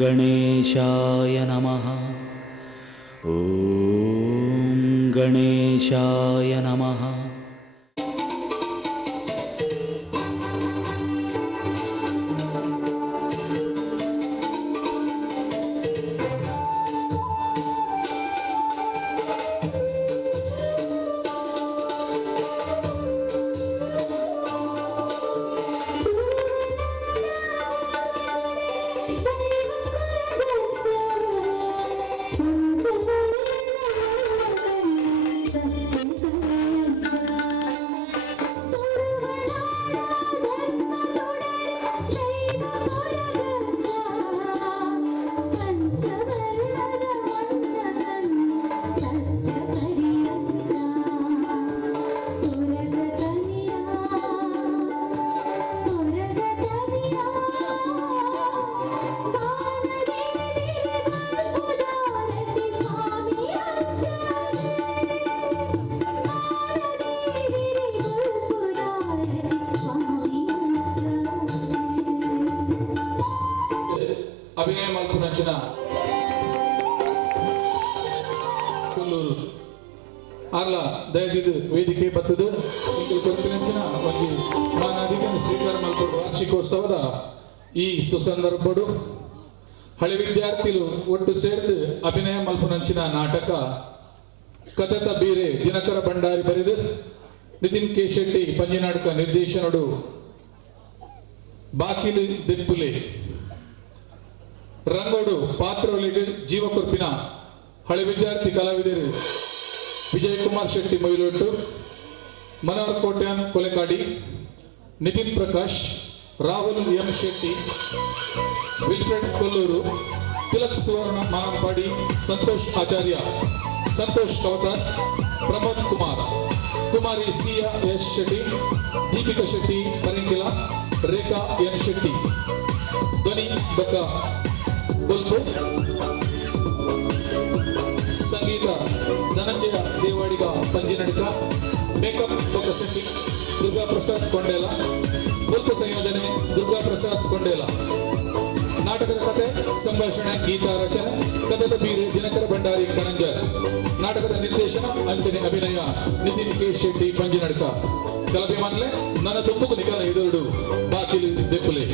गणेशाय नमः। ॐ गणेशाय नमः। ಅಭಿನಯ ಮಲ್ಪುನಂಚಿನ ಕೊಲ್ಲೂರು ಆರ್ಲ ದಯದಿದ್ದು ವೇದಿಕೆ ಬತ್ತದು ಇಂಕಲ್ ಕೊರಪಿನಂಚಿನ ಒಂದು ಮಾನಾದಿಗನ ಸ್ವೀಕಾರ ಮಲ್ಪುರ ವಾರ್ಷಿಕೋತ್ಸವದ ಈ ಸುಸಂದರ್ಭಡು ಹಳೆ ವಿದ್ಯಾರ್ಥಿಗಳು ಒಟ್ಟು ಸೇರಿದು ಅಭಿನಯ ಮಲ್ಪುನಂಚಿನ ನಾಟಕ ಕಥತ ಬೀರೆ ದಿನಕರ ಭಂಡಾರಿ ಬರೆದು ನಿತಿನ್ ಕೆ ಶೆಟ್ಟಿ ಪಂಜಿನಾಟಕ ನಿರ್ದೇಶನಡು ಬಾಕಿಲು ದಿಪ್ಪುಲೆ ರಂಗೋಡು ಪಾತ್ರಗಳಿಗೆ ಜೀವ ಕೊರ್ಪಿನ ಹಳೆ ವಿದ್ಯಾರ್ಥಿ ಕಲಾವಿದರು ವಿಜಯ್ ಕುಮಾರ್ ಶೆಟ್ಟಿ ಮೈಲೋಟು, ಮನೋಹರ್ ಕೋಟ್ಯಾನ್ ಕೊಲೆಕಾಡಿ, ನಿತಿನ್ ಪ್ರಕಾಶ್, ರಾಹುಲ್ ಎಂ ಶೆಟ್ಟಿ, ವಿಲ್ಫ್ರೆಡ್ ಕೊಲ್ಲೂರು, ತಿಲಕ್ ಸುವರ್ಣ ಮಾನಂಪಾಡಿ, ಸಂತೋಷ್ ಆಚಾರ್ಯ, ಸಂತೋಷ್ ಕವತಾರ್, ಪ್ರಮೋದ್ ಕುಮಾರ್, ಕುಮಾರಿ ಸಿಯಾ ಎಸ್ ಶೆಟ್ಟಿ, ದೀಪಿಕಾ ಶೆಟ್ಟಿ ಪರಿಂಗಿಲ, ರೇಖಾ ಎನ್ ಶೆಟ್ಟಿ, ಧ್ವನಿ ಬೊಕ್ಕ ಬಲ್ಬು, ಸಂಗೀತ ಧನಂಜಯ ದೇವಾಡಿಗ ಪಂಜಿನಡಿಕ, ಮೇಕಪ್ ಬೊಕ್ಕ ಸೆಟ್ಟಿಂಗ್ ದುರ್ಗಾ ಪ್ರಸಾದ್ ಕೊಂಡೇಲ, ಬಲ್ಬು ಸಂಯೋಜನೆ ದುರ್ಗಾ ಪ್ರಸಾದ್ ಕೊಂಡೇಲ. ನಾಟಕದ ಕಥೆ ಸಂಭಾಷಣೆ ಗೀತಾ ರಚನೆ ಕಥದ ಬೀರೆ ದಿನಕರ ಭಂಡಾರಿ ಕಣಂಜರ್. ನಾಟಕದ ನಿರ್ದೇಶನ ಅಂಚನೆ ಅಭಿನಯ ನಿತಿನ್ ಕೆ ಶೆಟ್ಟಿ ಪಂಜಿನಡ್ಕ. ಕಲಾಭಿಮಾನ್ಲೆ ನನ್ನ ತುಂಬುಕು ನಿಖರ ಎದುರು ಬಾಕಿಲು ದೆಪ್ಪುಲೆ.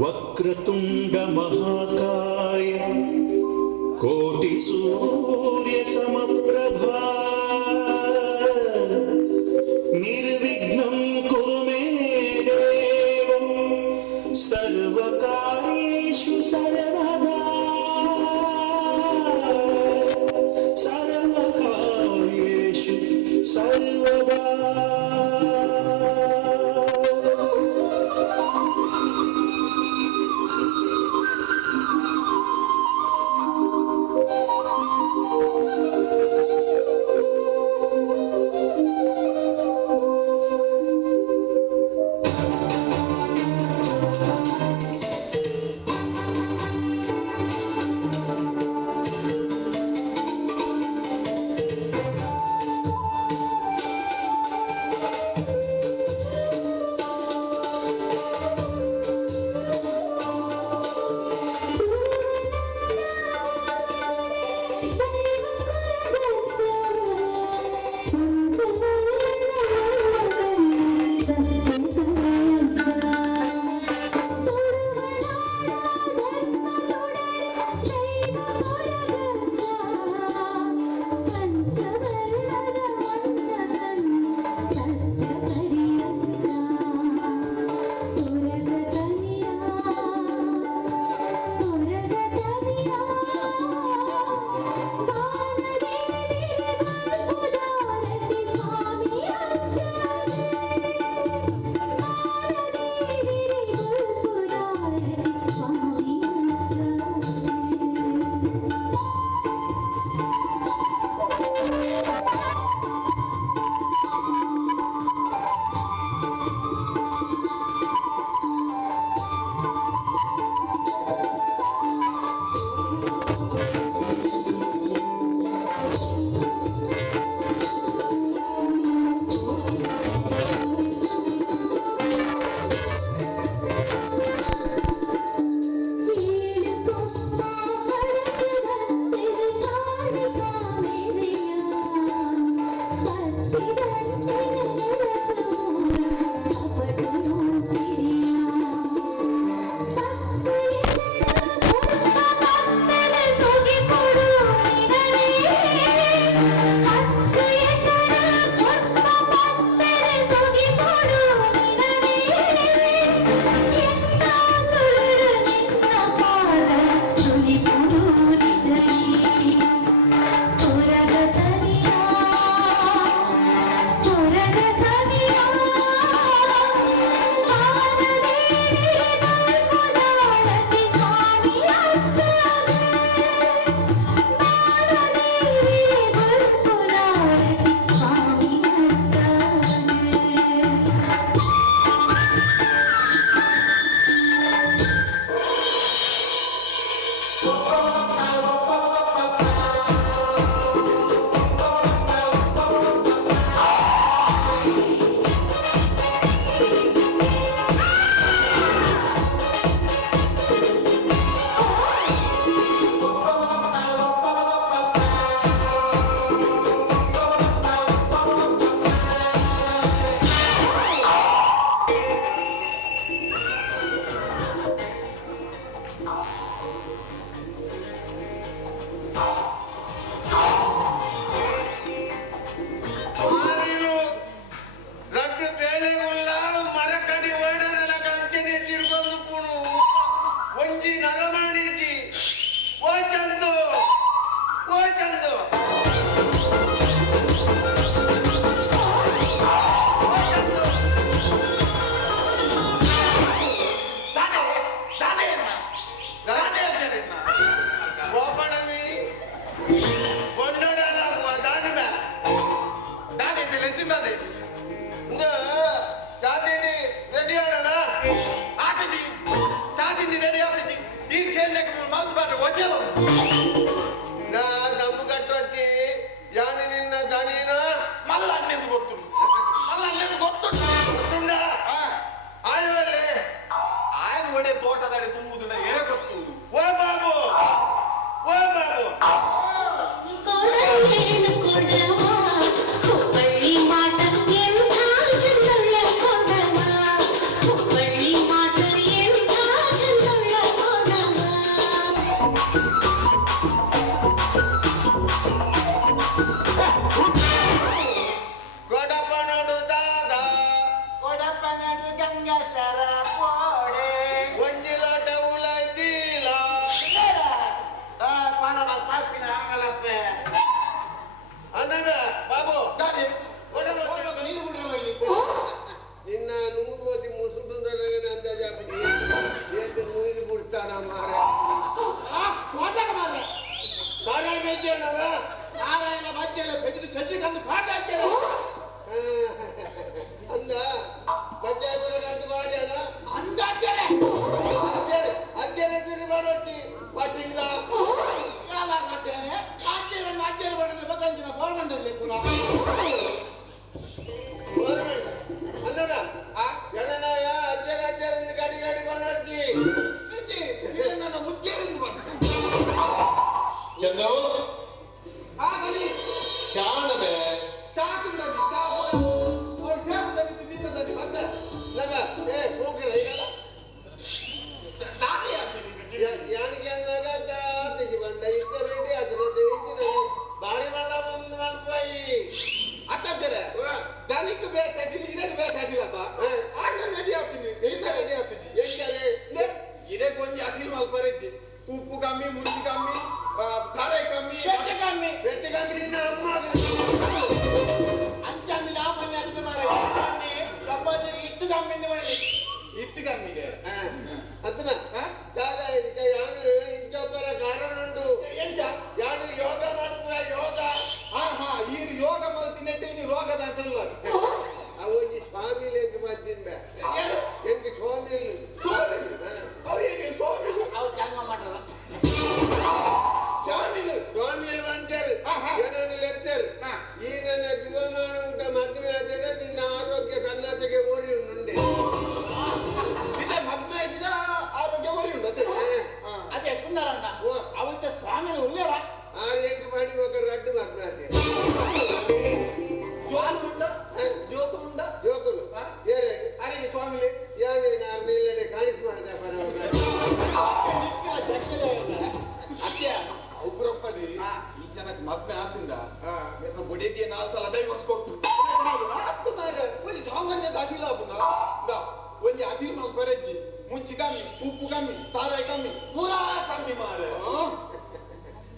ವಕ್ರತುಂಡ ಮಹಾಕಾಯ ಕೋಟಿ ಸೂರ್ಯ ಸಮಪ್ರಭಾ ನಿರ್ವಿಘ್ನಂ ಕುರು ಮೇ ದೇವ ಸರ್ವಕಾರ್ಯೇಷು ಸರ್ವದಾ ಸರ್ವಕಾರ್ಯೇಷು ಸರ್ವದಾ. ಒಡೆ ತೋಟದಡೆ ತುಂಬುದಿಲ್ಲ ಏನೇ ಗೊತ್ತು. ಓ ಬಾಬು ಓ ಬಾಬು ಕೊಡಲೇನು ಕೊಡವ ಹುಬ್ಬಳ್ಳಿ ಮಾಟ ಎಂಥ ಚಂದಳ್ಳ ಕೊಡವ ಹುಬ್ಬಳ್ಳಿ ಮಾಟ ಎಂಥ ಚಂದಳ್ಳ ಕೊಡವ ಕೊಡಪ್ಪ ನೋಡು ದಾದ ಕೊಡಪ್ಪ ನಡು ಗಂಗಸರ ಪೋಡೆ ಒಂಜಿ ಲೋಟ ಉಳೈದಿಲ್ಲ ಪಾರವ ಪಾಪಿನ ಅಂಗಲಪ್ಪೆ ಅನ್ನಗ ಬಾಬು ದಾದಿ ಕೊಡಪ್ಪ ನೀರು ಬಿಡ್ರಲ್ಲ ಇಲ್ಲಿ ನಿನ್ನ ನುಂಗೋತಿ ಮುಸುಂದ್ರೆ ಅಂದಾಜಾಪಿನಿ ಏತು ನೂರಿ ಬಿಡ್ತಾನ ಮಾರ ತೋಟಕ ಮಾರ್ರೆ ನಾರಾಯಣ ಮೇಜೇನವ ನಾರಾಯಣ ಬಚ್ಚೆಲ್ಲ ಬೆಳೆದು ಸಜ್ಜೆ ಕಂದು ಪಾಠ ಹಚ್ಚಾರ ಅಂದ ಬಜ್ಜಾಪುರಗಂತ ಮಾಡ್ಯಾನ ಅಂದಾಜೆ ಅಜ್ಜರ ತಿರಿ ಮಾಡೋತಿ ಮತ್ತಿಂಗ ಕಾಲ ಮಾಡ್ತೇನೆ ಅಜ್ಜರ ಬಡದ ಬಗಂಜಿನ ಗೋಲ್ಮಂಡಲ್ಲಿ ಪುರ ಅಂದಣ ಜನನಾಯ ಅಜ್ಜರ ಗಾಡಿ ಗಾಡಿ ಮಾಡೋತಿ ನನ್ನ ಮುಚ್ಚೇರಿಂದ ಬಂದ ಚಂದವು ಆಗಲಿ ಚಾಣಬೆ ಚಾಕುಗಳಲ್ಲಿ ಅವ್ರ ಟೇಬಲ್ದಲ್ಲಿ ತಿಂದಿದ್ದಲ್ಲಿ ಬಂದ ನಗ ಏ ಹೋಗಿರ ಈಗಲ್ಲ ದಾದಿ ಆಗ್ತದೆ ಯಾನಿಗೆ ಅಂದಾಗ ಜಾತಿಗೆ ಬಂಡ ಇದ್ದ ರೆಡಿ ಅದರದ್ದು ಇದ್ದಿನ ಬಾರಿ ಮಾಡ ಒಂದು ಮಾಡ್ಪಾಯಿ ಅತ್ತಂತಾರೆ ದನಿಕ್ ಬೇಕಾಗಿಲ್ಲ ಇರೇನು ಬೇಕಾಗಿಲ್ಲ ಆಗ ರೆಡಿ ಆಗ್ತೀನಿ ಇನ್ನ ರೆಡಿ ಆಗ್ತೀನಿ ಹೆಂಗರೆ ಇದೇ ಗೊಂಜಿ ಅಖಿಲ್ ಮಲ್ಪರೆಜ್ಜಿ ಉಪ್ಪು ಕಮ್ಮಿ ಮುರುಚಿ ಕಮ್ಮಿ ತಾರೆ ಕಮ್ಮಿ ಬೆಟ್ಟೆ ಕಮ್ಮಿ ಬೆಟ್ಟಿಗಂಗೆ ನಿನ್ನ ಅಮ್ಮ ಅಂಚಂದು ಲಾಭಲ್ಲಿ ಅಂತ ಮಾರೆ ಚಪಾತಿ ಇಟ್ಟು ಕಮ್ಮಿ ಮಾಡಿ ಇಟ್ಟು ಕಮ್ಮಿಗೆ ಅತ್ತಮ ದಾದ ಈಗ ಯಾನು ಇಂಚೊಬ್ಬರ ಕಾರಣ ಉಂಟು ಎಂಚ ಯಾನು ಯೋಗ ಮಾಡ್ತೀರ ಯೋಗ ಹಾ ಈ ಯೋಗ ಮಲ್ತಿನಟ್ಟೆ ನೀ ರೋಗದ ಅಂತ ಇಲ್ಲ ಅವೊಂದು ಸ್ವಾಮಿಲಿ ಎಂಟು ಮಾಡ್ತೀನಿ ಬೇ ಎಂಟು ಸ್ವಾಮಿಲಿ ಸ್ವಾಮಿ ಅವರಿಗೆ ಸ್ವಾಮಿ ಅವ್ರು ಚಂಗ ಮಾಡಲ್ಲ ಸ್ವಾಮಿಗಳು ಸ್ವಾಮಿಲಿ ಬಂತಾರೆ ಏನನ್ನು ಲೆಪ್ತಾರೆ ಈ ನನ್ನ ಜೀವಮಾನ ಊಟ ಮದುವೆ ಆದರೆ ನಿನ್ನ ಆರೋಗ್ಯ ಕನ್ನತೆಗೆ ಓರಿ ಉಂಡೆ ಇದೇ ಮದ್ವೆ ಇದ್ದ ಆರೋಗ್ಯ ಬರಿ ಉಂಟು ಅದೇ ಸುಂದರಣ್ಣ ಅವತ್ತ ಸ್ವಾಮಿನ ಉಳ್ಳೇರ 6 ಮಾಡಿ ఒక ರಡ್ಡು ಮಾತಾಡ್ತಾರೆ ಜೋತು ಉಂಡ ಜೋಕುಲು ಏರೆ ಅರೆ ಸ್ವಾಮಿ ಯಾವೇ ನಾನು ಮೇಲ್ಗಡೆ ಕಾಣಿಸ್ ಮಾಡಿದೆ ಅತ್ಯ ಒಬ್ಬರೊಪ್ಪಡಿ ಈ ಜನಕ್ಕೆ ಮದ್ವೆ ಆತಿಂದ ಬೊಡೆದಿಯ 4 ಸಲ ಡೈವರ್ಸ್ ಕೊಡ್ತು ಹತ್ತು ಮಾರ ಒಂದು ಸಾಮಾನ್ಯ ಅಠಿಲ ಒಂಜಿ ಅಠಿಲ್ ಮಲ್ ಬರೆಜ್ಜಿ ಮುಂಚಿ ಕಮ್ಮಿ ಉಪ್ಪು ಕಮ್ಮಿ ತಾರಾಯಿ ಕಮ್ಮಿ ಪೂರಾ ಕಮ್ಮಿ ಮಾರೆ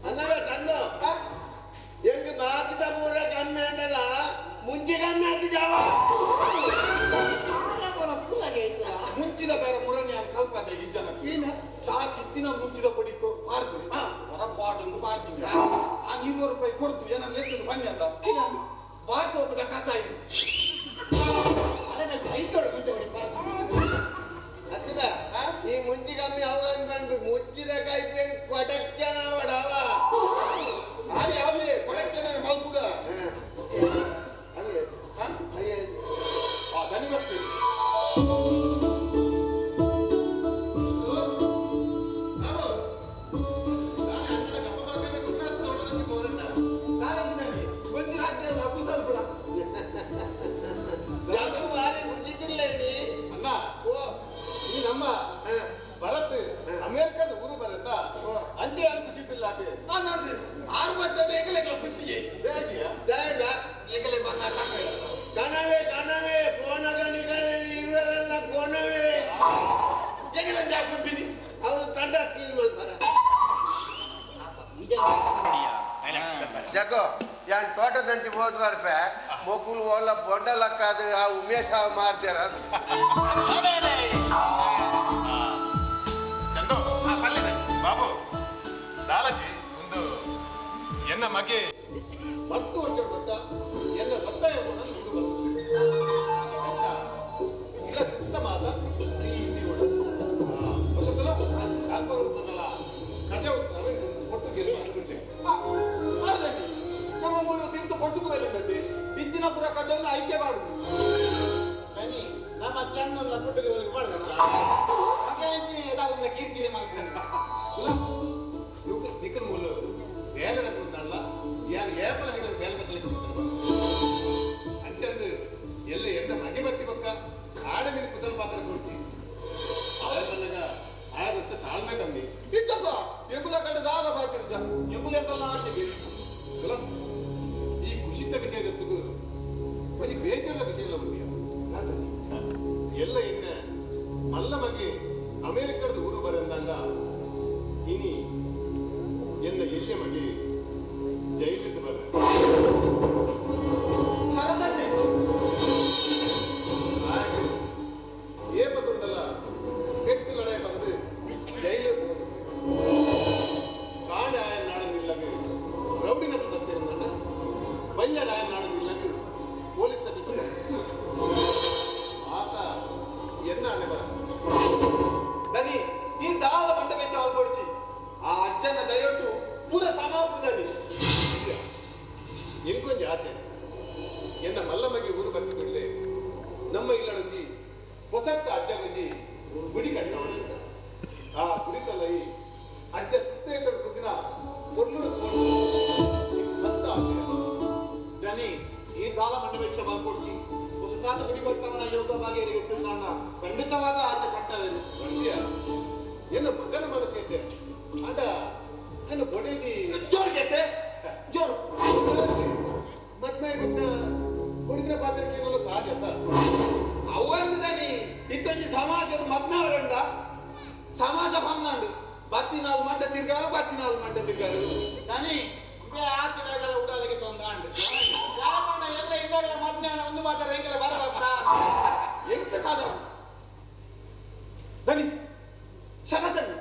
ಅನ್ನಗ ಚಂದ ಎಂಗ್ ಬಾಕಿದ ಪೂರ ಕಮ್ಮಿ ಅಂದಲ್ಲ ಮುಂಚೆ ಕಮ್ಮಿ ಆತಿದ್ದಾವ ಮುಂಚಿದ ಬೇರೆ ಮುರಣಿ ಅಂತ ಕಲ್ಪದೆ ಈ ಜನ ಚಾ ಕಿತ್ತಿನ ಮುಂಚಿದ ಪಡಿಕೊ ಮಾಡ್ತೀವಿ ಹೊರ ಪಾಟೊಂದು ಮಾಡ್ತೀವಿ ಆ 200 ರೂಪಾಯಿ ಕೊಡ್ತು ಏನಾದ್ರು ಲೆಕ್ಕದ ಬನ್ನಿ ಅಂತ ಬಾರ್ಸ ಹೋಗದ ಕಸ ಇದು ಅತ್ತಿದ ಈ ಮುಂಚಿ ಕಮ್ಮಿ ಅವಾಗ ಬಂದು ಮುಚ್ಚಿದ ಕೈ ಪೆನ್ ಕೊಟಕ್ಕೆ ನಾವಡವ ಅಲ್ಲಿ ಯಾವೇ ಕೊಡಕ್ಕೆ ಮಲ್ಪುಗ ದನಿ ಬರ್ತೀವಿ ಅಣ್ಣ ಓ ಈ ನಮ್ಮ ಭರತ್ ಅಮೇರಿಕದ ಊರು ಬರತ್ತ ಅಂಚೆ ಯಾರು ಖುಷಿ ಇಲ್ಲ ಅದೇ ಅಂದ್ರೆ 62 ಏಕಲೆ ಖುಷಿಯೇ ಹೇಗಿಯಾ ದಾಡ ಏಕಲೆ ಬಂದ ಕಣವೇ ಕಣವೇ ಕೋನಗಣಿಗಳೇ ಇವರೆಲ್ಲ ಕೋನವೇ ಏಕಲೆ ಜಾಕೊಂಬಿನಿ ಅವರು ತಂಡ ಕ್ಲೀನ್ ಮಾಡ್ತಾರ ಜಗೋ ಯಾನ್ ತೋಟದಂಚಿ ಹೋದ್ವಾರ್ಪ ಮೊಗ್ಗುಲು ಒಲ್ಲ ಬೊಂಡಲಕ್ಕಾದ ಆ ಉಮೇಶ ಮಾಡ್ತಾರ ಚಂದು ಬಾಬು ದಾಲಜಿ ಒಂದು ಎನ್ನ ಮಗೆ ಮಸ್ತ್ ವರ್ಷ ಗೊತ್ತಾ ಎಲ್ಲ ಒತ್ತಾಯ ಕೂಡ ಸುಡು ಇಲ್ಲ ಸುತ್ತ ಮಾತ ಪ್ರೀತಿ ಕೂಡ ಹೊಸತಲ ಅಲ್ಪ ಇರ್ತದಲ್ಲ ಕಥೆ ಹೋಗ್ತವೆ ಒಟ್ಟು ಗೆಲ್ಲಿ ಮಾಡ್ಕೊಂಡೆ ನಮ್ಮ ಮೂಲ ತಿಂತು ಪೊಟ್ಟುಕೋಯಲ್ಲಿ ಉಂಟದೆ ಇದ್ದಿನ ಪುರ ಕಥೆಯನ್ನು ಐಕ್ಯ ಮಾಡುದು ನಮ್ಮ ಚೆನ್ನ ಪುಟ್ಟಿಗೆ ಮಾಡಲ್ಲ ಹಾಗೆ ಅಮೆರಿಕದ ಊರು ಬರಂದಂಗ ಇನಿ ಎನ್ನ ಎಲ್ಲಿ ಮಗೆ ಜೈಲಿದ್ದು ಬರ ಸರಸನ್ನೆ ಹಾಗೆ ಏಪತ್ತೊಂದಲ್ಲ ಕೆಟ್ಟು ಲಡೆ ಬಂದು ಜೈಲಿಗೆ ಹೋಗುತ್ತೆ ಕಾಡ ಆಯನ್ ನಾಡನಿಲ್ಲಗೆ ರೌಡಿನ ತಂದಿರಂದ ಬಯ್ಯಡ ಆಯನ್ ನಾಡನಿಲ್ಲಗೆ ಪೊಲೀಸ್ ತಪ್ಪಿಟ್ಟು ಆತ ಎನ್ನ ಹಣೆ ಬರ ದನಿ ಈ ದಾಳ ಬಂಡ ವೆಚ್ಚ ಆಲ್ಪಡಿಸಿ ಆ ಅಜ್ಜನ ದಯೊಟ್ಟು ಪೂರ ಸಮಾಪುರದಲ್ಲಿ ಎಂಕೊಂಜಿ ಆಸೆ ಎನ್ನ ಮಲ್ಲಮ್ಮಗೆ ಊರು ಬಂದು ಬಿಡ್ಲೆ ನಮ್ಮ ಇಲ್ಲಡೊಂದಿ ಹೊಸತ್ತ ಅಜ್ಜ ಗಂಜಿ ಗುಡಿ ಕಟ್ಟ ಆ ಗುಡಿ ತಲೈ ಅಜ್ಜ ತುತ್ತೇತ ಕುದಿನ ಒಳ್ಳು ಮಸ್ತ ಆಸೆ ದನಿ ಈ ದಾಳ ಬಂಡ ವೆಚ್ಚ ಆಲ್ಪಡಿಸಿ ಹೊಸತಾದ ಗುಡಿ ಬರ್ತಾನ ಯೋಗವಾಗಿ ಇರುತ್ತಾನ ಖಂಡಿತವಾದ ಆಚೆ ಕಟ್ಟದಲ್ಲಿ ಬಂದ್ಯ ಎನ್ನ ಮಗನ ಮನಸ್ಸು ಇಟ್ಟೆ ಅಂಡ ನನ್ನ ಬೊಡೆದಿ ಜೋರ್ ಗೆತೆ ಜೋರ್ ಮದ್ಮೆ ಬಿಟ್ಟ ಹುಡುಗಿನ ಪಾತ್ರಕ್ಕೆ ಏನಲ್ಲ ಸಹಜ ಅಂತ ಅವಂದು ದನಿ ಇತ್ತೊಂಜಿ ಸಮಾಜದ ಮದ್ನವರಂಡ ಸಮಾಜ ಬಂದಂಡು ಬತ್ತಿನಾಲ್ ಮಂಡ ತಿರ್ಗಾಲು ಬತ್ತಿನಾಲ್ ಮಂಡ ತಿರ್ಗಾಲು ದನಿ ಆಚೆಗಾಗಲ ಉಡಾಲಗೆ ತೊಂದಾಂಡು ಯಾವಣ್ಣ ಎಲ್ಲ ಇದ್ದಾಗಲ ಮಧ್ಯಾಹ್ನ ಒಂದು ಮಾತ್ರ ಹೆಂಗೆಲ್ಲ ಬರಬಾರ್ದ ಎಂತ ತಾದ ದನಿ ಶರದಣ್ಣಿ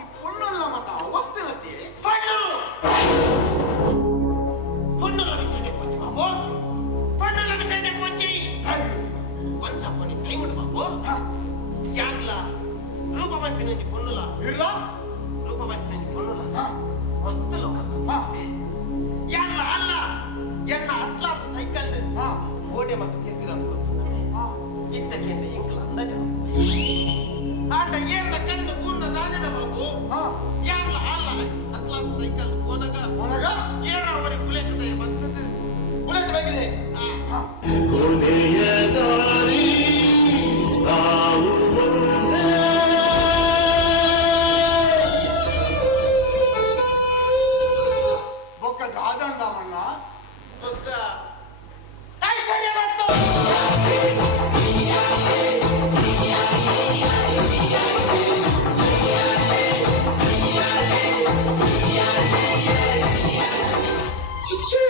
ఇప్పుడు పట్టినండి పొన్నుల ఇర్లా రూప పట్టినండి పొన్నుల వస్తులు ఎన్న అన్న ఎన్న అట్లాస్ సైకిల్ ఓడే ಮತ್ತೆ ತಿರುಗಿದಂತ ಇದ್ದಕ್ಕೆಂದು ಇಂಕಲ ಅಂದಾಜ ಆಟ ಏನ ಕಣ್ಣು ಪೂರ್ಣ ದಾಜನ ಬಾಬು ಯಾನ್ಲ ಅಲ್ಲ ಅಟ್ಲಾಸ್ ಸೈಕಲ್ ಓನಗ ಏನ ಅವರಿಗೆ ಬುಲೆಟ್ ಬಂದದ್ದು ಬುಲೆಟ್ ಬೇಕಿದೆ ಕೊನೆಯ ದಾರಿ ಸಾವು ಒಂದೇ. ಬೊಕ್ಕ ದಾದಂಡವನ್ನ ಒಕ್ಕ ಐಶ್ವರ್ಯ ಬಂತು ಚಿಚ್ಚು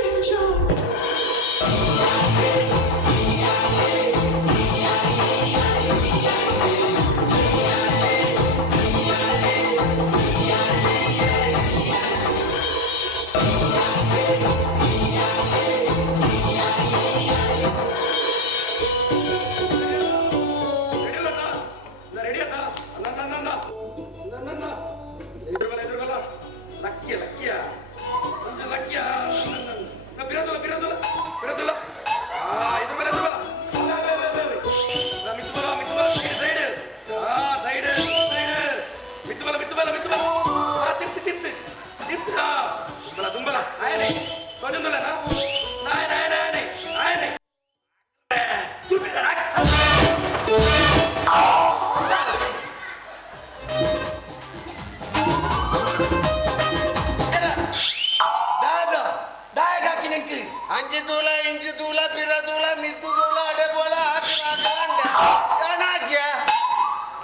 ಅಂಚಿ ತೂಲ ಇಂಚಿ ತೂಲ ಪಿರ ತೂಲ ಮಿತ್ತು ತೂಲ ಅಡೆ ಬೋಲ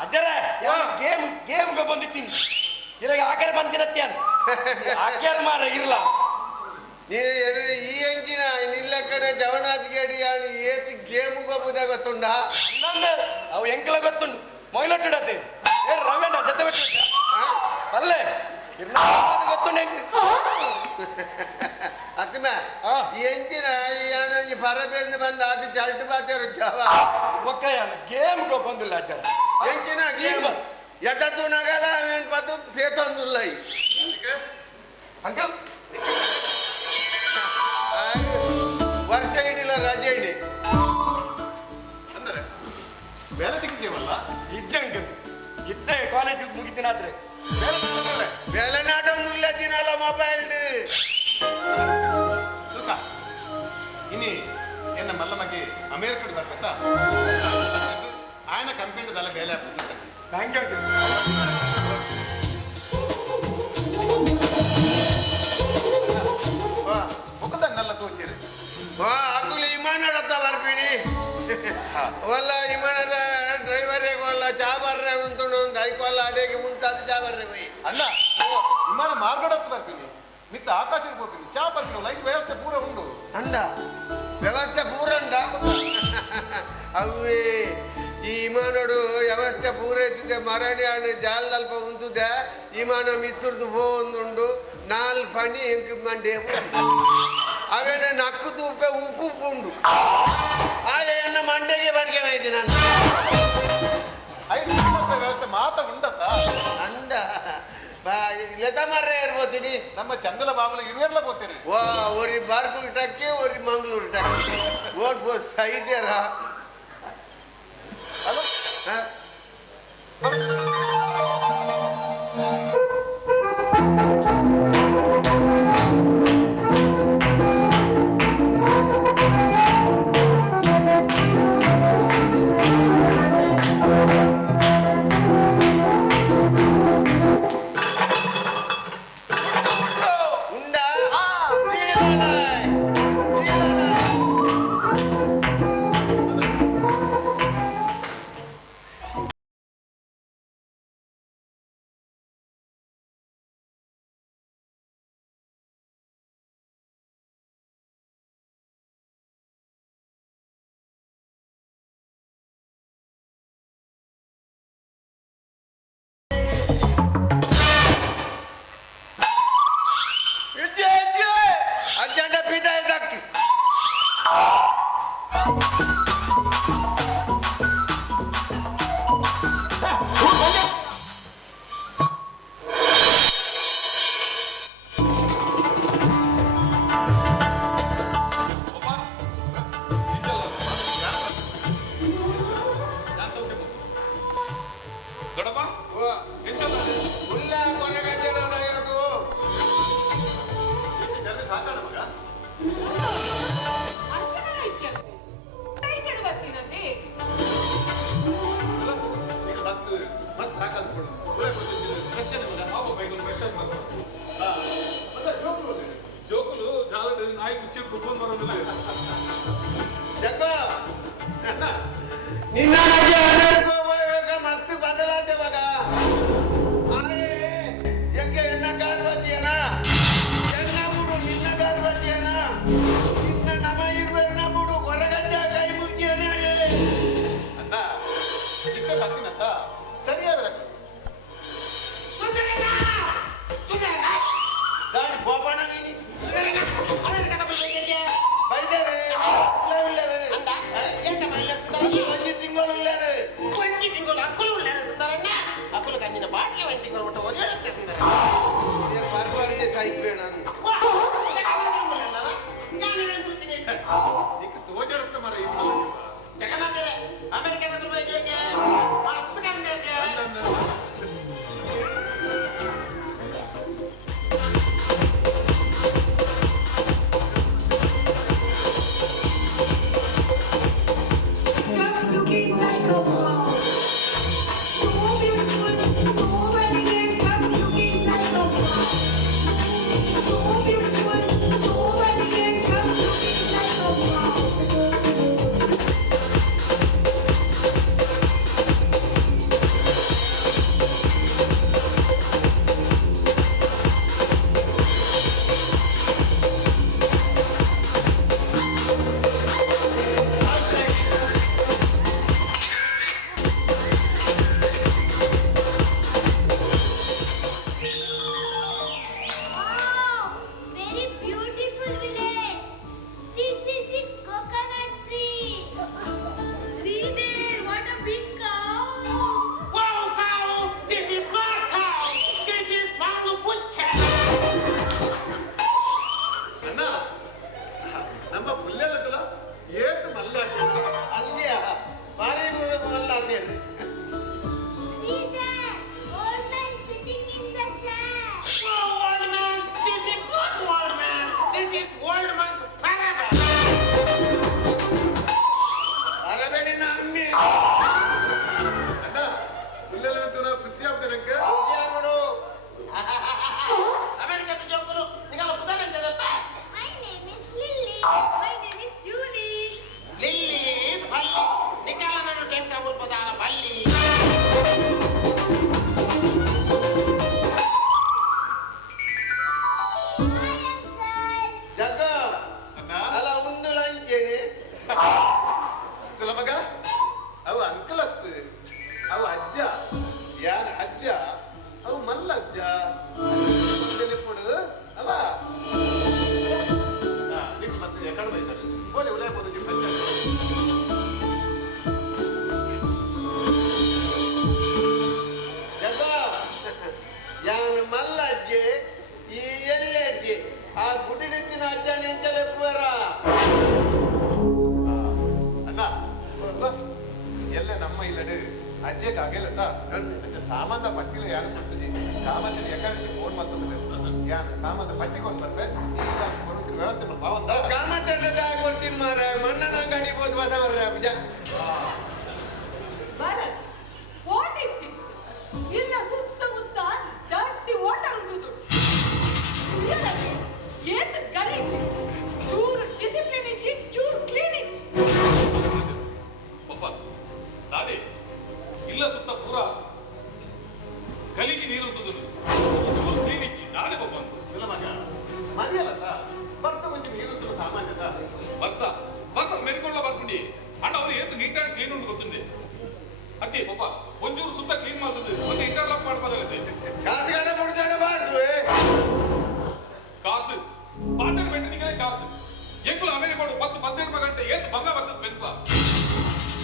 ಅಜ್ಜರೇ ಗೇಮ್ಗೆ ಬಂದಿತ್ತೀನಿ ಇವಾಗ ಆಕರೆ ಬಂದಿರತ್ತೇನು ಆಕ್ಯಾರ ಮಾರ ಇರ್ಲ ಈ ಅಂಚಿನ ನಿಲ್ಲ ಕಡೆ ಜವನಾಥ್ ಗಡಿ ಏತಿ ಗೇಮ್ ಗೊಬ್ಬುದ ಗೊತ್ತುಂಡ ನಂದು ಅವು ಎಂಕಲ ಗೊತ್ತುಂಡು ಮೊಯ್ಲೊಟ್ಟಿಡತ್ತೆ ಏ ರವೇಣ ಜೊತೆ ಬಿಟ್ಟು ಅಲ್ಲೇ ಗೊತ್ತುಂಡು ಹೆಂಗೆ ಅತ್ಮ ಈ ಅಂಚಿನ ಈ ಪರಬೇಂದು ಬಂದು ಅದು ಚಲ್ಟು ಬಾತೇರು ಒಕ್ಕಯ್ಯನ ಗೇಮ್ಗೆ ಬಂದಿಲ್ಲ ಅಜ್ಜರ ಎಂಚಿನ ಗೇಮ್ ಎದ್ದು ನಗಲ ಅವನ್ ಪತ್ತು ತೇತೊಂದುಲ್ಲ ಅಂಕಲ್ ವರ್ಷ ಹಿಡಿಲ್ಲ ರಜೆ ಹಿಡಿ ಅಂದ್ರೆ ಬೇಲೆ ತೆಗಿತೀವಲ್ಲ ಇಜ್ಜ ಅಂಕಲ್ ಇದ್ದೆ ಕಾಲೇಜ್ ಮುಗಿತೀನಾದ್ರೆ ಬೇಲೆ ನಾಟೊಂದುಲ್ಲ ದಿನಲ್ಲ ಮೊಬೈಲ್ ಇನಿ ಏನ ಮಲ್ಲಮಗೆ ಅಮೇರಿಕಡ್ ಬರ್ಬೇಕಾ ఆయన కంపెనీ దళ ಬೇಲೆ ಆಗ್ಬಿಟ್ಟಿದೆ ಥ್ಯಾಂಕ್ ಯು ಅಂಕಲ್ ಮುಖದನ್ನೆಲ್ಲ ತೋಚಿರಿ ಅಕುಲು ವಿಮಾನದ ಬರ್ತೀನಿ ಒಲ್ಲ ವಿಮಾನದ ಡ್ರೈವರ್ ಒಲ್ಲ ಚಾಬರ್ರೆ ಉಂಟು ಐಕೊಲ್ಲ ಅಡೆಗೆ ಮುಂತಾದ ಚಾಬರ್ರೆ ಹೋಯಿ ಅಲ್ಲ ವಿಮಾನ ಮಾರ್ಗಡತ್ತು ಬರ್ತೀನಿ ಮಿತ್ತ ಆಕಾಶಕ್ಕೆ ಹೋಗ್ತೀನಿ ಚಾ ಬರ್ತೀನಿ ಲೈಟ್ ವ್ಯವಸ್ಥೆ ಪೂರ ಉಂಟು ಅಂದ ವ್ಯವಸ್ಥೆ ಪೂರಂಡ ಅವೇ ಈ ವಿಮಾನೋಡು ವ್ಯವಸ್ಥೆ ಪೂರ ಇದ್ದಿದ್ದೆ ಮರಡಿ ಹಣ್ಣು ಜಾಲ್ ಅಲ್ಪ ಉಂಟುದೆ ವಿಮಾನ ಮಿತ್ರದ್ದು ಹೋಂದುಂಡು ನಾಲ್ ಪಣಿ ಎಂಕ್ ಮಂಡೆ ಅವೇನ ನಕ್ಕು ತೂಪೆ ಉಪ್ಪು ಉಂಡು ಹಾಗೆ ನನ್ನ ಮಂಡೆಗೆ ಬಡಿಗೆ ಆಯ್ತು ನಾನು ಐದು ವ್ಯವಸ್ಥೆ ಮಾತ್ರ ಉಂಡತ್ತ ಅಂದ ಲತ ಮರ್ರೆ ಇರ್ಬೋತೀನಿ ನಮ್ಮ ಚಂದಲ ಬಾಬುಲ ಇರುವೆಲ್ಲ ಬೋತೀರಿ ವಾ ಒರಿ ಬಾರ್ಕೂರ್ ಟಕ್ಕೆ ಒರಿ ಮಂಗ್ಳೂರು ಟಕ್ಕೆ ಓಡ್ಬೋದು ಸೈದ್ಯಾರ ಪುಸ್ತಕ ಬರ್ತಾರೆ. ಮತ್ತೆ ಜೋಕುಲು ಜೋಕುಲು ಜಾಲದ ನಾಯಿ ಕುಚ್ಚಿ ಕುತ್ಕೊಂಡು ಬರೋದಿಲ್ಲ. ಜಗ್ಗ ನಿನ್ನ ಮತ್ತೆ ಬದಲಾದೆ ಮಗ ಆಯೇ ಎಕ್ಕೆ ಎನ್ನ ಕಾಲ್ವತಿಯನ ಎನ್ನ ಬುಡು ನಿನ್ನ ಕಾಲ್ವತಿಯನ ನಿನ್ನ ನಮ ಇರುವ ಎನ್ನ ಬುಡು ಹೊರಗಜ್ಜ ಕೈ ಮುಗಿಯನ ಅಣ್ಣ ಚಿಕ್ಕ ಕತ್ತಿನತ್ತ ಸರಿಯಾದ ದಾಡಿ ಬೋಪಣ ನೀನಿ ಬೈದರೆ ಒಂಜಿ ತಿಂಗಳು ಇಲ್ಲರೆ ಒಂಜಿ ತಿಂಗಳು ಅಕ್ಕಲು ಉಳ್ಳಾರ ಸುಂದರಣ್ಣ ಅಕ್ಕಲು ಕಂಜಿನ ಬಾಟ್ಲಿ ಒಂದು ತಿಂಗಳು ಒಟ್ಟು ಒದೇಳುತ್ತೆ ಸುಂದರ ಬರ್ಬಾರ್ದೆ ಸಾಯ್ಬೇಡ ನಾನು ಈಗ ತೋಜಡುತ್ತ ಮರ ಇತ್ತು ಜಗನ್ನಾಥರೇ ಅಮೆರಿಕದ ಬೈದೇಗೆ ಮಸ್ತ್ ಕಂಡೇಗೆ Just looking like a wow. So beautiful, so elegant, just looking like a wow. So beautiful, so elegant, just looking like a wow. Wow, very beautiful village. See, coconut tree. See there, what a big cow. Wow, cow! This is my cow! This is Mangu Pucha! ಅಣ್ಣ ನಮ್ಮ ಪುಲ್ಲೆಲ್ಲದಲ್ಲ ಏತು ಮಲ್ಲ ಅಲ್ಲಿಯ ಬಾರಿ ಮಲ್ಲಾದೇನು See there, old man sitting in the chair. Wow, old man! This is not old man! This is old man Paraba! ಅರಬೇಡಿನ ಅಮ್ಮಿ ಅಣ್ಣ ಪುಲ್ಲೆಲ್ಲ ಖುಷಿ ಆಗ್ತದೆ ನಂಗೆ ಯಾರು ಅಮೆರಿಕದ ಜೋಕುಲು ನಿಗಲ್ಲ ಪುದರ್ ಎಂತದಪ್ಪ My name is Lily. My name is Julie. Lily ಬಲ್ಲಿ ನಿಕಲ್ಲ ನಾನು ಟೆಂಕ ಮುಲ್ಪದಾನ ಬಲ್ಲಿ Hi, uncle. ಜಗ್ಗ ಅಣ್ಣ ಅಲ್ಲ ಒಂದು ಲಂಚೇನೆ ಮಗ ಅವು ಅಂಕಲ್ ಅತ್ತು ಅವು ಅಜ್ಜ ಯಾನ ಅಜ್ಜ ಅವು ಮಲ್ಲ ಅಜ್ಜ ಕೊಡು ಅವ ನಿಂಗೆ ಮತ್ತೆ ಎಕಡೆ ಬೈತಾರೆ ಬೋಲೆ ಉಳಿಯಬಹುದು ನಿಮ್ಮ ಜಗ್ಗ ಯಾನ ಮಲ್ಲ ಅಜ್ಜೆ ಈ ಎಲ್ಲಿ ಅಜ್ಜೆ ಆ ಗುಡಿಡಿತ್ತಿನ ಅಜ್ಜನ ಎಂತಲೇ ಪುವರ ಅಣ್ಣ ಎಲ್ಲ ನಮ್ಮ ಇಲ್ಲಡೆ ಅಜ್ಜೆಗೆ ಆಗೇಲತ್ತ ಅಜ್ಜ ಸಾಮಾನ್ಯ ಪಟ್ಟಿಲ ಯಾರು ಕೊಡ್ತದೆ ಸಾಮಾನ್ಯ ಎಕಡೆ ಫೋನ್ ಮಾಡ್ತದೆ ಯಾರು ಸಾಮಾನ್ಯ ಪಟ್ಟಿ ಕೊಟ್ಟು ಬರ್ತೆ ಈಗ ಕೊಡೋಕೆ ವ್ಯವಸ್ಥೆ ಮಾಡಿ ಬಾವಂತ ಕಾಮತಡ್ಡದ ಕೊಡ್ತೀನಿ ಮಾರ ಮಣ್ಣನ ಗಾಡಿ ಬೋದು ಬದವ್ರ Bharat, what is this? ಇಲ್ಲ ಸುತ್ತಮುತ್ತ ಡರ್ಟಿ ವಾಟರ್ ಉಂಟುದು. ಇಲ್ಲದೆ ಏತ್ ಗಲೀಜ್. ಚೂರು ಡಿಸಿಪ್ಲಿನ್ ಇಚ್ಚಿ, ಚೂರು ಕ್ಲೀನ್ ಇಚ್ಚಿ. ಪಪ್ಪ ದಾದಿ ಇಲ್ಲ ಸುತ್ತ ಪೂರ ಗಲೀಜಿ ನೀರು ಚೂರು ಕ್ಲೀನ್ ಇಚ್ಚಿ ನಾನೇ ಪಪ್ಪ ಅಂತ ಇಲ್ಲ ಮಗ ಮನೆಯಲ್ಲತ್ತ ಬರ್ಸ ಮುಂಚೆ ನೀರು ಸಾಮಾನ್ಯದ ವರ್ಷ ಮೆರಿಕೊಳ್ಳ ಬರ್ಕೊಂಡಿ ಅಣ್ಣ ಅವ್ರು ಏತು ನೀಟಾಗಿ ಕ್ಲೀನ್ ಉಂಟು ಗೊತ್ತುಂಡೆ ಅದೇ ಪಪ್ಪ ಒಂಚೂರು ಸುತ್ತ ಕ್ಲೀನ್ ಮಾಡ್ತದೆ ಮತ್ತೆ ಇಂಟರ್ಲಾಕ್ ಮಾಡ್ಬೋದಾಗತ್ತೆ ಕಾಸುಗಾರ ಮುಡ್ಸಾಡಬಾರ್ದು ಕಾಸು ಪಾತ್ರ ಬೆಟ್ಟನಿಗೆ ಕಾಸು ಎಂಕುಲು ಅಮೆರಿಕೋಡು 10-12 ಗಂಟೆ ಏತು ಭಂಗ ಬರ್ತದೆ ಬೆಂಕ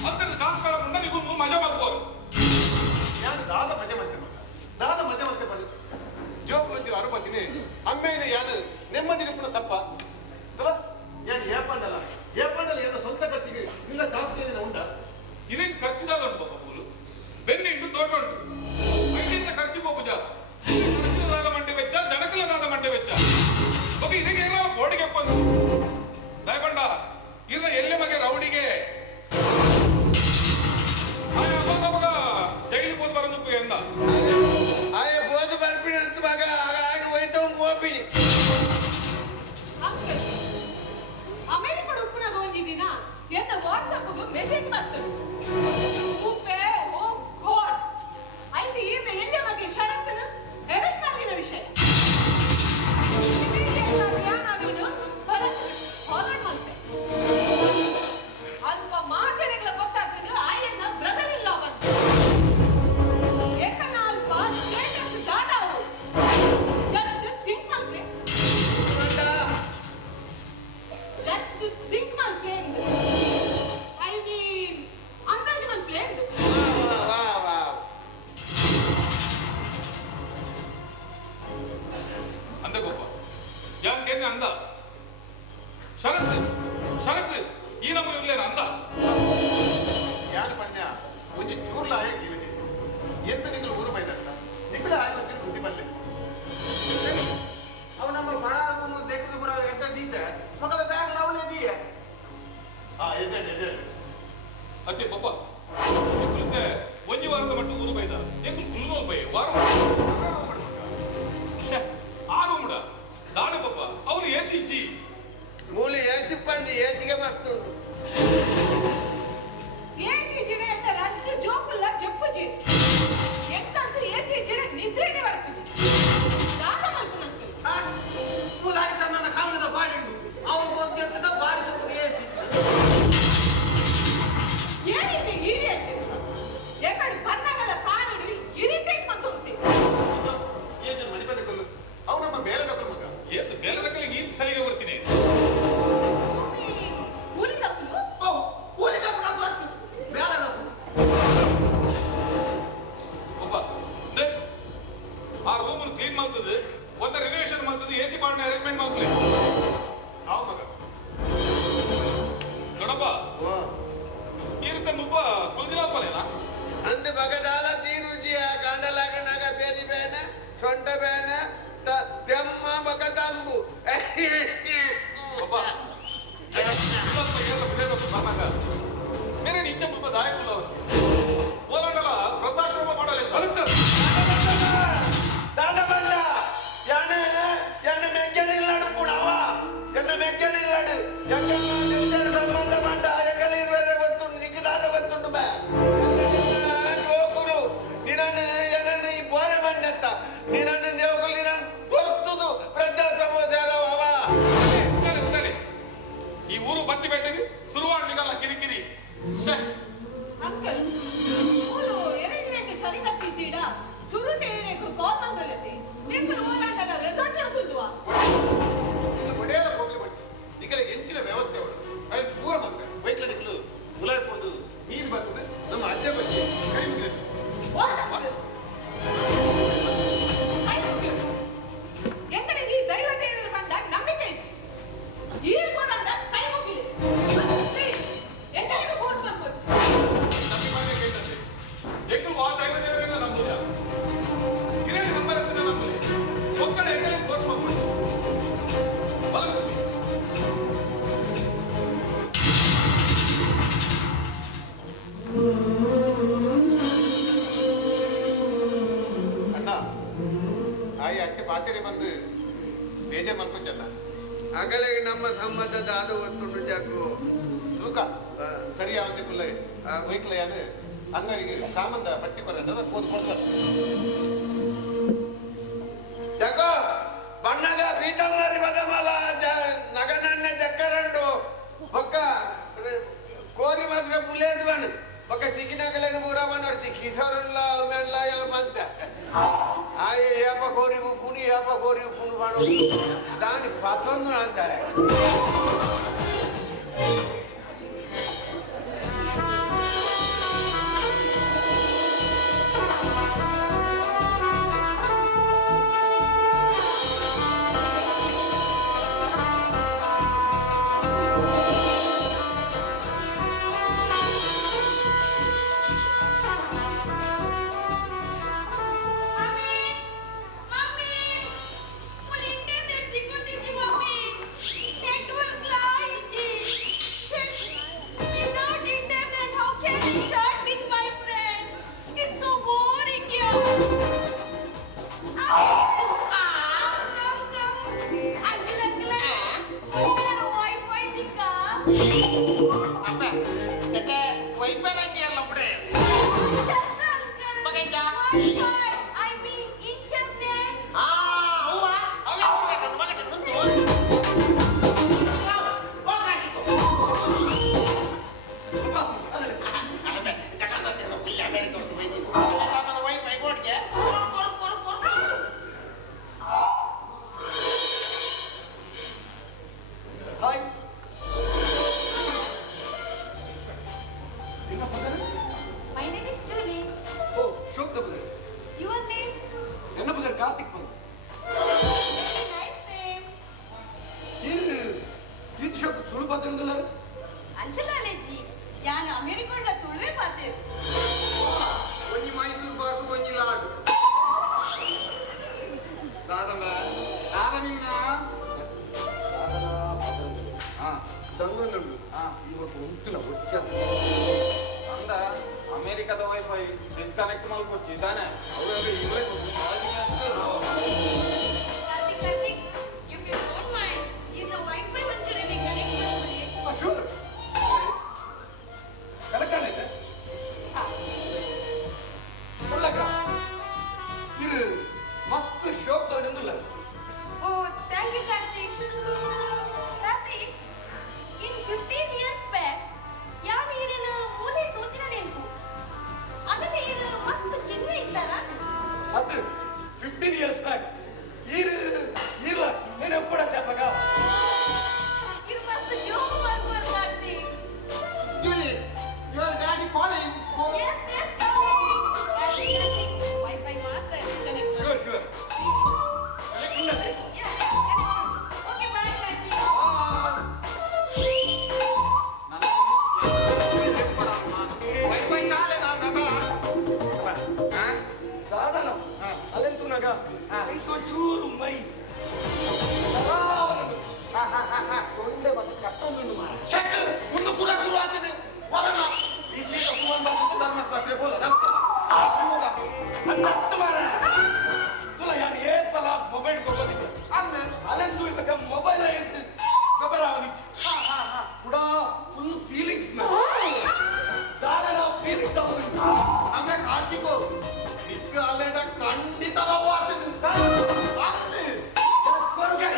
ಅಂತದ ಕಾಸುಗಳ ಮುಂಡ ನೀವು ಮಜಾ ಮಾಡ್ಬೋದು ಯಾನು ದಾದ ಮಜೆ ಮಾಡ್ತೆ ಮಗ ದಾದ ಮಜೆ ಮಾಡ್ತೆ ಬದು ಜೋಕುಲಂಜಿ ಅರುಪತ್ತಿನಿ ಅಮ್ಮೇನ ಯಾನು ನೆಮ್ಮದಿ ನಿಪುಣ ತಪ್ಪ ತಲ ಯಾನು ಏಪಂಡಲ್ಲ ಏನೋ ಸ್ವಂತ ಖರ್ಚಿಗೆ ಇಲ್ಲ ಕಾಸಿಗೆ ಏನೇನು ಉಂಡ ಇದೇನು ಖರ್ಚಿದಾಗ ಉಂಟು ಪಪ್ಪ ಪೂಲು ಬೆನ್ನೆ ಇಂಡು ತೋಟ ಉಂಟು ಐದರಿಂದ ಖರ್ಚು ಪೋಪುಜ ಖರ್ಚಿದಾದ ಮಂಟೆ ವೆಚ್ಚ ಜನಕಲದಾದ ಮಂಟೆ ವೆಚ್ಚ ಪಪ್ಪ ಇದಕ್ಕೆ ಏನೋ ಬೋಡಿಗೆ ಬಂದು ದಯಕೊಂಡ ಇರ ಎಲ್ಲೆ ಮಗೆ ರೌಡಿಗೆ ಜೈಲು ಹೋದ್ ಬರೋದಕ್ಕೂ ಎಂದ ಆಯ ಬೋದು ಬರ್ಪಿನ ಅಂತ ಮಗ ಎನ್ನ ವಾಟ್ಸಪ್ಗೆ ಮೆಸೇಜ್ ಮಾಡ್ತಾರೆ ಉಪ್ಪೆ ಓ ಗಾಡ್ ಐದು ಈರ್ನ ಎಲ್ಲೆ ಬಗ್ಗೆ ಶರತ್ತನ ಅರೆಸ್ಟ್ ಮಾಡಿನ ವಿಷಯ ಇಮಿಡಿಯೇಟ್ ಆಗಿ ನಾವೇನು ಫಾರ್ವರ್ಡ್ ಮಾಡ್ತೆ ಅಲ್ಪ ಮಾತನೆಗಳ ಗೊತ್ತಾಗ್ತದೆ ಆಯನ್ನ ಬ್ರದರ್ ಇಲ್ಲ ಬಂತು ಏಕನ ಅಲ್ಪ ಸ್ಟೇಟಸ್ ದಾಟ ಅವರು ಜಸ್ಟ್ ಥಿಂಕ್ ಮಾಡ್ತೆ ಜಸ್ಟ್ ಥಿಂಕ್ ಮಾಡ್ತೆ ಐ ಮೀನ್ ಅಂದಾಜು ಮಾಡ್ತೆ ಅಂದ ಗೋಪ ಯಾಕೆ ಅಂದ ಶರತ್ ಶರತ್ ಈ ನಮ್ಮ ಇಲ್ಲೇನ ಅಂದ ಯಾರು ಪಣ್ಯ ಒಂಜಿ ಚೂರ್ಲ ಆಯಕ್ಕೆ ಇರುಜಿ ಎಂತ ನಿಂಗಳು ಊರು ಬೈದಂತ ನಿಂಗಳ ಆಯ್ಕೆ ಬುದ್ಧಿ ಬಲ್ಲೆ ಅವು ನಮ್ಮ ಬರಾರನ್ನು ದೇಖದ ಬರ ಎಂತ ದೀತ ಮಗದ ಬ್ಯಾಗ್ ಲಾವಲೆ ದೀಯ ಎದ್ದೇಳಿ ಅತ್ತೆ ಪಪ್ಪ ಎಂಕುಲ್ತೆ ಒಂಜಿ ವಾರದ ಮಟ್ಟ ಊರು ಬೈದ ಎಂಕುಲ್ ಕುಲ್ಲು ಬೈ ವಾರ ಆ ರೂಮಡ ದಾಡ ಪಪ್ಪ ಅವನು ಏಸಿಜ್ಜಿ ಮೂಲಿ ಏಸಿಪ್ಪಂದಿ ಏಸಿಗೆ ಮರ್ತುಂಡು ಏಸಿ ಜಿಡೆ ಅಂತ ರದ್ದು ಜೋಕುಲ್ಲ ಜಪ್ಪುಜಿ ಎಂಕಂತೂ ಏಸಿ ಜಿಡೆ ನಿದ್ರೆನೆ ಬರ್ಪುಜಿ ದಾದ ಮಲ್ಪನಂತೆ ಮೂಲಾಡಿ ಸಣ್ಣ ಕಾಂಗದ ಬಾಡಿಂಡು ಅವ್ರು ಬಂದ ಬಾರಿಸುವುದು ಏಸಿ ಏನಿದೆ ಇರಿಯಟ್ ಯಾಕಂದ್ರೆ ಬಣ್ಣಗಳ ಕಾನಡಿ ಇರಿಟೇಟ್ ಮತ್ತೊಂತೆ ಏನು ಮಣಿಪದ ಕೊಲ್ಲು ಅವು ನಮ್ಮ ಬೇರೆ ಮಗ ಏನು ಬೇರೆ ಮಕ್ಕಳಿಗೆ ಈ ಸಲಿಗೆ ಬರ್ತೀನಿ ಉಳಿದಪ್ಪು ಒಬ್ಬ ಆ ರೂಮನ್ನು ಕ್ಲೀನ್ ಮಾಡ್ತದೆ ಒಂದ ರಿನೋವೇಷನ್ ಮಾಡ್ತದೆ ಎಸಿ ಬಾಂಡ್ ಅರೇಂಜ್ಮೆಂಟ್ ಮಾಡ್ಕೊಳ್ಳಿ ಅವು ಮಗ ದೊಡ್ಡಪ್ಪ ಇರುತ್ತೆ ಮುಪ್ಪ ಕುಲ್ಜಿಲಾಪಲೇನಾ ಅಂದು ಬಗದಾಲ ತೀರುಜಿಯ ಗಂಡಲಾಗನಾಗ ಬೇರಿ ಬೇನ ಸೊಂಟ ಬೇನ ತೆಮ್ಮ ಬಗ ತಂಬು ಒಬ್ಬ ಮೇರೆ ನಿಂಚ ಮುಪ್ಪ ದಾಯಕುಲ್ಲ ಅವರು ಓಲಾಂಡಲ ವೃದ್ಧಾಶ್ರಮ ಮಾಡಲಿ ದಾಂಡ ಬಂಡ ಯಾನೆ ಎನ್ನ ಮೆಂಜನಿಲ್ಲಾಡು ಕೂಡವ ಎನ್ನ ಮೆಂಜನಿಲ್ಲಾಡು ಎನ್ನ ಸಂಬಂಧ ಬಂಡ ಎಗಲಿರುವರೆ ಗೊತ್ತುಂಡು ನಿಗ್ದಾದ ಗೊತ್ತುಂಡು ಬಾ ಜೋಕುಲು ನಿನ್ನನ್ನು ಏನನ್ನು ಈ ಬೋರೆ ಬಂಡೆತ್ತ ನಿನ್ನನ್ನು ಜೋಕುಲು ನಿನ್ನನ್ನು ತೊರ್ತುದು ಪ್ರಜ್ಞಾ ಸಮೋಸಾರ ಅವ ಈ ಊರು ಬತ್ತಿ ಬೆಟ್ಟಿಗೆ ಶುರುವಾಡ್ ನಿಗಲ್ಲ ಕಿರಿಕಿರಿ ಅಂಕಲ್ ಮೂಲು ಅರೇಂಜ್ಮೆಂಟ್ ಸರಿ ತಪ್ಪಿದ್ದೀಡ ಸುರುಟೇನೆಗೂ ಕಾಲ್ ಮಂಗಲತೆ ನಿಮ್ಮನ್ನು ಓಲಾಂಡಲ ರೆಸಾರ್ಟ್ ಕುಲ್ದುವ ಒಡೆಯಲ ಹೋಗ್ಲಿ ಬಡ್ಸಿ ನಿಗಲ ಎಂಚಿನ ವ್ಯವಸ್ಥೆ ಅವಳು ಅಲ್ಲಿ ಪೂರ ಬಂದ ಬೈಕ್ಲಡಿಗಳು ಮುಲಾಯಿಸೋದು ನೀರು ಬರ್ತದೆ ನಮ್ಮ ಅಜ್ಜ ಬಗ್ಗೆ ಕೈ ಮುಗಿದ ಎಂಗಳಿಗೆ ಈ ದೈವ ದೇವರು ಬಂದಾಗ ನಂಬಿಕೆ ಹೆಚ್ಚು ಈ ಕೊಡಂದ ಕೈ ಮುಗಿಲಿ ಎಂಗಳಿಗೆ ಫೋರ್ಸ್ ಮಾಡ್ಬೋದು ಎಂಕಲ್ ವಾದ ನಂಬುದ ಕಿರಣ್ ನಂಬರ್ ಅಂತ ನಂಬುದು ಒಕ್ಕಡ ಎಂಕಲ್ ಫೋರ್ಸ್ ಮಾಡ್ಬೋದು ಬಲಸುತ್ತಿ ಅಣ್ಣ ಆಯಿ ಅಜ್ಜ ಪಾತೆರೆ ಬಂದು ಬೇಜಾರ್ ಮಾಡ್ಕೊಂಚಲ್ಲ ಅಗಲಿಗೆ ನಮ್ಮ ಸಂಬಂಧದ ಅದು ಗೊತ್ತುಂಡು ಜಾಕು ತೂಕ ಸರಿ ಆವಂತೆ ಕುಲ್ಲ ಬೈಕ್ಲಯಾನು ಅಂಗಡಿಗೆ ಸಾಮಂದ ಪಟ್ಟಿ ಬರಂಡ ಓದ್ ಕೊಡ್ತಾರೆ ಜಾಕೋ ಬಣ್ಣಗ ಪ್ರೀತಮ್ಮರಿ ಬದಮಲ ನಗನನ್ನೆ ಜಕ್ಕರಂಡು ಒಕ್ಕ ಕೋರಿ ಮಾತ್ರ ಬುಲೇದ್ ಬಣ್ಣ ಒಕ್ಕ ತಿಕ್ಕಿನಗಲೇನು ಬೂರ ಬಂದು ಕಿಸರುಲ್ಲ ಮೆಲ್ಲ ಅಂತ ಆಯ ಏಪ ಕೋರಿಗೂ ಪುನಿ ಏಪ ಕೋರಿಗೂ ಪುನು ಬಾಡು దాని పతొందు అంటారు Network line. ಕಾರ್ತಿಕ್ ಬಂದು Nice name. ಇದು ಶೋಕ್ ಸುಳ್ಳು ಪಾತ್ರಲ್ಲ ಅಂಚಲಾಲೆಜ್ಜಿ ಯಾನ್ ಅಮೆರಿಕೊಂಡ ತುಳುವೆ ಪಾತೆ ಒಂಜಿ ಮೈಸೂರು ಪಾಕು ಒಂಜಿ ಲಾಡು ದಾದಮ್ಮ ದಾದ ನಿನ್ನ ದಂಗೊಂಡು ಇವತ್ತು ಉಂಟಿನ ಹುಚ್ಚ ಅಂದ ಅಮೇರಿಕಾದ ವೈಫೈ ಡಿಸ್ಕನೆಕ್ಟ್ ಮಾಡ್ಕೊಚ್ಚಿ ತಾನೆ ಅವ್ರಿಗೆ ಇವರೇ Karthik Karthik if you don't mind is the wifi ಮಂಚೂರಿಯಲ್ಲಿ ಕನೆಕ್ಟ್ ಮಾಡ್ಕೊಳ್ಳಿ ಶೂರ್ ಕರೆಕ್ಟ್ ಒಳ್ಳೆಗ ಇದು ಮಸ್ತ್ ಶೋಕ್ ತಗೊಂಡಿಲ್ಲ Oh, thank you, Karthik. Karthik, in 15 years back, ಯಾವ ನೀರಿನ ಮೂಲೆ ತೋತಿನ ನೆನಪು ಅದ ನೀರು ಮಸ್ತ್ ಚಿನ್ನ ಇದ್ದಾರ ಅದು 15 years back ಇಲ್ಲ ನೀನು ಒಪ್ಪಡ ಚಾಪಕ ಇದು ಮಸ್ತ್ ಜೋಕ್ ಮಾಡ್ಕೋರ್ Karthik Julie, your daddy calling. yes yes Karthik wifi ಮಾತ್ರ connect sure sure okay bye Karthik wifi ಚಾಲೆ ದಾದ ಸಾಧನ ಅಲ್ಲೆಂತೂ ನಗ ಇಂಕೊ ಚೂರು ಮೈ ಒಂದೇ ಮತ್ತೆ ಕಟ್ಟೊಂದು ಮಾಡ ಶಟ್ ಮುಂದೆ ಕೂಡ ಶುರು ಆಗ್ತದೆ ಹೊರನ ಈ ಸೀಟ ಸುಮನ್ ಬರ್ತದೆ ಧರ್ಮಾಸ್ಪತ್ರೆ ಹೋದ ಹತ್ತು ಮಾರ ತುಲ ಯಾನ್ ಏಪಲ ಮೊಬೈಲ್ ಕೊಗೋದಿಲ್ಲ ಅಂದ್ರೆ ಅಲ್ಲೆಂತೂ ಇವಾಗ ಮೊಬೈಲ್ ಗೊಬ್ಬರ ಆಗಿತ್ತು ಕೂಡ ಫುಲ್ ಫೀಲಿಂಗ್ಸ್ ದಾದನ ಫೀಲಿಂಗ್ಸ್ ಆಗೋದು ಆಮೇಲೆ ಕಾರ್ತಿಕೋ ನಿಕ್ಕ ಅಲ್ಲೆಡ ಖಂಡಿತ ಲವ್ ಆಗ್ತದೆ ಆಗ್ತದೆ ಕೊರಗೆ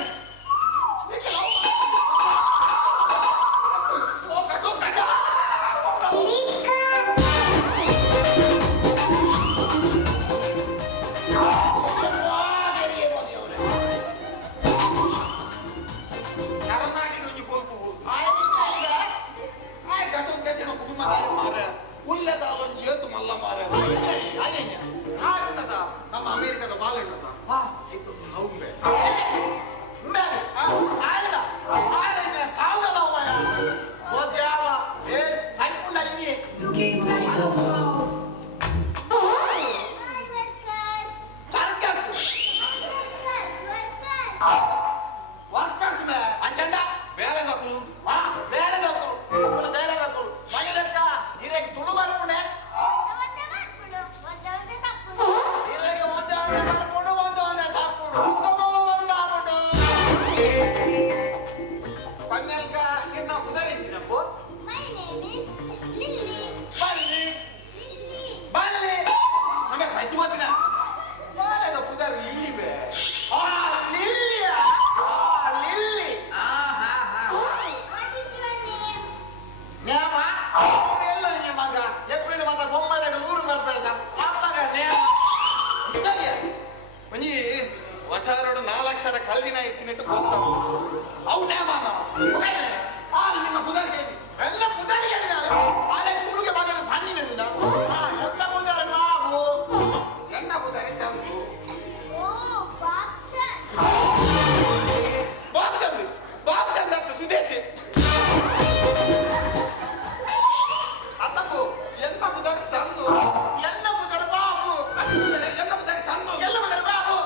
ಕರ್ನಾಟಕ ಒಂಜಿ ಕೊಲ್ಪು ಗಟ್ಟೊಂದು ಗಟ್ಟಿನ ಕುಟುಂಬದ ಮಾರ ಉಳ್ಳದ ಒಂಜಿ ಏತು ಮಲ್ಲ ಮಾರ ಆಟದ ನಮ್ಮ ಅಮೇರಿಕದ ಬಾಲೆಣ್ಣದ ಇದು ಅವಂಬೆ King like a wow. Workers ಅಂಚಂಡ ಬೇರೆ ದಕ್ಕಲು ಬೇರೆ ದಕ್ಕಲು ಬೇರೆ ದಕ್ಕಲು ಮನೆ ದಕ್ಕ ಇದಕ್ಕೆ ತುಳು ಬರ್ಪುಣೆ ಇದಕ್ಕೆ ಒಂದೇ ಒಂದೇ ಬರ್ಪುಣು ಒಂದೇ ತಪ್ಪುಡು ಒಂದು ಆಗ್ಬಿಟ್ಟು ಪನ್ನೆಲ್ಕ ಇನ್ನ ಉದರಿಂಚಿನಪ್ಪು ಬನ್ನಿ ಬನ್ನಿ ನಮಗೆ ಸಜ್ಜು ಬರ್ತೀನ ಬೇರೆದ ಪುದರ್ ಇಲ್ಲಿವೆ ಲಿಲ್ಲಿಯ ಲಿಲ್ಲಿ ನೇಮ ಎಲ್ಲ ನಿನ್ನ ಮಗ ಏಪ್ರಿಲ್ ಮಗ ಬೊಮ್ಮದಾಗ ಊರು ಬರ್ಬೇಡ ಅಪ್ಪಗ ನೇಮ ಒಂಜಿ ಒಟ್ಟಾರೋಡು 4 ಅಕ್ಷರ ಕಲ್ದಿನ ಎತ್ತಿನಿಟ್ಟು ಹೋಗ್ತಾವ ಅವು ನೇಮ ನಿಮ್ಮ ಪುದರ್ಗೆ ಎಲ್ಲ ಪುದರ್ಗೆ ಆದ್ರೆ ಸುರುಗೆ ಮಗನ ಸಣ್ಣಿನ ಎಲ್ಲ ಪುದರ್ ಬಾಬು ಎನ್ನ ಪುದರಿ ಚಂದು ಬಾಬ್ ಚಂದ ಅಂತ ಸುದೇಶಿ ಅತ್ತಪ್ಪು ಎಲ್ಲ ಪುದರ್ ಚಂದು ಎಲ್ಲ ಪುದರ್ ಬಾಬು ಎಲ್ಲ ಪುದರ್ ಚಂದು ಎಲ್ಲ ಪುದರ್ ಬಾಬು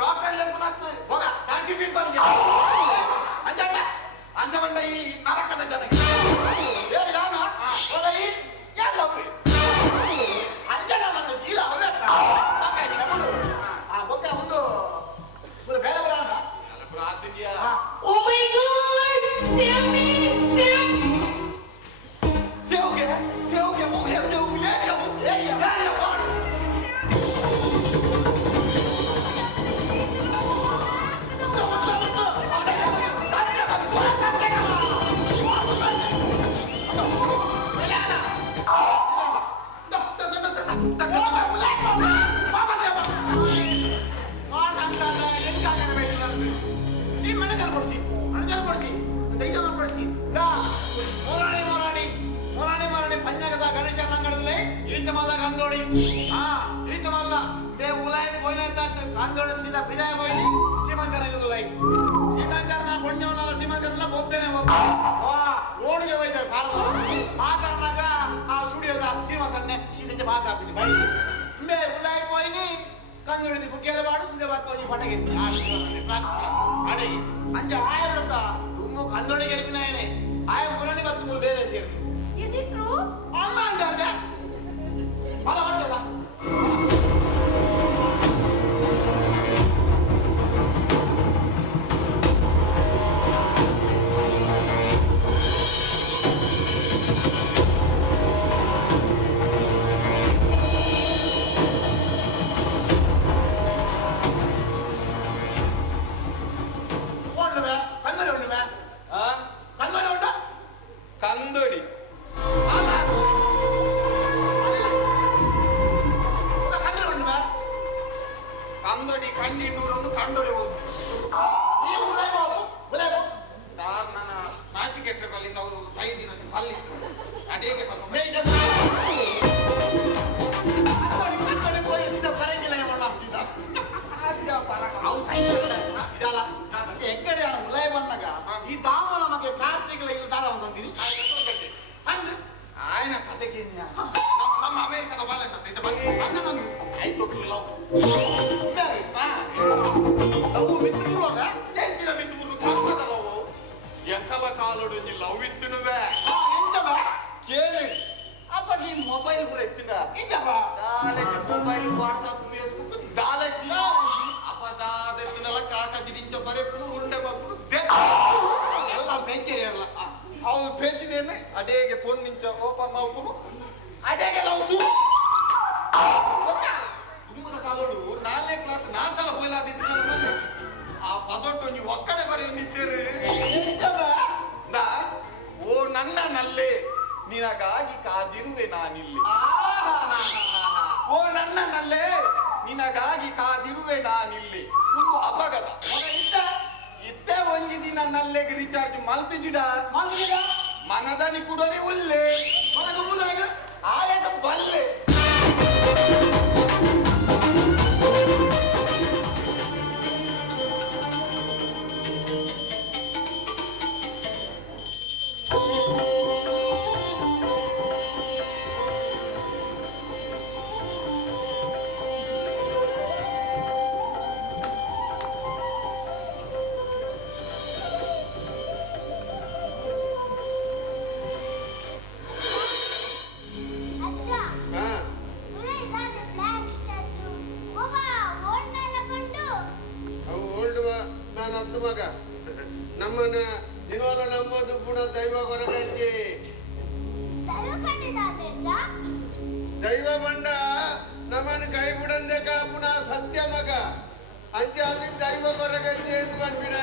ಡಾಕ್ಟರ್ ಹೋಗ ಡಾಕ್ಟರ್ ಪೀಪಲ್ಗೆ ಅಂಜಬಂಡ ಈ ನರಕದ ಜನಕ್ಕೆ ಬೇರೆ ಯಾನ ಹೋಗ ಈ ಎಲ್ಲ ಅಂಜನ ನನ್ನ ಜೀಲ ಅವರೇ ಓಕೆ ಒಂದು ಬೇರೆ ಬರೋಣ ಪ್ರಾರ್ಥನೆಯ Oh my God! Save me! Save me! ಸೇವ್ಗೆ ಹೋಗಿ ಸೇವ್ಗೆ ಕಂದೋಡಿ itu malah dia mulai poinnya tadi kantor sudah pindah poin simantar itu mulai ini karena punya nala simantar lah bopenya wah load ke bayi baru matar naga studio dah simasannya sih bahasa apa ini bayi dia mulai poin ini kantor itu bukan baru sudah buat poin pada gitu ada ini anja ayam itu tuh kantor ini kena ini ayam mulai buat mul beda sih Is it true? Amma anda malah ada ಕಂದೋಡಿ ಕಂದೊಡಿ ಕಣ್ಣಿಣ್ಣೂರೊಂದು ಕಂಡೊಡೆ ಹೋದು ನನ್ನ ನಾಚಿಕೆಟ್ಟ ಕಲ್ಲಿಂದ ಅವರು ತೈದಿನ ಅಲ್ಲಿತ್ತು ಅಡೇಗೆ ఎక్కడైనా ఉలయ పన్నగా ఈ దామ నమ్మకి కార్తీకల ఇల్లు దాదా ఉంటుంది ఆయన కథకి ನಮ್ಮ ಅಮೇರಿಕದ ಬಾಲಣ್ಣ ಆಯ್ತು ಎಂಚಿನ ಮಿತ್ತುಮುರು ಕಾಲ್ಪದಲ್ಲವು ಎಕ್ಕಲ ಕಾಲೋಡು ನೀ ಲವ್ ಇತ್ತುನುವೆ ಕೇಳಿ ಅಪ್ಪ ನೀ ಮೊಬೈಲ್ ಕೂಡ ಎತ್ತಿನ ದಾಲಜಿ ಮೊಬೈಲ್ ವಾಟ್ಸಾಪ್ ಫೇಸ್ಬುಕ್ ದಾಲಜಿ ಅಪ್ಪ ದಾದೆತ್ತಿನಲ್ಲ ಕಾಕಜಿ ನಿಂಚ ಬರೆಪ್ಪು ಉರುಂಡೆ ಬಪ್ಪು ಎಲ್ಲ ಬೆಂಚರಿ ಎಲ್ಲ ಅವ್ನು ಪೇಚಿನೇನೆ ಅಡೇಗೆ ಫೋನ್ ನಿಂಚ ಓಪನ್ ಮಾಡ್ಕೊಂಡು ಅಡೇಗೆ ಲವ್ಸು ದುಮ್ಮದ ಕಾಲೋಡು 4ನೇ ಕ್ಲಾಸ್ 4 ಸಲ ಬಯಲಾದಿತ್ತು ಆ ಪದೊಟ್ಟು ನೀವು ಒಕ್ಕಡೆ ಬರೀ ನಿಂತೇರಿ ಓ ನನ್ನ ನಲ್ಲೆ ನಿನಗಾಗಿ ಕಾದಿರುವೆ ನಾನಿಲ್ಲಿ ಓ ನನ್ನ ನಲ್ಲೆ ನಿನಗಾಗಿ ಕಾದಿರುವೆ ನಾನಿಲ್ಲಿ ಒಂದು ಅಪಘಾತ ಇದ್ದೇ ಒಂಜಿ ದಿನ ನಲ್ಲೆಗೆ ರಿಚಾರ್ಜ್ ಮಲ್ತಿಜಿಡ ಮನದನಿ ಕುಡರಿ ಉಲ್ಲೆ ಆಯಾಗ ಬಲ್ಲೆ ಮಗ ನಮ್ಮನ್ನ ದಿನವಲ್ಲ ನಮ್ಮದು ಪುನಃ ದೈವ ಹೊರಗಜ್ಜೆ ದೈವ ಬಂಡ ನಮ್ಮನ್ನು ಕೈ ಬಿಡಂದೆ ಪುನಃ ಸತ್ಯ ಮಗ ಅಂಚೆ ಅದು ದೈವ ಹೊರಗಜ್ಜೆ ಅಂತ ಬಂದ್ಬಿಡ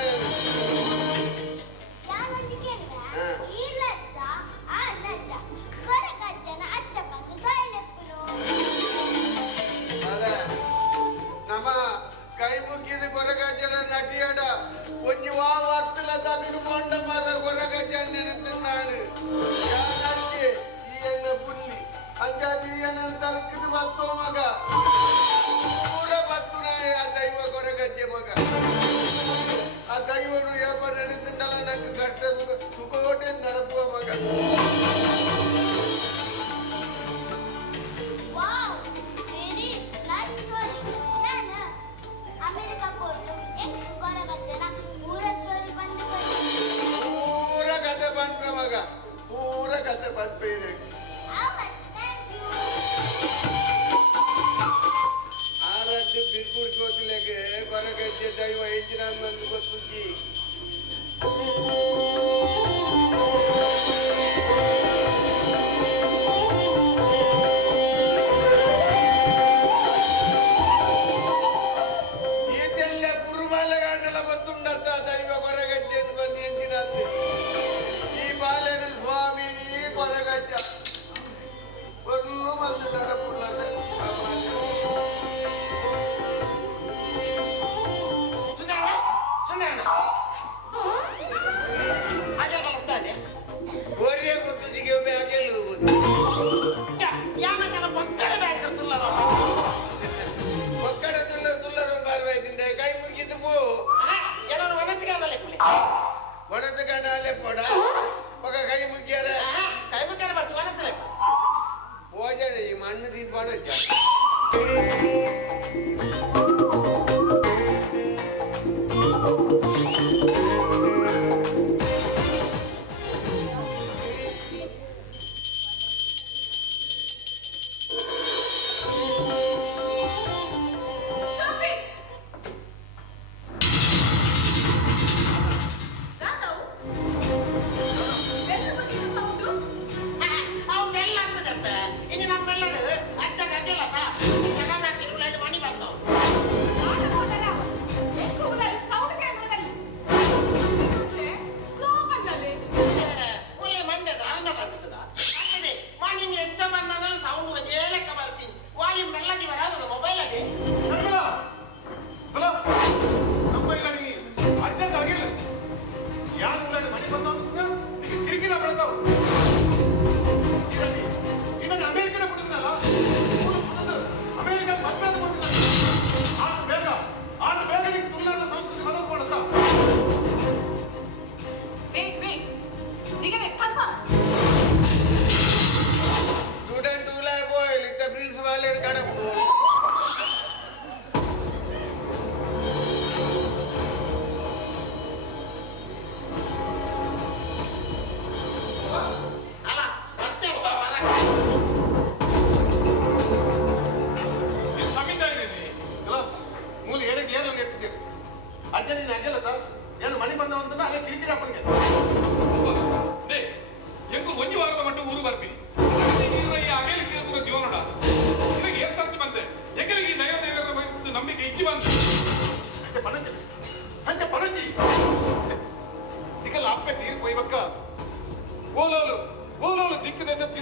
ನಮ್ಮ ಕೈ ಮುಗಿದ ಕೊರಗಜ್ಜನ ನಟಿಯಡ ಒಂಜಿ ವಾತ್ತಲ ತಗೊಂಡ ಮಗ ಕೊರಗಜ್ಜನ ನೆನೆತಿನ್ನಾನು ಯಾಕೆ ಈ ಎನ್ನ ಪುಲ್ಲಿ ಅಂಜಾದಿ ಎನ್ನ ತರ್ಕದ ಬತ್ತೋ ಮಗ ಪೂರ ಬತ್ತುನ ಆ ದೈವ ಕೊರಗಜ್ಜೆ ಮಗ ಆ ದೈವನು ಏಪ ನೆನೆತಿಂಡ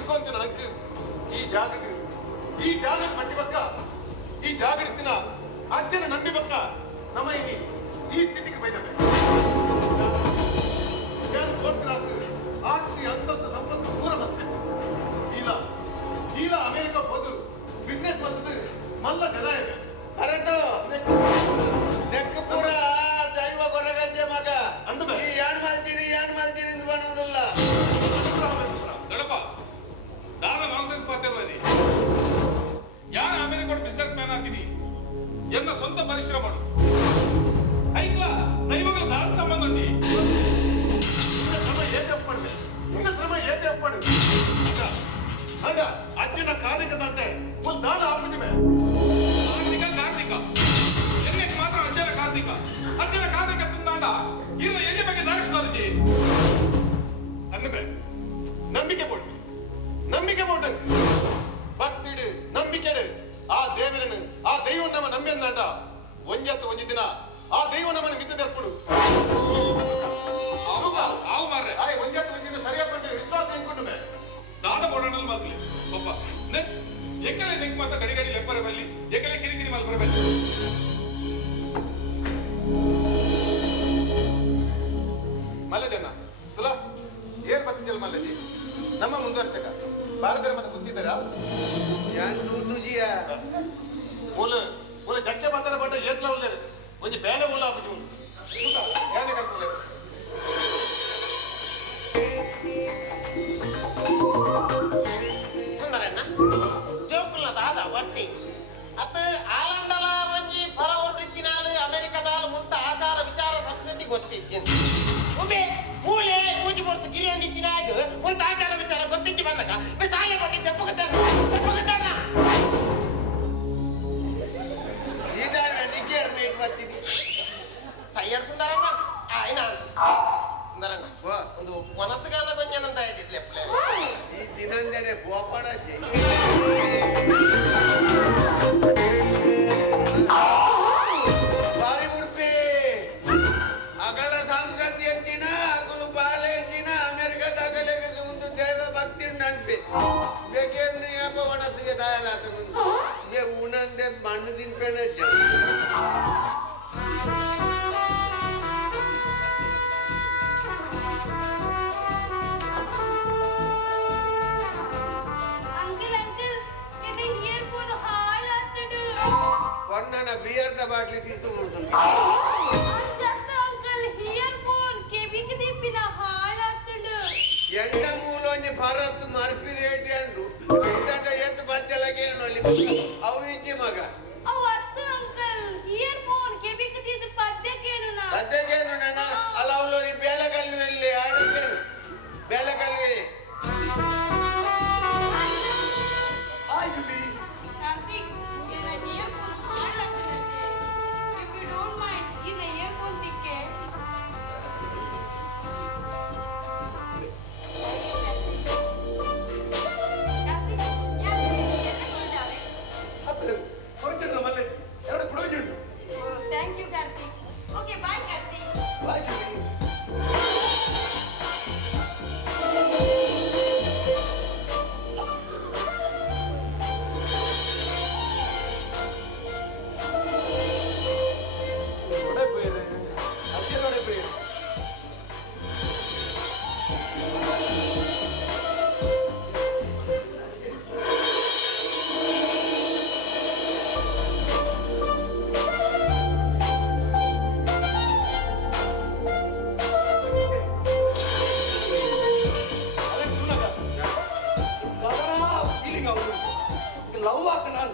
ತಿರ್ಕೊಂತೀನಿ ನಂಗೆ ಈ ಜಾಗ ಮಂದಿ ಬಕ್ಕ ಈ ಜಾಗ ಇತ್ತಿನ ಅಜ್ಜನ ನಂಬಿ ಬಕ್ಕ ನಮ್ಮ ಈ ಸ್ಥಿತಿಗೆ ಬೈದವೆ ಆಸ್ತಿ ಅಂತಸ್ತು ಸಂಪತ್ತು ಪೂರ ಮತ್ತೆ ಇಲ್ಲ ಅಮೆರಿಕ ಹೋದು ಬಿಸ್ನೆಸ್ ಬಂದದು ಮಲ್ಲ ಜನ ಇವೆ ಅರೆತು ನೆಕ್ ಪೂರ ಜೈವ ಕೊರಗಜ್ಜೆ ಮಗ ಅಂದ ಈ ಯಾನ್ ಮಾಡ್ತೀನಿ ಅಂತ ಬನ್ನೋದಿಲ್ಲ ದಡಪ ದಾನ ನಾನ್ಸೆನ್ಸ್ ಪಾತ್ಯವಾದಿ ಯಾರು ಅಮೆರಿಕ ಬಿಸ್ನೆಸ್ ಮ್ಯಾನ್ ಆಗಿದಿ ಎನ್ನ ಸ್ವಂತ ಪರಿಶ್ರಮ ಮಾಡು ಐಕ್ಲ ದೈವಗಳ ದಾನ ಸಂಬಂಧ ಉಂಡಿ ಶ್ರಮ ಏತೆ ಅಪ್ಪಡು ಅಂಡ ಅಜ್ಜನ ಕಾರ್ಯಕದಂತೆ ಒಂದು ದಾಳ ಹಾಕಿದಿವೆ ಕಾರ್ತಿಕ ಎನ್ನಕ್ಕೆ ಮಾತ್ರ ಅಜ್ಜನ ಕಾರ್ತಿಕ ತಿಂದಾಂಡ ಇನ್ನು ಎಲ್ಲಿ ಬಗ್ಗೆ ದಾಳಿಸಿದವ್ರಿಗೆ ಅಂದಬೆ ನಂಬಿಕೆ போட்டு ಭಕ್ತಿಡು ನಂಬಿಕೆಡು ಆ ದೇವರನ್ನು ಆ ದೈವ ನಮ್ಮ ನಂಬೆಂದಾಂಡ ಒಂಜಿ ದಿನ ಆ ದೈವ ನಮ್ಮನ್ನು ಮಿತ್ತು ತೆರ್ಪುಡು ಆವು ಮಾರ್ರೆ ಒಂಜಿ ದಿನ ಸರಿಯಾಗಿ ವಿಶ್ವಾಸ ಎಂಕೊಂಡು ದಾದ ಬೋಡಣಲ್ ಮಗ್ಲಿ ಒಬ್ಬ ಎಕ್ಕಲೆ ನೆಕ್ ಮಾತ ಗಡಿ ಲೆಪ್ಪರೆ ಬಲ್ಲಿ ಎಕ್ಕಲೆ ಕಿರಿಕಿರಿ ಮಲ್ಪರೆ ಬಲ್ಲಿ ಮಲ್ಲಜನ್ನ ತುಲ ಏರ್ ಬತ್ತಿದ್ದಲ್ಲ ಮಲ್ಲಜಿ ನಮ್ಮ ಮುಂದುವರಿಸಕ ಭಾರತದ ಮತ್ತೆ ಗೊತ್ತಿದ್ದಾರ ಯಾನ್ ತುಜಿಯ ಮೂಲ ಜಕ್ಕೆ ಮಾತಾಡ ಬಟ್ಟ ಏತ್ಲ ಉಳ್ಳೆ ಒಂಜಿ ಬೇಲೆ ಮೂಲ ಆಪುಜಿ ಯಾನೆ ಕರ್ಕೊಳ್ಳೆ ಸುಂದರಣ್ಣ ಜೋಕುಲ್ನ ದಾದ ವಸ್ತಿ ಅತ್ತ ಆಲಂಡಲ ಒಂಜಿ ಫಲ ಹೊರಟಿತ್ತಿನಾಲು ಅಮೆರಿಕದಾಲು ಮುಂತ ಆಚಾರ ವಿಚಾರ ಸಂಸ್ಕೃತಿ ಗೊತ್ತಿಜ್ಜೆಂದು ಉಬೆ ಮೂಲೆ ಮೂಜಿ ಬರ್ತು ಗಿರಿಯಂದಿತ್ತಿನಾಗ ಮುಂತ ಆಚಾರ ವಿಚಾರ ಗೊತ್ತಿಜ್ಜಿ ಬಂದಕ ಬೆ ಸಾಲೆ ಬಗ್ಗೆ ತೆಪ್ಪಗತನ ಇದಾನ ನಿಗ್ಗೇರ್ ಮೇಟ್ ಬರ್ತಿದಿ ಸಯ್ಯಡ್ ಸುಂದರಣ್ಣ ಆಯ್ನ ಸುಂದರಣ್ಣ ಒಂದು ಕೊನಸಗಾನ ಗೊಂಜನಂತ ಇದ್ದಿದ್ಲೆ ಈ ದಿನಂದನೆ ಗೋಪಾಳಜ್ಜಿ ಬಾರಿ ಉಡುಪಿ ಅಗಳ ಸಂಸ್ಕೃತಿ ಎತ್ತಿನ ಅಕಲು ಬಾಲೆ ಎತ್ತಿನ ಅಮೆರಿಕದಾಗಲೇ ಒಂದು ದೇವ ಭಕ್ತಿ ನನ್ಪಿ ಬೇಕೇನು ಯಾಪ ಒಣಸಿಗೆ ತಯಾರಾತ ಮೇ ಉಣಂದೆ ಮಣ್ಣು ತಿನ್ಪೇಣ పొన్నన బియర్ ద బాట్లి తీసుకుంటుంది అంకల్ హియర్ ఫోన్ కెబికి దిప్పిన హాళాత్తుడు ಎಂಟ ಮೂಲೊಂಜಿ ಭರತ್ ಮರ್ಪಿ ರೇಟಿ ಅಂಡು ಇಂದಟ ಎತ್ತು ಬದ್ದಲಗೆ ನೊಳ್ಳಿ ಅವು ಇಜ್ಜಿ ಮಗ ಅವ ಅರ್ಥ ಅಂಕಲ್ ಹಿಯರ್ ಫೋನ್ ಕೆಬಿಕ್ ದಿದ ಪದ್ಯಕೇನು ನಾ ಪದ್ಯಕೇನು ನನ ಅಲ್ಲ ಅವಳು ಬೇಲಗಲ್ಲಿನಲ್ಲಿ ಆಡಿದ್ದೇನು ಬೇಲಗಲ್ಲಿ ಕಾರ್ತಿಕ್ ಏನ ಹಿಯರ್ ಫೋನ್ ಹಾಳಾಗ್ತದೆ ಇಫ್ ಯು ಡೋಂಟ್ ಮೈಂಡ್ ಇನ ಹಿಯರ್ ಫೋನ್ ತಿಕ್ಕೆ ಕಾರ್ತಿಕ್ ಯಾಕೆ ಹೊರಟಾವೆ ಹೊರಟಿಲ್ಲ ಮಲ್ಲೆ ಎರಡು ಕುಡೋಜುಂಟು thank you Karthik okay bye Karthik bye Julie love ಆತ ನಾನು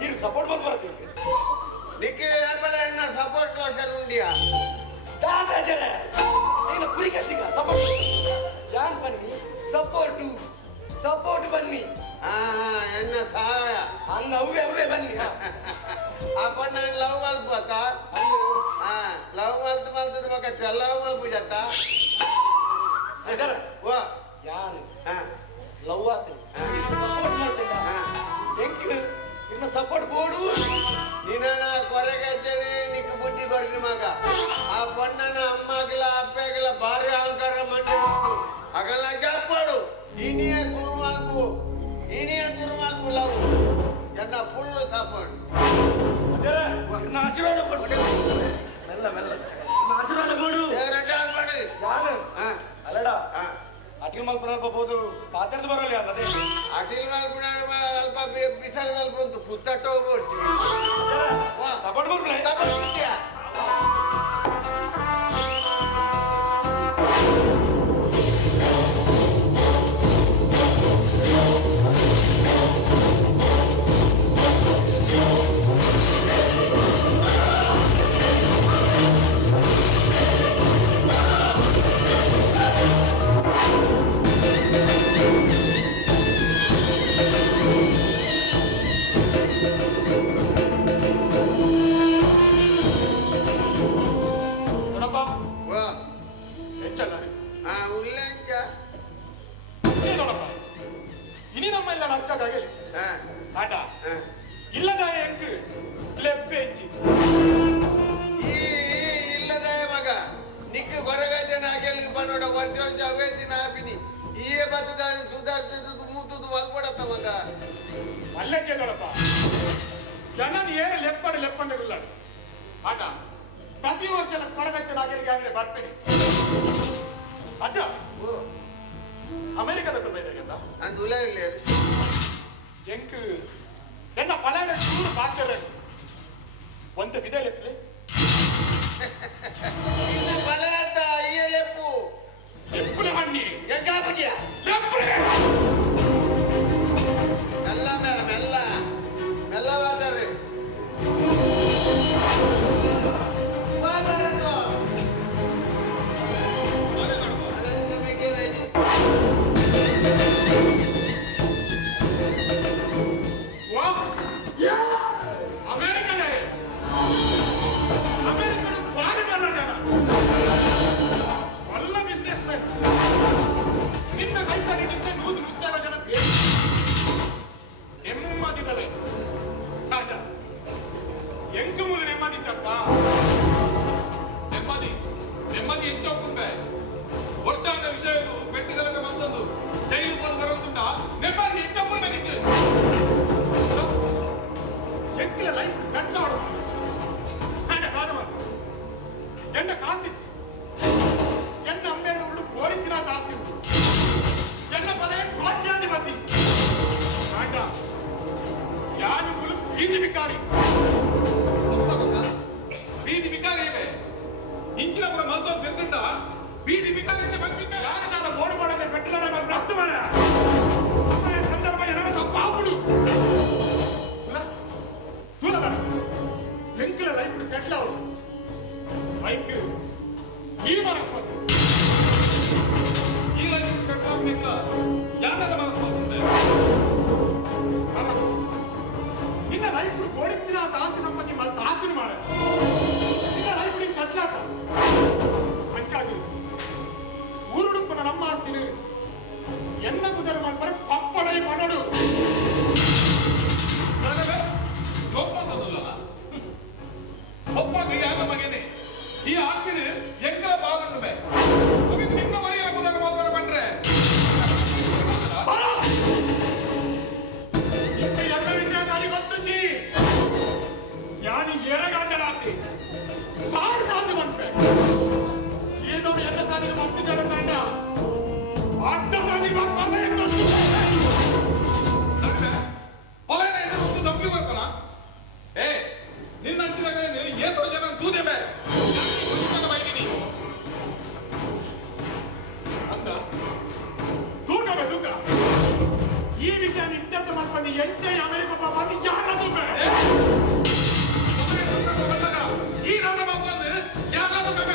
ಈಗ ಸಪೋರ್ಟ್ ಮಾಡಿ ಬರ್ತೀನಿ ನಿಕ್ಕೆ ಯಾಪಲ ಎನ್ನ ಸಪೋರ್ಟ್ ಲೋಷನ್ ಉಂಡಿಯಾ ದಾದ ಜನ ನೀನು ಕುರಿಕತ್ತಿಗ ಸಪೋರ್ಟ್ ಯಾನ್ ಬನ್ನಿ ಸಪೋರ್ಟ್ ಬನ್ನಿ ಎನ್ನ ಸಹಾಯ ಹಂಗ ಅವೇ ಬನ್ನಿ ಅಪ್ಪಣ್ಣ ಲವ್ ಮಲ್ಪತ್ತ ಲವ್ ಮಲ್ತದ ಮಗ ಲವ್ ಮಲ್ಪುಜತ್ತ ಓ ಯಾನ್ ಲವ್ ಆತ ಸಪೋರ್ಟ್ ಮಾಡ್ತಿದ್ದ ಹೆಂಗೆ ಇನ್ನ ಸಪೋರ್ಟ್ ಬೋಡು ನಿನ್ನ ಕೊರಗಜ್ಜನೆ ನಿಕ್ ಬುದ್ಧಿ ಕೊರಗಿ ಮಗ ಆ ಪಣ್ಣನ ಅಮ್ಮಗಿಲ ಅಪ್ಪಗಿಲ ಭಾರಿ ಅಹಂಕಾರ ಮಂಡಿ ಅಗಲ ಜಾಪಾಡು ಇನಿಯ ಗುರುವಾಕು ಅಣ್ಣ ಫುಲ್ ಸಪೋರ್ಟ್ ನನ್ನ ಆಶೀರ್ವಾದ ಕೊಡು ಮೆಲ್ಲ ಮೆಲ್ಲ ನನ್ನ ಆಶೀರ್ವಾದ ಕೊಡು ಮಾಡಿ ನಾನು ಅಲ್ಲಡ ಅಟಿಲ್ ಮಲ್ಪನ ಅಲ್ಪಬಹುದು ಪಾತ್ರದ ಬರಲ್ಲ ಅದೇ ಅಟಿಲ್ ಮಲ್ಪನ ಅಲ್ಪ ಬಿಸಳದ ಅಲ್ಪ ಒಂದು ಪುತ್ತಟ್ಟ ಹೋಗ್ಬೋದು ಸಪೋರ್ಟ್ ಬರ್ಬಿಡ ಉಲ್ಲಂಕ ಇನಿ ನಮ್ಮ ಇಲ್ಲ ನಚ್ಚಾಗೆ ಆಟ ಇಲ್ಲದ ಎಂಕ್ ಲೆಪ್ಪೆಚ್ಚಿ ಈ ಇಲ್ಲದ ಮಗ ನಿಕ್ಕ ಹೊರಗೈತೇನೆ ಹಾಗೆಲ್ಲಿ ಬಂದೋಡ ವರ್ಷ ಅವೈತಿನ ಹಾಪಿನಿ ಈ ಬತ್ತದ ಸುಧಾರಿಸಿದ್ದು ಮೂತದ್ದು ಮಲ್ಕೊಡತ್ತ ಮಗ ಅಲ್ಲೇ ಕೇಳಪ್ಪ ಜನನ ಏರು ಲೆಪ್ಪಂಡಿಲ್ಲ ಆಟ ಪ್ರತಿ ವರ್ಷ ಹೊರಗಚ್ಚನ ಹಾಗೆಲ್ಲಿ ಬರ್ತೀನಿ ಅಜ್ಜ ಅಮೆರಿಕದ ಬೈದಾಗಂತ ಅಂತ ಉಲವಿಲ್ಲ ಎಂಕ್ ಎನ್ನ ಪಲಾಡ ಚೂರು ಬಾಕ್ಯರ ಒಂದು ವಿದೆ ಲೆಪ್ಪಲೆ ಬಲ ಅಂತ ಈ ಲೆಪ್ಪು ಲೆಪ್ಪುಲೆ ಹಣ್ಣಿ ಎಂಗಾಪಟಿಯ ಲೆಪ್ಪುಲೆ ಮೆಲ್ಲ ಮೆಲ್ಲ ಮೆಲ್ಲ ಮಾತಾಡ್ರಿ ನಿನ್ನ ಕೈತರಿನಿಂದ 100 ಜನ ಬೇಕು ನೆಮ್ಮದಿದಲೆ ಆಟ ಎಂಕ ಮೂಲ ನೆಮ್ಮದಿ ಚತ್ತ ನೆಮ್ಮದಿ ಹೆಚ್ಚೋಪ್ಪುಂಬೆ ಒಟ್ಟಾದ ವಿಷಯಗಳು ಪೆಟ್ಟಿಗಲಕ್ಕೆ ಬಂದದ್ದು ಜೈಲು ಬಂದು ಬರೋದುಂಟ ನೆಮ್ಮದಿ ಹೆಚ್ಚೋಪ್ಪುಂಬೆ ನಿಂಗೆ ಎಂಕಲ ಲೈಫ್ ಕಟ್ಟ ಹೊಡೆದ ಆಟ ಕಾರಣ ಎನ್ನ ಕಾಸಿತ್ತು ಎನ್ನ ಅಮ್ಮೆಯನ್ನು ಉಳ್ಳು ಕೋರಿತ್ತಿನ ಕಾಸ್ತಿ ಉಂಟು ಎನ್ನ ಪದೇ ಕೋಟ್ಯಾಧಿಪತಿ ಆಟ ಯಾನು ಮುಲು ಬೀದಿ ಬಿಕಾರಿ ಬೀದಿ ಬಿಕಾರಿ ಇವೆ ಇಂಚಿನ ಪುರ ಮಲ್ತೋ ಬೆಂದಿಂದ ಬೀದಿ ಬಿಕಾರಿ ಬಂದ್ಬಿಟ್ಟ ಯಾರಿಗಾದ ಬೋರ್ಡ್ ಮಾಡದೆ ಪೆಟ್ಟಲ ಹತ್ತು ಮರ ಸಂದರ್ಭ ಏನೋ ತಪ್ಪಾಗ್ಬಿಡು ದೂರ ಬರ ಬೆಂಕಿಲ ಲೈಫ್ ಸೆಟ್ಲ್ ಅವರು ಬೈಕ್ ಈ ಮನಸ್ಸು ಈ ಲೈಫ್ ಸೆಟ್ ಆಗ್ಲಿಲ್ಲ ಯಾರದ ಮನಸ್ಸು ನಿನ್ನ ಲೈಫ್ ಗೋಡಿತ್ತಿನ ಆಸ್ತಿ ಸಂಪತ್ತಿ ಮತ್ತೆ ಆಸ್ತಿನ ಮಾಡ ನಿನ್ನ ಲೈಫ್ ಸೆಟ್ಲ್ ಆತ ಹಂಚಾಗಿ ಊರುಡುಪ್ಪನ ನಮ್ಮ ಆಸ್ತಿನ ಎನ್ನ ಕುದಲು ಮಾಡ್ತಾರೆ ಪಪ್ಪಡೈ ಮಾಡೋಡು ಒಪ್ಪಂದಲ್ಲ ಒಪ್ಪಾಗ ಯಾರ ಮಗೇನೆ ಈ ಆಸ್ತಿನ ಎಂಕಲ ಬಾಗನ್ನು ಬೇ ನಿನ್ನ ಮರಿಯ ಕುದಲು ಮಾತ್ರ ಬಂದ್ರೆ ಎಲ್ಲ ವಿಷಯ ಸಾರಿ ಗೊತ್ತುಂಜಿ ಯಾನಿ ಏರಗಾಂಡಲಾಗ್ತಿ ಸಾರ್ದು ಬಂದ್ಬೆ ಏದೋ ಎಲ್ಲ ಸಾರಿ ಮತ್ತೆ ಜನ ಕಂಡ ಅಡ್ಡ ಸಾರಿ ಬಂದ ಹೆಂಗ್ ಹೊಲನ ಹೆಸರು ಒಂದು ನಂಬಿ ಬರ್ತಾನ ಏ ನಿನ್ನ ಅಂಚಿನ ಏತೋ ಜನ ತೂದೆ ಬೇರೆ ಬೈದೀನಿ ಅಂತ ತೂಕವೇ ತೂಕ ಈ ವಿಷಯ ಇತ್ಯರ್ಥ ಮಾಡ್ಕೊಂಡು ಎಂಟೇ ಅಮೆರಿಕ ಪಾಪ ಯಾರ ತೂಕ ಈ ನನ್ನ ಮಕ್ಕಳು ಯಾರ ತೂಕ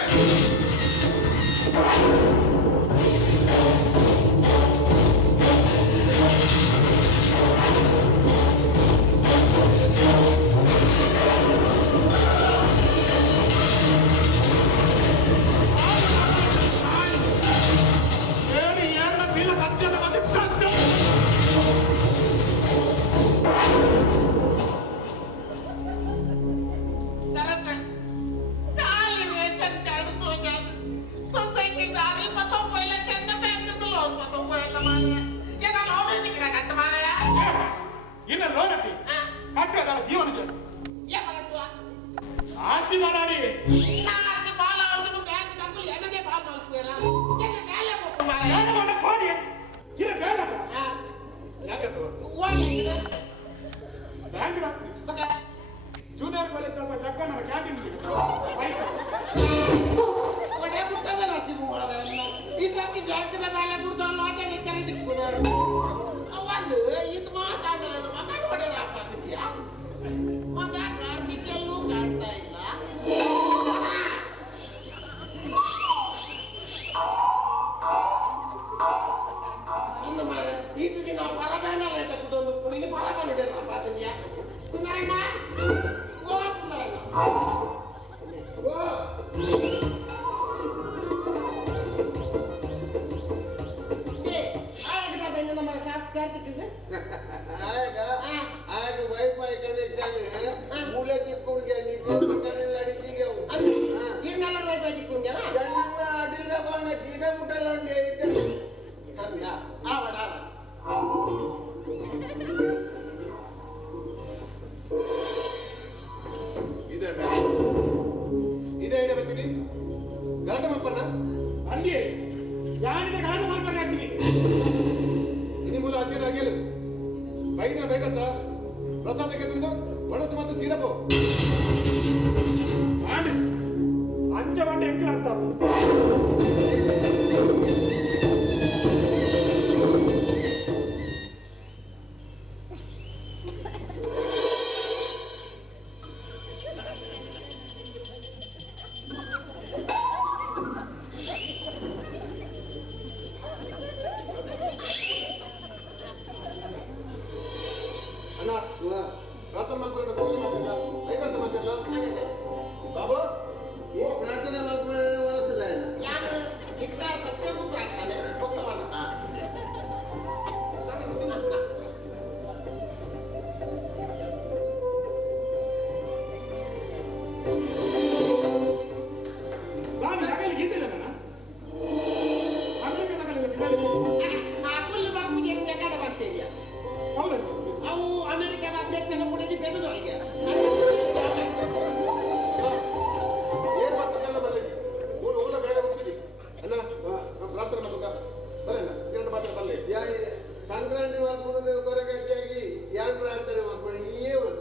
ಇನ್ನ ಲೋನ್ ಐತಿ ಕಟ್ಟದ ಜೀವನ ಆಸ್ತಿ ಮಾಡಾಡಿ ಮಾಡಿ ಇಲ್ಲ ಬೇಡ ಬ್ಯಾಂಕ್ ಜೂನಿಯರ್ ಕಾಲೇಜ್ ಸ್ವಲ್ಪ ಚಕ್ಕಣ್ಣರ ಕ್ಯಾಂಟೀನ್ ಈ ಸರ್ತಿ ಬ್ಯಾಂಕ್ದ ಮೇಲೆ ಬಿಡ್ತಾವ ನೋಟರಿ ಕರೆದಿಕ್ಬಿಡೋರು ಒಂದು ಇದು ಮಾತಾಡಲ್ಲ ಮಗ ನೋಡ್ಯಾರ ಪಾತಿದ್ಯಾ ಮಗ ಕಾರ್ತಿಕ್ ಎಲ್ಲೂ ಕಾಣ್ತಾ ಇಲ್ಲ ಇನ್ನು ಮಾರ ಇದು ದಿನ ಪರಮಾನ ರೇಟ ಕುದೊಂದು ಪುಣಿಗೆ ಪರಮಾನ ನೋಡ್ಯಾರ ಪಾತಿದ್ಯಾ ಸುಂದರಣ್ಣ ಓ ಸುಂದರಣ್ಣ ಓ ಆಗ ವೈಫೈ ಕನೆಕ್ಷನ್ ಮೂಲೆ ತಿಕ್ಕೊಂಡು ಅಡಿತೀಗೆ ಇನ್ನೆಲ್ಲ ವೈಫೈ ತಿಕ್ಕೊಂಡ್ಯಾ ಅಡಿಲ್ಲ ಬಾಣ ಸೀದಾ ಮುಟ್ಟಲ್ಲ ಆವಡ ಇದೇ ಐಡಿಯಾ ಬರ್ತೀನಿ ಗಲಾಟೆ ಮಪ್ಪನ್ನ ಅಂದಿ ಯಾನಿದೆ ಗಲಾಟೆ ಮಾಡ್ತಾರೆ ಆಗ್ತೀನಿ ಇನಿ ಮೂಲ ಹತ್ತಿರ ಬೈದಿನ ಬೇಕಂತ ಪ್ರಸಾದಕ್ಕೆ ತಂದು ಬಡಸು ಮತ್ತು ಸೀದಪ್ಪು ಮಾಡಿ ಅಂಚ ಬಂಡೆ ಎಂಕ್ಲ ಅಂತ ಪ್ರಾರ್ಥನೆ ಮಾಡ್ಕೊಂಡು ಮಾತಿಲ್ಲ ಐದಂತ ಮಾತಿಲ್ಲ ಬಾಬು ಈ ಪ್ರಾರ್ಥನೆ ಮಾಡ್ಕೊಳ್ಳಿಲ್ಲ ಯಾರು ಇಚ್ಛಾ ಸತ್ಯಕ್ಕೂ ಪ್ರಾರ್ಥನೆ ಭಕ್ತವಾದ ನಾನು ಯಾಕಲ್ಲಿ ಗೀತಿಲ್ಲ ನಾನು ಆ ಕುಲ್ಲು ಬಾಪುಗೆ ಬೇಕಾದ ಬರ್ತೀರಿಯಾ ಹೌದಾ ಅವು ಅಮೆರಿಕದ ಅಧ್ಯಕ್ಷನ ಪುಡಿದಿ ಬೆದದೊಳಗೆ ಏನ್ ಮಾತಾಡಲ್ಲ ಬಲ್ಲೆ ಊರು ಊರ ಬೇಡ ಹೋಗ್ತೀವಿ ಅಣ್ಣ ಪ್ರಾರ್ಥನೆ ಮಾಡ್ಬೇಕ ಬರಣ್ಣ ಎರಡು ಮಾತ್ರ ಬಲ್ಲೆ ಸಂಕ್ರಾಂತಿ ಮಾಡ್ಕೊಂಡು ಕೊರಗಟ್ಟಿಯಾಗಿ ಯಾರು ಪ್ರಾರ್ಥನೆ ಮಾಡ್ಕೊಂಡು ನೀವೇ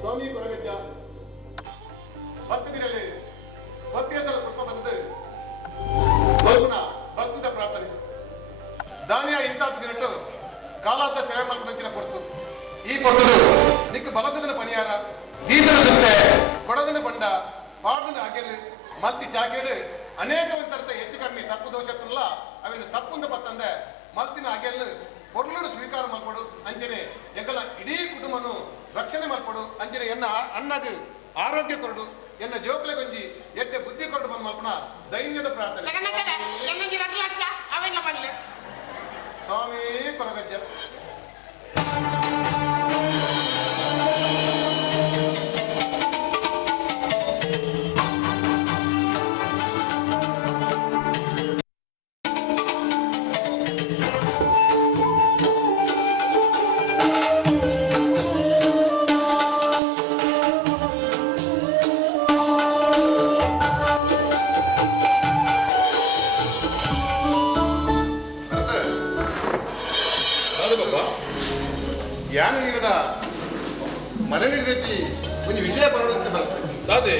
ಸ್ವಾಮಿ ಕೊರಗಜ್ಜ ಭಕ್ತದಿರಲಿ ಭಕ್ತಿಯ ಕೃಪ ಬಂದது ಬಲ್ಗುಣ ಭಕ್ತದ ಪ್ರಾರ್ಥನೆ ದಾನಿಯ ಇಂತಾತ ದಿನಟ್ಟು ಕಾಲಾದ ಸೇವೆ ಮಲ್ಪನಂಚಿನ ಕೊಡ್ತು ಈ ಕೊಡ್ತದು ನಿಕ್ ಬಲಸದನ ಪಣಿಯಾರ ದೀದನ ಜೊತೆ ಕೊಡದನ ಬಂಡ ಪಾಡ್ದನ ಅಗೆಲು ಮಲ್ತಿ ಜಾಗೇಡು ಅನೇಕವಂತರ್ಥ ಹೆಚ್ಚು ಕಮ್ಮಿ ತಪ್ಪು ದೋಷತ್ತಲ್ಲ ಅವಿನ ತಪ್ಪುಂದ ಬತ್ತಂದೆ ಮಲ್ತಿನ ಅಗೆಲು పొర్లుడు ಸ್ವೀಕಾರ ಮಾಡ್ಕೊಡು ಅಂಜನೆ ಎಗಲ ಇಡೀ ಕುಟುಂಬನು ರಕ್ಷಣೆ ಮಾಡ್ಕೊಡು ಅಂಜನೆ ಎನ್ನ ಅಣ್ಣಗೆ ಆರೋಗ್ಯ ಕೊರಡು ಎನ್ನ ಜೋಕ್ಲೆ ಗಂಜಿ ಎಟ್ಟೆ ಬುದ್ಧಿ ಕೊರಡು ಬಂದು ಮಲ್ಪನ ದೈನ್ಯದ ಪ್ರಾರ್ಥನೆ ಸ್ವಾಮಿ ಕೊರಗಜ್ಜ ಯಾನು ನೀನದ ಮನೆ ನಿರ್ದೇಶಿ ಒಂದು ವಿಷಯ ಬರೋದಂತೆ ಬರ್ತದೆ ಅದೇ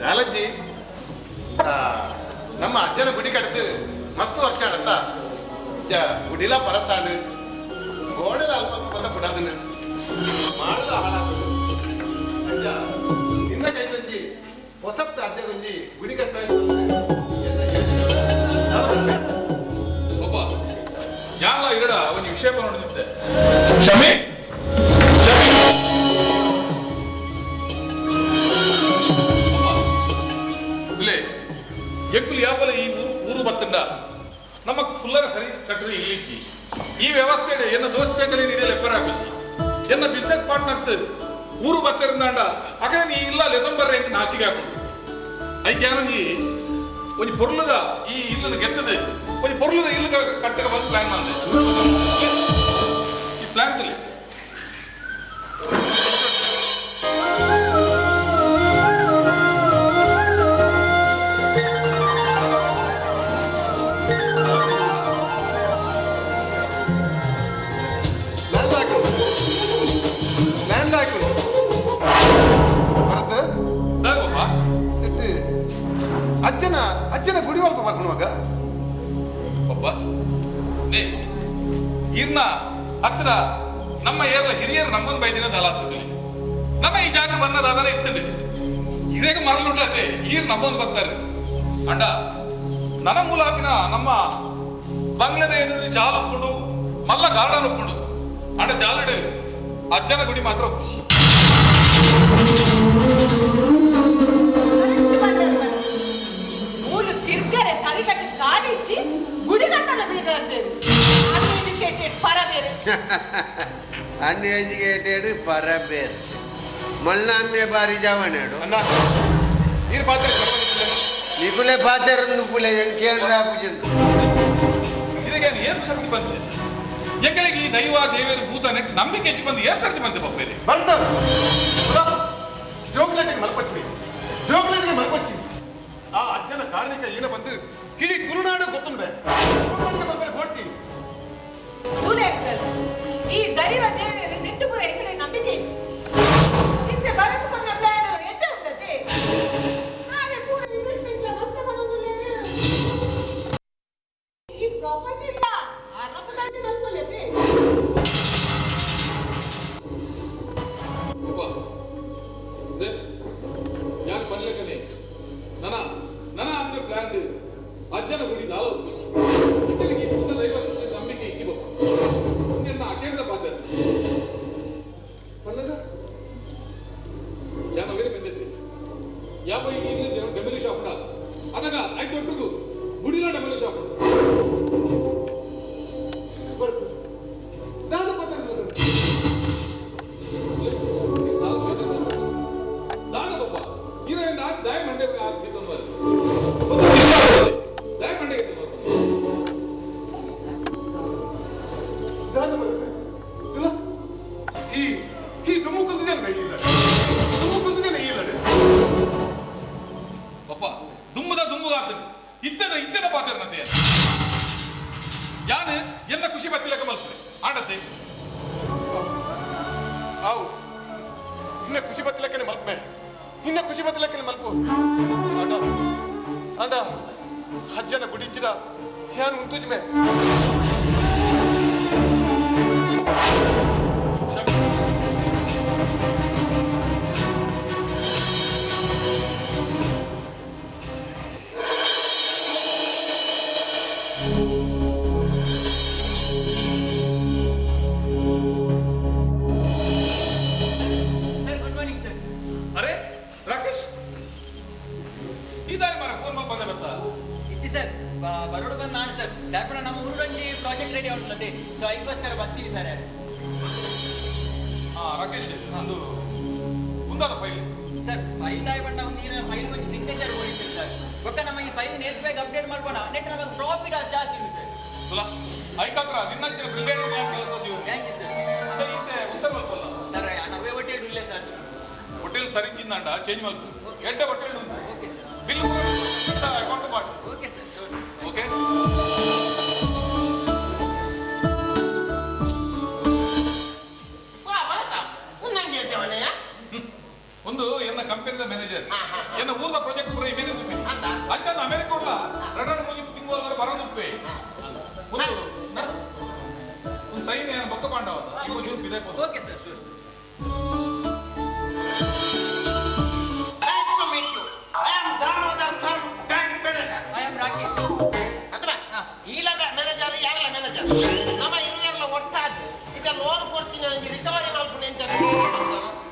ದಾಲಜ್ಜಿ ನಮ್ಮ ಅಜ್ಜನ ಗುಡಿ ಕಡ್ದು ಮಸ್ತ್ ವರ್ಷ ಆಡತ್ತ ಗುಡಿಲ ಪರತ್ತಾಡು ಗೋಡೆಲ ಅಲ್ಪ ಅಲ್ಪ ಬಂದ ಬಿಡೋದನ್ನ ಮಾಡಲು ಹಾಳಾಗ್ತದೆ ಅಜ್ಜ ನಿನ್ನ ಕೈ ಗಂಜಿ ಹೊಸತ್ತ ಅಜ್ಜ ಗಂಜಿ ಗುಡಿ ಕಟ್ಟ ಒಬ್ಬ ಯಾಲ ಇರಡ ಅವನಿಗೆ ವಿಷಯ ನೋಡಿದ್ದೆ ಕ್ಷಮೆ ఎక్కులు యాపల ఈ ఊరు బతుండ నమకు ఫుల్లగా సరి కట్టరు ఇల్లిచ్చి ఈ వ్యవస్థ ఎన్న దోసిಬೇಕಲ್ಲಿ ನೀಡಲು ಎಪ್ಪರಾಗಿಲ್ಲ ಎನ್ನ ಬಿಸ್ನೆಸ್ ಪಾರ್ಟ್ನರ್ಸ್ ಊರು ಬತ್ತಿರಂದಾಂಡ ಅಕಡೆ ನೀ ಇಲ್ಲ ಲೆತಂಬರ್ರೆ ಅಂತ ನಾಚಿಗೆ ಹಾಕೊಂಡು ಐಕ್ಯಾನು ನೀ ಒಂದು ಪೊರ್ಲದ ಈ ಇಲ್ಲನ್ನು ಗೆದ್ದದೆ ಒಂದು ಪೊರ್ಲದ ಇಲ್ಲ ಕಟ್ಟಕ ಬಂದು ಪ್ಲಾನ್ ಮಾಡಿದೆ ಈ ಪ್ಲಾನ್ ತಿಳಿ ಅಜ್ಜನ ಗುಡಿ ಒಲ್ಪ ಬರ್ಕೊಳುವಾಗ ಒಬ್ಬ ಇರ್ನ ಹತ್ತಿರ ನಮ್ಮ ಏರ್ಲ ಹಿರಿಯರು ನಮ್ಮನ್ನು ಬೈದಿನ ದಾಲಾಗ್ತದೆ ನಮ್ಮ ಈ ಜಾಗ ಬನ್ನದಾದ್ರೆ ಇತ್ತಂడి ಇರೇಗ ಮರಳುಂಟದೆ ಈರ್ ನಮ್ಮೊಂದು ಬರ್ತಾರೆ ಅಂಡ ನನ್ನ ಮೂಲಾಪಿನ ನಮ್ಮ ಬಂಗ್ಲದ ಏನಿದ್ರೆ ಜಾಲ ಒಪ್ಪುಂಡು ಮಲ್ಲ ಗಾರ್ಡನ್ ಒಪ್ಪುಂಡು ಅಂಡ ಜಾಲಡು ಅಜ್ಜನ ಗುಡಿ ಮಾತ್ರ ಖುಷಿ ತಿರ್ಗರೆ ಸರಿಗಟ್ಟಿ ಗಾಡಿ ಇಚ್ಚಿ ಗುಡಿಗಟ್ಟನ ಬೀದರ್ದೇರು ಅನ್ಎಜುಕೇಟೆಡ್ ಪರಬೇರೆ ಅನ್ಎಜುಕೇಟೆಡ್ ಪರಬೇರೆ ಮಲ್ಲಾಮ್ಯ ಬಾರಿ ಜವನೇಡು ಅಣ್ಣ ನೀರು ಪಾತ್ರೆ ನಿಗುಲೆ ಪಾತೆರಂದು ಪುಲೆ ಕೇಂದ್ರ ಪೂಜಂದು ಇದಕ್ಕೆ ಏನು ಸರ್ತಿ ಬಂದೆ ಎಂಗಳಿಗೆ ಈ ದೈವ ದೇವರು ಭೂತ ನೆಟ್ಟು ನಂಬಿಕೆ ಹೆಚ್ಚು ಬಂದು ಏನು ಸರ್ತಿ ಬಂದೆ ಪಪ್ಪೇರಿ ಬಂತ ಜೋಗ್ಲಾಟಿಗೆ ಮಲ್ಪಚ್ಚಿ ಜೋಗ್ಲಾಟಿಗೆ ಮಲ್ಪಚ್ಚಿ ಆ ಅಜ್ಜನ ಕಾರ್ಣಿಕ ಏನ ಬಂದು ಇಡೀ ತುಳುನಾಡು ಗೊತ್ತುಂಡೆ ಕೊಡ್ತಿ ಈ ದೈವ ದೇವಿಯರು ನೆಟ್ಟುಪುರ ಎಂಗ್ರೆ ನಂಬಿಕೆ ಹೆಚ್ಚು ಇಂತೆ ಬರೆದುಕೊಂಡ ಪ್ಲಾನ್ ಎಂತ ಉಂಟತೆ ಆರೆ ಪೂರ ಇನ್ವೆಸ್ಟ್ಮೆಂಟ್ ಮತ್ತೆ ಬಂದೊಂದುಲ್ಲೇರು ಈ ಪ್ರಾಪರ್ಟಿ ಇಲ್ಲ ಅರಪದಂತೆ ಮಲ್ಕೊಳ್ಳತೆ ಯಾಕೆ ಬರ್ಲೇಕನೆ ನನ್ನ ಅಂದ್ರೆ ಪ್ಲಾನ್ ಅಜ್ಜನ ಗುಡಿ ದಾಲ ಖುಷಿ ಇಟ್ಟಲಿಗೆ ಈ ಭೂತ ದೈವ ನಂಬಿಕೆ ಇಕ್ಕಿ ಬಪ್ಪ ಅಕೇಂದ್ರ ಪಾತ್ರ ಬಂದಾಗ ಯಾವ ಬೇರೆ ಬಂದಿದ್ದೆ ಯಾವ ಇಲ್ಲಿ ಡೆಮಲಿ ಶಾಪ್ ಅದಾಗ ಆಯ್ತು ಒಟ್ಟುದು ಗುಡಿಲ ಡೆಮಲಿ ಶಾಪ್ ಬರ್ತು ದಾದ ಪಾತ್ರ ದಾನ ಬಪ್ಪ ಇರೋ ದಯ ಮಂಡೆ ಆಗ್ತಿತ್ತು ದಯ ಮಂಡೆ ದಾದ ಬರುತ್ತೆ ಚಲೋ ಈ ದುಮ್ಮುಕೊಂದು ಜನ ಇಲ್ಲ ದುಮ್ಮುಕೊಂದು ಜನ ಇಲ್ಲ ಒಪ್ಪ ದುಮ್ಮುಗಾಗ್ತದೆ ಇತ್ತದ ಪಾತ್ರ ನತೆ ಯಾನು ಎನ್ನ ಖುಷಿ ಬತ್ತಿಲಕ ಮಲ್ಸ್ರೆ ಆಡತ್ತೆ ಆವು ಇನ್ನ ಖುಷಿ ಬತ್ತಲಕ್ಕನೆ ಮಲ್ಪೆ ಇನ್ನ ಖುಷಿ ಬತ್ತಲಕ್ಕನೆ ಮಲ್ಪು ಅಂಡ ಅಜ್ಜನ ಗುಡಿಚ್ಚಿದ ಯಾನು ಉಂತುಜ್ಮೆ ಅರೆ ರಾಕೇಶ್ ಇದಾರೆ ಮಾರ ಫೋನ್ ಮಾಡಿ ಬಂದ ಬರ್ತಾ ಇತ್ತು ಸರ್ ಬರೋಡು ಬಂದು ನಾನು ಸರ್ ಡಾಕ್ಟರ್ ನಮ್ಮ ಊರಲ್ಲಿ ಪ್ರಾಜೆಕ್ಟ್ ರೆಡಿ ಆಗ್ತದೆ ಸೊ ಅದಕ್ಕೋಸ್ಕರ ಬರ್ತೀವಿ ಸರ್ ರಾಕೇಶ್ ಒಂದು ಮುಂದಾದ ಫೈಲ್ ಸರ್ ಫೈಲ್ ದಾಯಪಟ್ಟ ಒಂದು ಫೈಲ್ ಒಂದು ಸಿಗ್ನೇಚರ್ ಓಡಿಸಿ ಸರ್ ಒಟ್ಟ ನಮ್ಮ ಈ ಫೈಲ್ ನೇರವಾಗಿ ಅಪ್ಡೇಟ್ ಮಾಡ್ಬೋಣ ನೆಟ್ ನಮಗೆ ಪ್ರಾಫಿಟ್ ಅದು ಜಾಸ್ತಿ ಇದೆ ಸರ್ ತುಲ ಐಕಾತ್ರ ನಿನ್ನಚ್ಚಿನ ಬ್ರಿಗೇಡ್ ಕೆಲಸ ನೀವು ಥ್ಯಾಂಕ್ ಯು ಸರ್ ಸರಿ ಇದೆ ಉತ್ತರ ಮಲ್ಪಲ್ಲ ಸರ್ ನಾವೇ ಹೋಟೆಲ್ ಇಲ್ಲೇ ಸರ್ ಹೋಟೆಲ್ ಸರಿಂಚಿಂದ ಚೇಂಜ್ ಮಲ್ಪು ಎಡ್ಡೆ ಹೋಟೆಲ್ ಉಂಟು ಓಕೆ ಸರ್ ಬಿಲ್ ಅಕೌಂಟ್ ಮಾಡಿ ಓಕೆ ಸರ್ ಓಕೆ ಒಂದು ಎನ್ನ ಕಂಪನಿದ ಮ್ಯಾನೇಜರ್ ಎನ್ನ ಊರ್ದ ಪ್ರಾಜೆಕ್ಟ್ ಪೂರ ಇಮೇಲೆ ತುಪ್ಪಿ ಅಂಚಂದ ಅಮೆರಿಕ ಉಳ್ಳ ರಡಾಡ್ ಮೂಲಿ ತಿಂಗಳ ಬರೋದು ಉಪ್ಪೆ ಒಂದು ಸೈನ್ ಏನು ಬೊಕ್ಕ ಪಾಂಡವ ಈಗ ಜೂರ್ ಇದೆ okay sir sure I am Rakesh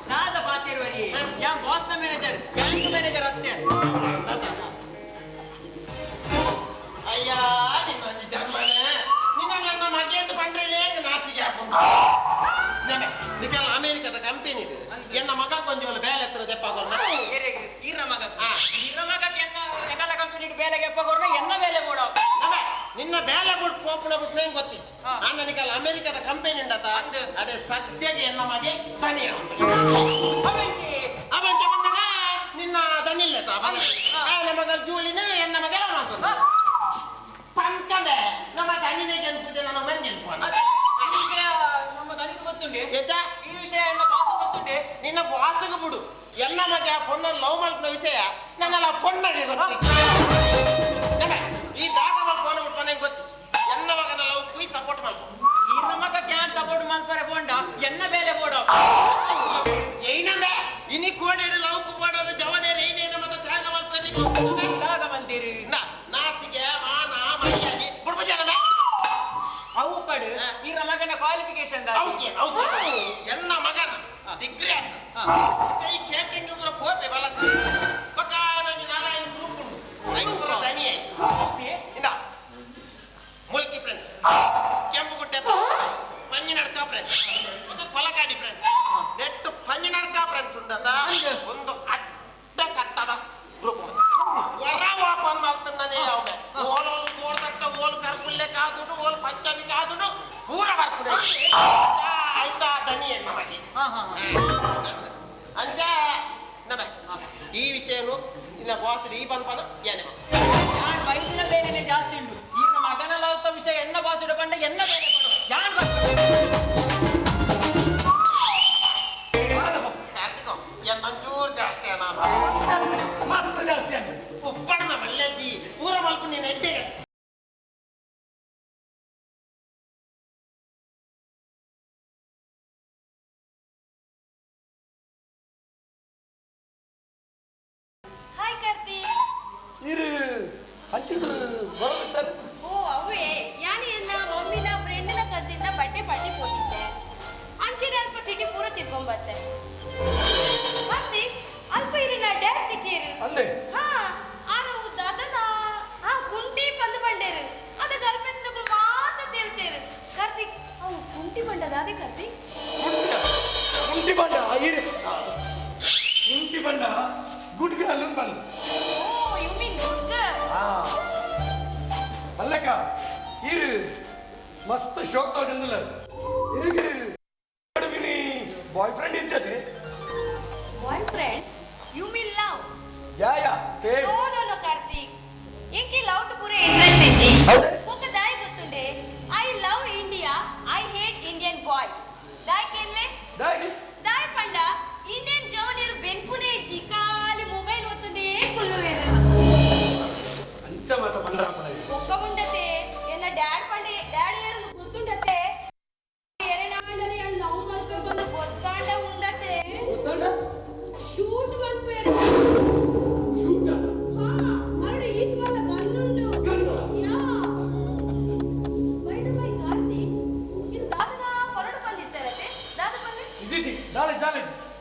ನಾದ ಪಾತಿರುವರಿ ಯಾ ಬಾಸ್ ಮ್ಯಾನೇಜರ್ ಬ್ಯಾಂಕ್ ಮ್ಯಾನೇಜರ್ ಅಷ್ಟೇ ಅಯ್ಯ ನಿನ್ನೊಂದು ಜನ್ಮನೆ ನಿನ್ನ ನನ್ನ ಮಗೆಂದು ಬಂದ್ರೆ ನಾಚಿಗೆ ಹಾಕೊಂಡು ನಿಕಲ್ ಅಮೆರಿಕದ ಕಂಪನಿ ಇದು ಎನ್ನ ಮಗ ಕೊಂಚ ಬೇಲೆ ಹತ್ರ ದೆಪ್ಪ ಈರ ಮಗ ಈರ ಮಗ ಎನ್ನ ಕಂಪನಿ ಬೇಲೆಗೆ ನಿನ್ನ ಬೇಲೆ ಬಿಟ್ಟು ಪೋಪುಣ ಬಿಟ್ಟು ನಂಗೆ ಗೊತ್ತಿತ್ತು ನನಗೆಲ್ಲ ಅಮೆರಿಕದ ಕಂಪನಿ ಉಂಡತ ಅದೇ ಸದ್ಯಗೆ ಎನ್ನ ಮಗೆ ದನಿಯ ಅವಂಚ ಬಂದಾಗ ನಿನ್ನ ದನಿಲ್ಲ ನಮಗ ಜೂಲಿನ ಎನ್ನ ಮಗೆಲ್ಲ ಮಾಡ್ತದ ಪಂಕಡೆ ನಮ್ಮ ದನಿನೇ ಗೆಲ್ಪುದೆ ನನ್ನ ಮನೆ ಗೆಲ್ಪು ನಮ್ಮ ದನಿಗೆ ಗೊತ್ತುಂಡೆ ಈ ವಿಷಯ ಎಲ್ಲ ಬಾಸ ಗೊತ್ತುಂಡೆ ನಿನ್ನ ಬಾಸಗ ಬಿಡು ಎನ್ನ ಮಗೆ ಪೊನ್ನ ಲವ್ ಮಲ್ಪನ ವಿಷಯ ನನ್ನೆಲ್ಲ ಪೊನ್ನಗೆ ಗೊತ್ತಿತ್ತು ಈ ದಾದ ಮಲ್ಪನ ಬಿಟ್ಟು ನನಗೆ ಗೊತ್ತಿತ್ತು ಎನ್ನ ಮಗನ ಲವ್ ಕುಯ್ ಸಪೋರ್ಟ್ ಮಾಡ್ಕೊ ಈ ನಮಗ ಕ್ಯಾನ್ ಸಪೋರ್ಟ್ ಮಾಡ್ತಾರೆ ಬೋಂಡ ಎನ್ನ ಬೇಲೆ ಬೋಡ ಏನಂದ್ರೆ ಇನಿ ಕೋಡಿ ಲವ್ ಕುಪಾಡೋದು ಜವನೇರಿ ಏನೇನ ಮತ್ತೆ ತ್ಯಾಗ ಮಲ್ಪರಿ ತ್ಯಾಗ ಮಲ್ತೀರಿ ನಾಸಿಗೆ ಮಾನ ಮರ್ಯಾದೆ ಬಿಡ್ಬ ಜನಮೇ ಅವು ಪಡು ಈ ಮಗನ ಕ್ವಾಲಿಫಿಕೇಶನ್ ಎನ್ನ ಮಗನ ಡಿಗ್ರಿ ಅಂತ ಈ ಕೇಟಿಂಗ್ ಪೂರ ಪೋಪೆ ಬಲಸ ಬಕಾನಂಜಿ ನಾರಾಯಣ ಗ್ರೂಪ್ ಉಂಟು ಪೂರ ದನಿಯೇ ಇಂದ ಮುಲ್ಕಿ ಫ್ರೆಂಡ್ಸ್ ಕೆಂಪುಗುಡ್ಡೆ ಪಂಜಿನಡ್ಕ ಫ್ರೆಂಡ್ಸ್ ಒಂದು ಕೊಲಕಾಡಿ ಫ್ರೆಂಡ್ಸ್ ನೆಟ್ಟು ಪಂಜಿನಡ್ಕ ಫ್ರೆಂಡ್ಸ್ ಉಂಟದ ಒಂದು ಅಡ್ಡ ಕಟ್ಟದ ಗ್ರೂಪ್ ಹೊರ ಓಪನ್ ಮಾಡ್ತಾನೆ ಅವೇ ಓಲೋಲು ಕೋಡ್ದಟ್ಟ ಓಲು ಕರ್ಪುಲ್ಲೆ ಕಾದುಡು ಓಲು ಪಂಚಮಿ ಕಾದುಡು ಪೂರ ಬರ್ಪುಡೆ ಆಯ್ತಾ ದನಿ ಎನ್ನ ಮಗಿ ಅಂಚ ನಮ ಈ ವಿಷಯನು ಇನ್ನ ಬಾಸ್ ಈ ಪನ್ಪನ ಏನೇ ಯಾನ್ ವೈದ್ಯನ ಬೇರೆನೆ ಜಾಸ್ತಿ ಉಂಟು ಈ ಮಗನೆಲ್ಲ ವಿಷಯ ಎನ್ನ ಬಾಸುಡ ಬಂಡ ಎನ್ನ ಬೇರೆ ಕೊಡು ಯಾನ್ ಕಾರ್ತಿಕ ಎನ್ನಂಚೂರು ಜಾಸ್ತಿ ಅಣ್ಣ ಮಸ್ತ್ ಜಾಸ್ತಿ ಆಗಿ ಉಪ್ಪಣ ಮಲ್ಲೆಜ್ಜಿ ಪೂರ ಮಲ್ಪ ನೀನು ಎಡ್ಡೆಗೆ ಹಾಯ್ ಕಾರ್ತಿಕ್ ಇರು ಹಂಚಿಡು ಬರೋದಿದ್ದಾರೆ ಓ ಅವೇ ಯಾನಿ ಎನ್ನ ಮಮ್ಮಿನ ಫ್ರೆಂಡ್ನ ಕಸಿನ್ನ ಬಟ್ಟೆ ಪಾರ್ಟಿ ಹೋಗಿದ್ದೆ ಅಂಚಿನ ಅಲ್ಪ ಸಿಟಿ ಪೂರ ತಿರ್ಕೊಂಬತ್ತೆ ಕಾರ್ತಿಕ್ ಅಲ್ಪ ಇರಿನ ಡ್ಯಾಡ್ ತಿಕ್ಕೇರು ಅಲ್ಲೇ ಹಾ ಆರ ಉದ್ದ ಅದನ್ನ ಕುಂಟಿ ಬಂದು ಬಂಡೇರು ಅದಕ್ಕೆ ಅಲ್ಪ ಎತ್ತಗಳು ಮಾತ್ರ ತೇಲ್ತೇರು ಕಾರ್ತಿಕ್ ಅವು ಕುಂಟಿ ಬಂಡದ ಅದೇ ಕಾರ್ತಿಕ್ ಕುಂಟಿ ಬಂಡ ಇರು ಕುಂಟಿ ಬಂಡ ಗುಡ್ಗ ಅಲ್ಲೂ ಬಂದು ಓ ಯು ಮೀನ್ ಗುಡ್ ಅಲ್ಲಕ್ಕ ಇರು ಮಸ್ತ್ ಶೋಕ್ ತಗೊಂಡಿಲ್ಲ ಇರುಗಿ ಮಿನಿ ಬಾಯ್ ಫ್ರೆಂಡ್ ಇದ್ದದೆ boyfriend you mean love yeah same no no no Karthik ಇಂಕಿ ಲವ್ ಟು ಪೂರ ಇಂಟ್ರೆಸ್ಟ್ ಇಜ್ಜಿ ಒಕ್ಕ ದಾಯಿ ಗೊತ್ತುಂಡೆ I love India I hate Indian boys ದಾಯಿ ಕೆಲ್ಲೆ ದಾಯಿ ಪಂಡ ಇಂಡಿಯನ್ ಜವನಿರು ಬೆನ್ಪುನೆ ಇಜ್ಜಿ ಖಾಲಿ ಮೊಬೈಲ್ ಒತ್ತುದೇ ಕುಲ್ಲುವೇರು ಅಂಚ ಮಾತ ಬಂದ್ರ ಒಕ್ಕ ಮುಂಡತೆ ಎನ್ನ ಡ್ಯಾಡ್ ಪಂಡೆ ಡ್ಯಾಡಿ ಯಾರು ಗೊತ್ತುಂಡತೆ ಎರಡಾಂಡಲೆ ಅಲ್ಲಿ ಲವ್ ಮಲ್ಪೆ ಬಂದು ಗೊತ್ತಾಂಡ ಉಂಡತೆ ಶೂಟ್ ಮಲ್ಪೇರು ಶೂಟ ಹಾ ಅರಡು ಈಟ್ ಮಲ್ಲ ಗನ್ನುಂಡು ಯಾ ಬೈಡ ಬೈ ಕಾರ್ತಿಕ್ ಇದು ದಾದನ ಹೊರಡು ಬಂದಿದ್ದಾರತೆ ದಾದ ಬಂದೆ ಇದ್ದಿ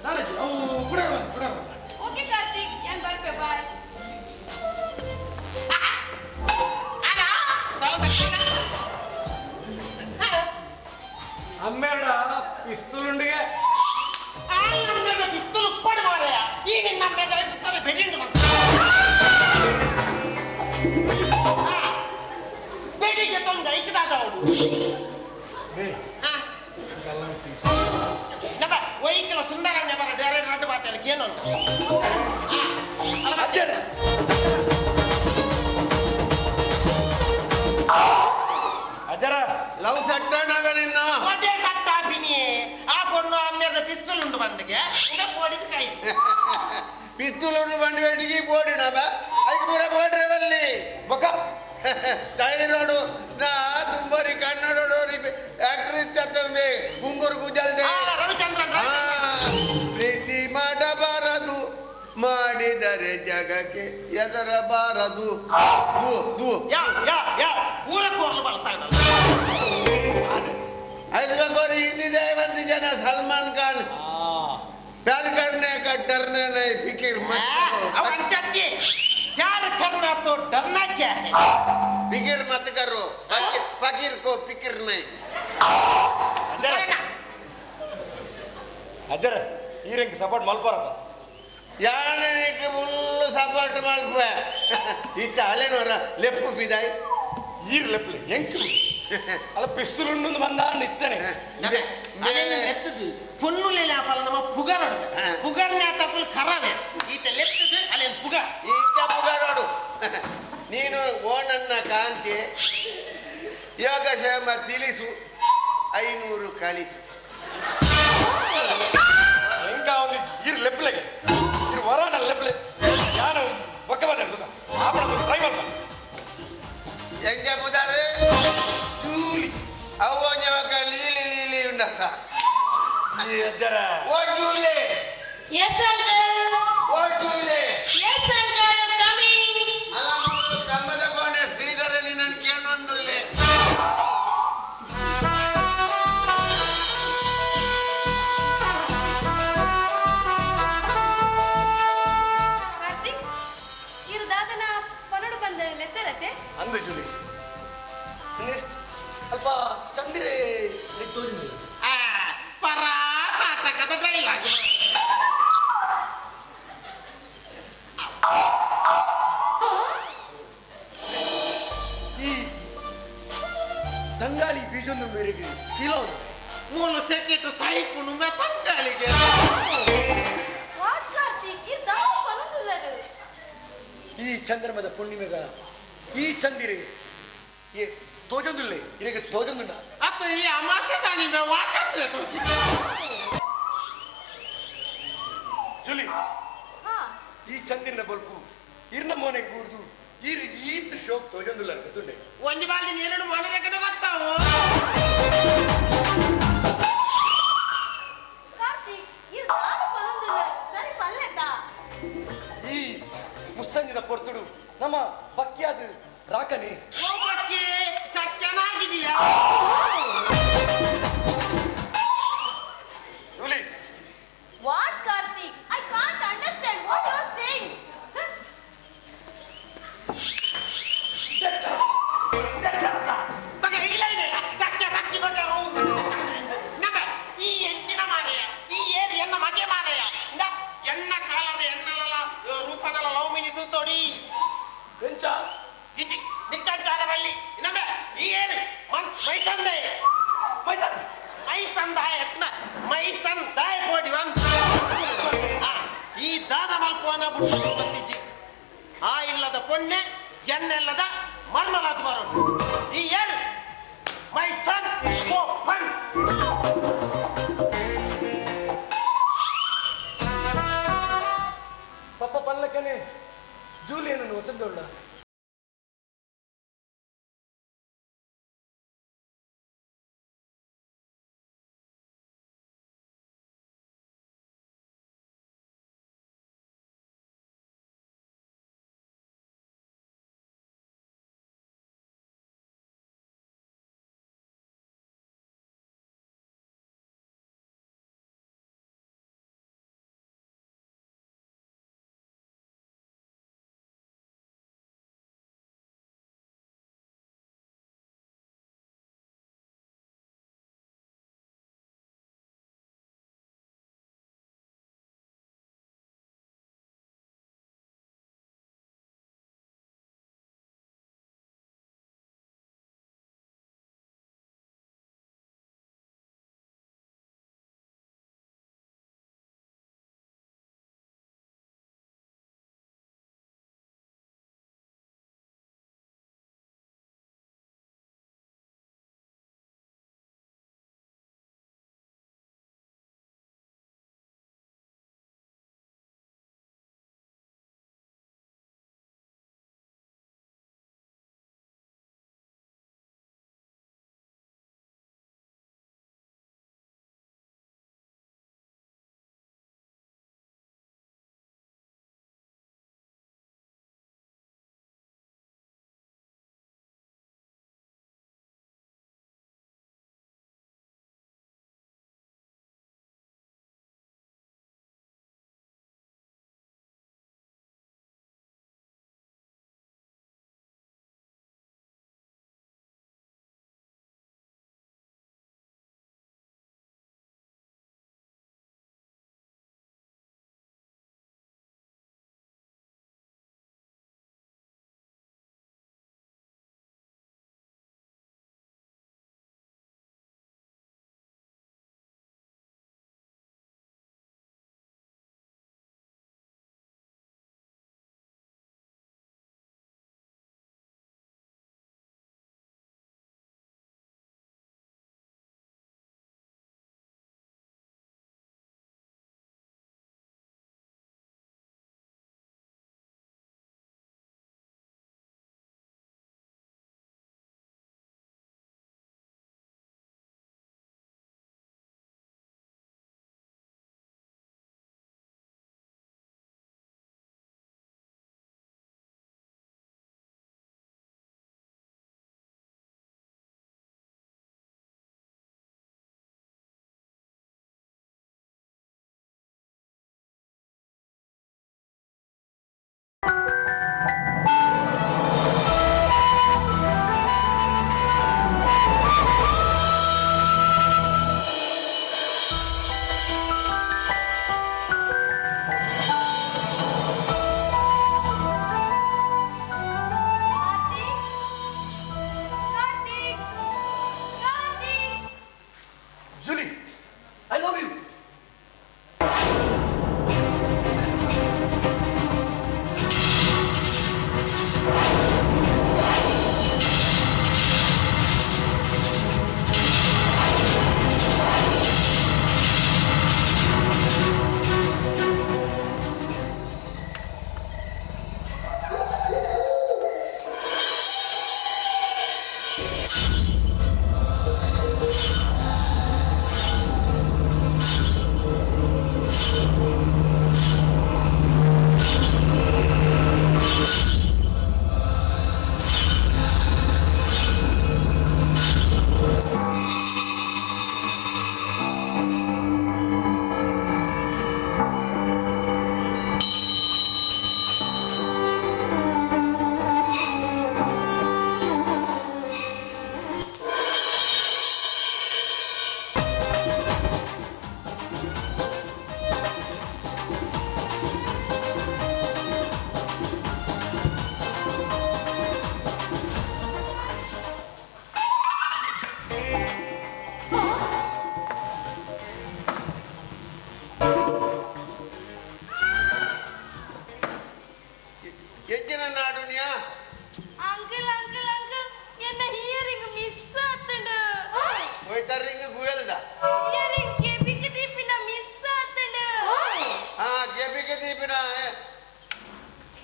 ನಾಲೆಜ್ ಅವು ಬಿಡೋಣ ಓಕೆ ಕಾರ್ತಿಕ್ ಯಾನ್ ಬರ್ಪೆ ಬಾಯ್ ಅಮ್ಮೇಡ ಪಿಸ್ತೂಲುಂಡಿಗೆ ಪಿಸ್ತೂಲ್ ಉಪ್ಪಡು ಮಾರಯ್ಯ ಈ ನಿನ್ನ ಮೇಲೆ ಪಿಸ್ತೂಲ್ ಬೆಡಿಂಡು ಬೆಡಿಗೆ ತೊಂದು ಐಕದಾದ ಅವಳು ನಬ ವೈಕಲ ಸುಂದರಣ್ಯ ಬರ ಬೇರೆ ರದ್ದು ಮಾತಾಡ ಏನು ಅಂತ ಅಜ್ಜರ ಲವ್ ಸಟ್ಟಾನವ ನಿನ್ನ ಒಡ್ಡೆ ಸಟ್ಟಾಪಿನಿಯೇ ಆ ಪೊಣ್ಣು ಅಮ್ಮೇರ ಪಿಸ್ತೂಲ್ ಉಂಟು ಬಂದಿಗೆ ಓಡಿದ ಕೈ ಪಿಸ್ತೂಲು ಬಂದು ಬೇಡಿಗೆ ಬೋಡಿನವ ಅದಕ್ಕೆ ಪೂರ ಬೋಡ್ರದಲ್ಲಿ ಬೊಕ್ಕ ತಾಯಿ ನೋಡು ನಾ ತುಂಬರಿ ಕನ್ನಡ ನೋಡಿ ಆಕ್ಟರ್ ಇತ್ತಂಬೆ ಗುಂಗೂರು ಗುಜಲ್ದೆ ರವಿಚಂದ್ರನ್ ಪ್ರೀತಿ ಮಾಡಬಾರದು ಮಾಡಿದರೆ ಜಗಕ್ಕೆ ಎದರಬಾರದು ಊರಕ್ಕೂರ್ಲು ಬರ್ತಾನ ಐದು ಹಿಂದಿ ಒಂದು ಜನ ಸಲ್ಮಾನ್ ಖಾನ್ प्यार करने का डरने नहीं फिक्र मत करो अब अंचती प्यार करना तो डरना क्या है फिक्र मत करो फकीर को फिक्र नहीं ಅಜ್ಜರ ಈ ರಂಗ್ ಸಪೋರ್ಟ್ ಮಲ್ಪಾರತ ಯಾನಿಗೆ ಫುಲ್ ಸಪೋರ್ಟ್ ಮಲ್ಪೆ ಇತ್ತ ಹಳೆನವರ ಲೆಪ್ಪು ಬಿದಾಯ್ ಈರ್ಲೆಪ್ಲೆ ಎಂಕು ಅಲ್ಲ ಪಿಸ್ತೂಲ್ ಬಂದ ಇತ್ತನೆ ಎತ್ತದು ಪೊನ್ನುಲೆ ಆಪಲ್ಲ ನಮ್ಮ ಪುಗರಡು ಪುಗರ್ನೆ ತಕ್ಕಲು ಖರಾವೆ ಈತ ಲೆತ್ತದು ಅಲ್ಲೇನು ಪುಗ ಈತ ಪುಗರೋಡು ನೀನು ಓಣನ್ನ ಕಾಂತಿ ಯೋಗಕ್ಷೇಮ ತಿಳಿಸು 500 ಕಳಿಸು ಹೆಂಗ ಒಂದು ಈರ್ಲೆಪ್ಲೆಗೆ ಇರು ವರಾಣ ಲೆಪ್ಲೆ ಯಾರು ಒಕ್ಕ ಬಂದ ಆಪಣ ಟ್ರೈ ಮಾಡ್ತಾನೆ ಹೆಂಗೆ ಮುದಾರೆ ಚೂಲಿ ಅವನ್ಯವಕ ಲೀಲಿ ಉಂಡತ್ತ ಈ ಅಜ್ಜರ ಓ ಜೂಲಿ Yes, uncle. ಓ ಜೂಲಿ Yes, uncle. Coming. ಅಲ್ಲ ನೋಡು ಕಂಬದ ಕೋಣೆ ಶ್ರೀಧರ ನಿನ್ನ ಕೇಳೊಂದುಲ್ಲೆ ಕಾರ್ತಿಕ್, ಇರು ದಾದನ ಪನಡು ಬಂದ ಲೆತ್ತರತೆ ಅಂದು ಜೂಲಿ ಅಲ್ಪ ಚಂದಿರೆ ಪರ ನಾಟಕದ ಡೈಲಾಗ್ ಈ ತಂಗಾಳಿ ಬೀಜೊಂದು ಮೇರೆಗೆ ಫೀಲೌನ್ ಮೂಲ ಸೆಕೆಟ್ ಸೈಕು ನುಂಗ ತಂಗಾಳಿಗೆ ವಾಟ್ ಕಾರ್ತಿಕ್ ಇರು ದಾದ ಪನಡುಲ್ಲದು ಈ ಚಂದ್ರಮದ ಪೂರ್ಣಿಮೆಗ ಈ ಚಂದಿರೆ ಈ ತೋಜೊಂದುಲ್ಲೆ ಇರೆಗೆ ತೋಜೊಂದುಂಡ ಅತ್ತ ಈ ಅಮಾಸೆ ತಾನಿಮೆ ವಾಚಂದ್ರೆ ತೋಜಿ ಜುಲಿ ಹಾ ಈ ಚಂದಿರನ ಬಲ್ಪು ಇರ್ನ ಮೋನೆಗೆ ಕೂರ್ದು ಈದ್ ಶೋಕ್ ತೋಜೊಂದುಲ್ಲ ಗೊತ್ತುಂಡೆ ಒಂಜಿ ಬಾಲ್ದಿ ನೀರನ್ನು ಮನೆಗೆ ಗೊತ್ತಾವು ಕಾರ್ತಿಕ್ ಇರು ದಾದ ಪನಡುಲ್ಲದು ಸರಿ ಪಲ್ಲೆದಾ ಈ ಮುಸ್ಸಂಜದ ಪೊರ್ತುಡು ನಮ್ಮ ಬಕ್ಕಿಯಾದ ರಾಕನೆ ಹೋಗಕ್ಕೆ ಚೆನ್ನಾಗಿದೆಯಾ Julie What, Karthik? I can't understand what you're saying. ಮಗ ಇಲ್ಲ ಇದೆ ಸತ್ಯ ಭಕ್ತಿ ಬಗ್ಗೆ ಹೌದು ನಮ್ಮ ಈ ಹೆಂಚಿನ ಮಾರೆಯ ಈ ಏರಿ ಎನ್ನ ಮಗೆ ಮಾರೆಯ ಎನ್ನ ಕಾಲದ ಎನ್ನಲ ರೂಪನಲ ಲೌಮಿನಿ ತೂತೋಡಿ ಎಂಚ ಇತಿ ನಿಕ್ಕಂಚಾರದಲ್ಲಿ ನಮ್ಮ ಈ ಏರಿ ಮೈಸಂದೆ ಮೈಸಂದಾಯ ಎತ್ನ ಮೈಸಂದಾಯ ಪೋಡಿ ಈ ದಾದ ಮಲ್ಪುವನ ಬುಟ್ಟು ಬಂದಿಜ್ಜಿ ಆ ಇಲ್ಲದ ಪೊನ್ನೆ ಎನ್ನೆಲ್ಲದ ಮರ್ಮಲಾದ ಬರೋದು ಈ ಏರು ಮೈ ಸನ್ ಓ ಫನ್ ಪಪ್ಪ ಪಲ್ಲಕ್ಕನೆ ಜೂಲಿಯನ್ನು ಒತ್ತಂದೋಳ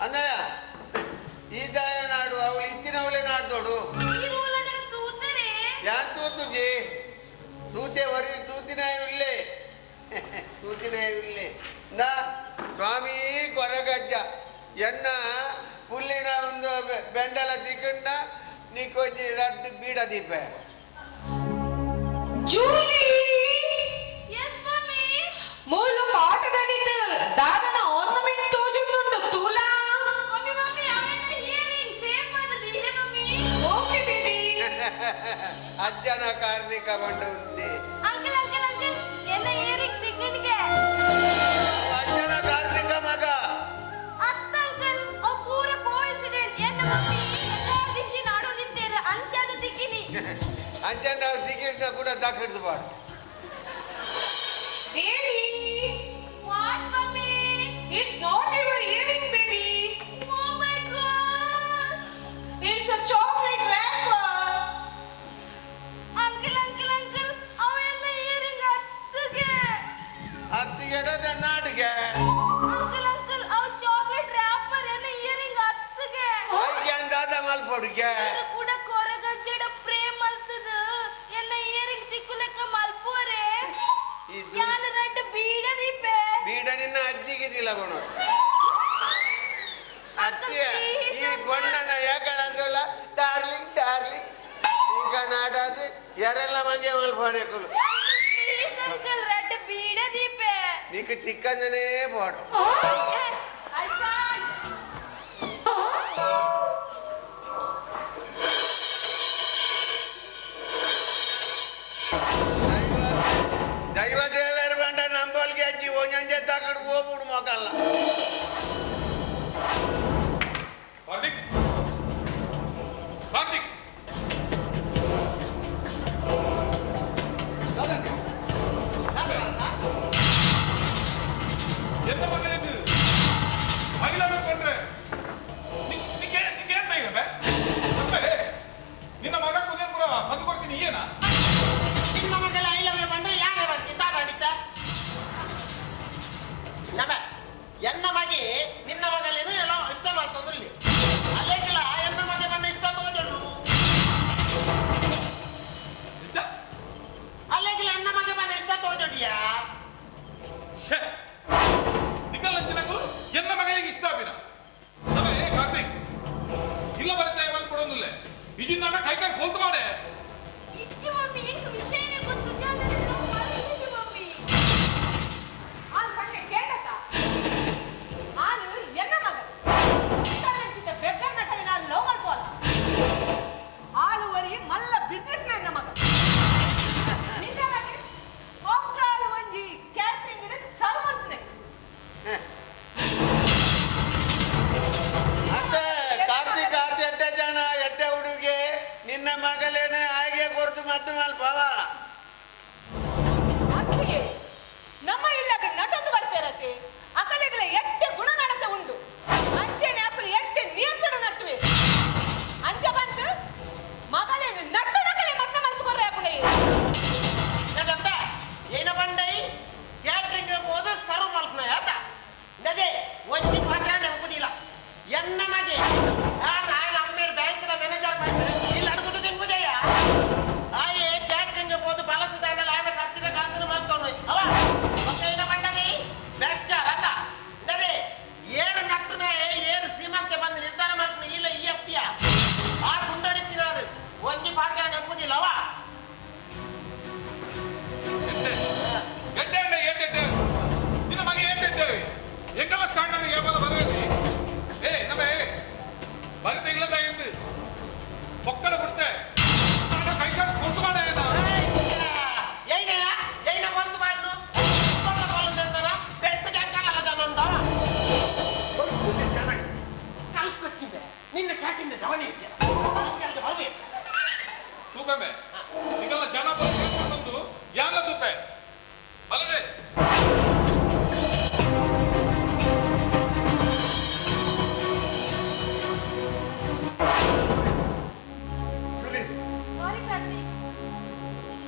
ಅಂದಯ್ಯ ಈ ದಾಯ ನಾಡು ಅವಳು ಇತ್ತಿನವಳೆ ನಾಡ್ದೋಡು ಯಾನ್ ತೂತುಜಿ ತೂತೆ ವರಿ ತೂತಿನಾಯ ಉಳ್ಳೆ ತೂತಿನಾಯ ಉಳ್ಳೆ ನಾ ಸ್ವಾಮಿ ಕೊರಗಜ್ಜ ಎನ್ನ ಪುಲ್ಲಿನ ಒಂದು ಬೆಂಡಲ ದಿಕ್ಕಣ್ಣ ನೀ ಕೊಂಚಿ ರಡ್ಡು ಬೀಡ ದೀಪ ಜೂಲಿ ಮೂಲು ಕಾಟದಡಿದ್ದು ದಾದನ ornament ತೋಜುಂದುಂಡು ತೂಲಾ ಓಕೆ ಬೇಬಿ ಅಜ್ಜನ ಕಾರ್ಣಿಕ ಬಂಡು ఉంది ಅಜ್ಜನ ಕಾರ್ಣಿಕ ಮಗ ಅಂಜನ ಸಿಕ್ಕಿದ ಕೂಡ ದಾಖಲಿಡ್ದು ಬಾಡು Baby! What, mommy? It's not your earring, baby. Oh my God! It's a chocolate wrapper. Uncle. ಅವೆಲ್ಲ earring ಅತ್ತಿಗೆ ನಾಡಿಗೆ Uncle, ಅವ chocolate wrapper ಎಲ್ಲ earring ಹತ್ತಿಗೆ. ಐಕೆ ಅಂದಾದ ಮಲ್ಪೊಡಿಗೆ ಕೂಡ ಕೊರಗಜ್ಜಡ ಪ್ರೇಮ ಅಲ್ತದ ಎಲ್ಲ earring ತಿಕ್ಕುಲೆಕ್ಕ ಮಲ್ಪೋರೆ. ಯಾನ ರಡ್ಡ ಬೀಡ ದೀಪೆ ಬೀಡ ನಿನ್ನ ಅಜ್ಜಿಗಿದಿಲ್ಲ ಗುಣ ಅತ್ತಿಯ ಈ ಬಣ್ಣನ ಯಾಕಂದಲ್ಲ ಡಾರ್ಲಿಂಗ್ ಈಗ ನಾಡದು ಯಾರೆಲ್ಲ ಮಂಜೆ ಮಲ್ಪೊಡೆಕುಲು ಅಂಕಲ್ ರಡ್ಡ ಬೀಡ ದೀಪೆ ನೀಕು ಚಿಕ್ಕಂದನೇ ಬೋಡು ದೈವ ದೇವರು ಬಂಡ ನಂಬೋಲ್ಗೆ ಅಜ್ಜಿ ಒಂಜೊಂಜೆ ತಗಡು ಹೋಗ್ಬಿಡು ಮಗಲ್ಲ ಕಾರ್ತಿಕ್ ಎಂತ ಮಗನಿಗೆ ಮಹಿಳಾ ಕೊಂಡ್ರೆ ನಿನ್ನ ಮಗ ಕುದಿಯಪುರ ಮದ್ದು ಕೊಡ್ತೀನಿ ಏನ ನಿನ್ನ ಮಗಳ ಐಲವ್ಯ ಬಂದ್ರೆ ಯಾರೇ ಬರ್ತಿದ್ದ ನಡೀತ ನಮ ಎನ್ನ ಮಗೆ ನಿನ್ನ ಮಗಳೇನು ಎಲ್ಲ ಇಷ್ಟ ಮಾಡ್ತಂದ್ರಲ್ಲಿ ಅಲ್ಲೇಗಿಲ್ಲ ಎನ್ನ ಮಗೆ ಬಂದ ಇಷ್ಟ ತಗೋಜಡು ಅಲ್ಲೇಗಿಲ್ಲ ಎನ್ನ ಮಗೆ ಬಂದ ಇಷ್ಟ ತಗೋಜಡಿಯಾ ನಿಗಲ್ಲಂಚಿನಗೂ ಎನ್ನ ಮಗಳಿಗೆ ಇಷ್ಟ ಆಪಿನ ನಮೇ ಕಾರ್ತಿಕ್ ಇಲ್ಲ ಬರುತ್ತೆ ಒಂದು ಕೊಡೋದಿಲ್ಲ ಇಜಿನ್ನ ಕೈಕಾಯಿ ಹೋಲ್ತು ಮಾಡೆ ಇಚ್ಚು ಮಮ್ಮಿ ಇಂಕ ವಿಷಯನೇ ಗೊತ್ತು ಜಾಗದಲ್ಲಿ ಮಲ್ಲಿಗೆ ಮಮ್ಮಿ ಆನ್ ಪಟ್ಟೆ ಕೇಳತ ಆನು ಎನ್ನ ಮಗ ಇಷ್ಟಲಂಚಿತ ಬೆಕ್ಕನ್ನ ಕಡೆ ನಾನು ಲವ್ ಮಾಡ್ಬೋಲ್ಲ ಆಲು ವರಿ ಮಲ್ಲ ಬಿಸ್ನೆಸ್ ಮ್ಯಾನ್ ನ ಮಗ ನಿನ್ನ ಬಗ್ಗೆ ಆಫ್ಟರ್ ಆಲ್ ಒಂಜಿ ಕ್ಯಾಟರಿಂಗ್ ಇಡ ಸರ್ವಂತ್ನೆ ಅತ್ತೆ ಕಾರ್ತಿಕ್ ಆತ ಎಡ್ಡೆ ಜನ ಎಡ್ಡೆ ಹುಡುಗಿ ನಿನ್ನ ಮಗಳೇನೆ ಹಾಗೆ ಕೊಡ್ತು ಮತ್ತೆ ಮಲ್ಪವ ಅತ್ತಿಗೆ ನಮ್ಮ ಇಲ್ಲಾಗ ನಟೊಂದು ಬರ್ತಿರತ್ತೆ ಅಕಲೆಗಳ ಎಟ್ಟೆ ಗುಣ ನಡತೆ ಉಂಟು ಅಂಚೆನೆ ಅಕಲು ಎಟ್ಟೆ ನಿಯಂತ್ರಣ ನಟ್ಟುವೆ ಅಂಚ ಬಂದು ಮಗಳೇನು ನಟ್ಟು ನಕಲೆ ಮತ್ತೆ ಮನ್ಸು ಕೊರ್ರೆ ಅಪ್ಪಣೆ ನಗಂತ ಏನ ಬಂಡೈ ಕ್ಯಾಟ್ರಿಂಗ್ ಹೋದು ಸರ್ವ್ ಮಲ್ಪನ ಆತ ನದೆ ಒಂಜಿ ಮಾತಾಡ ಒಪ್ಪುದಿಲ್ಲ ಎನ್ನ ಮಗೆ ನಾನು ಅಮ್ಮೇರ್ ಬ್ಯಾಂಕಿನ ಮ್ಯಾನೇಜರ್ ಬಂದ್ರೆ ಇಲ್ಲಿ ಅಡುಗುದು ತಿನ್ನುವುದಯ್ಯ ಆಯೇ ಕ್ಯಾಟ್ರಿಂಗ್ ಹೋದು ಬಳಸಿದಾನಲ್ಲ ಆಯ್ನ ಖರ್ಚಿನ ಕಾಸಿನ ಮಾಡ್ಕೊಂಡು ಅವ ಮತ್ತೆ ಏನ ಬಂಡದಿ ಬೆಕ್ಕ ರಥ ನದೆ ಏನು ನಟ್ಟನ ಏನು ಶ್ರೀಮಂತೆ ಬಂದು ನಿರ್ಧಾರ ಮಾಡ್ಕೊಂಡು ಇಲ್ಲ ಈ ಅಪ್ತಿಯ ಆ ಗುಂಡಡಿತ್ತಿನ ಒಂಜಿ ಪಾತ್ರ ನೆಪ್ಪುದಿಲ್ಲ ಅವ ಗಡ್ಡೆ ಏಟೆಟ್ಟೆ ನಿನ್ನ ಮಗ ಏಟೆಟ್ಟೆ ಎಂಗೆಲ್ಲ ಸ್ಟಾಂಡ್ ನನಗೆ ಯಾವಾಗ ಬರಬೇಕು ನಮ್ಮ ಬರೀ ಇಲ್ಲದ ಎಂದು ಮಕ್ಕಳು ಬಿಡ್ತೆ ಕೈಕಾಲು ಕೊಟ್ಟು ಮಾಡ ಏನ ಒಂದು ಮಾಡ್ನು ಬೆಟ್ಟು ಕೆಂಕಲ್ಲ ಜನ ಉಂಟ ಕಲ್ಕೊಚ್ಚಿದೆ ನಿನ್ನ ಕ್ಯಾಟಿಂದ ಜವನಿ ಇರ್ತೀರ ತೂಕಮೆ ಈಗೆಲ್ಲ ಜನ ಬಂದು ಯಾಗ ತೂಪೆ ಅಲ್ಲದೆ ಸಾರಿ ಕಾರ್ತಿಕ್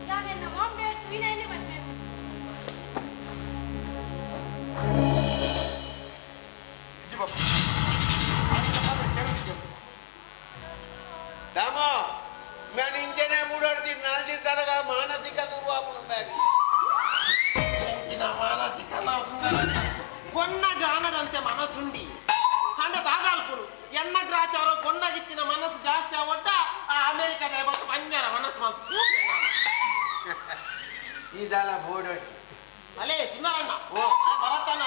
ನಾನು ನನ್ನ ಮಾಮ್ ಡೇಟ್ ವಿನಯನೇ ಬಂದೆ ಪೊನ್ನಾಗಿತ್ತಿನ ಮನಸ್ಸು ಜಾಸ್ತಿ ಆಗೊಟ್ಟ ಆ ಅಮೆರಿಕದ ಮತ್ತು ಪಂಜಾರ ಮನಸ್ಸು ಬಂತು ಇದೆಲ್ಲ ಬೋರ್ಡ್ ಅಲ್ಲೇ ಸುಂದರಣ್ಣ ಬರತಾನ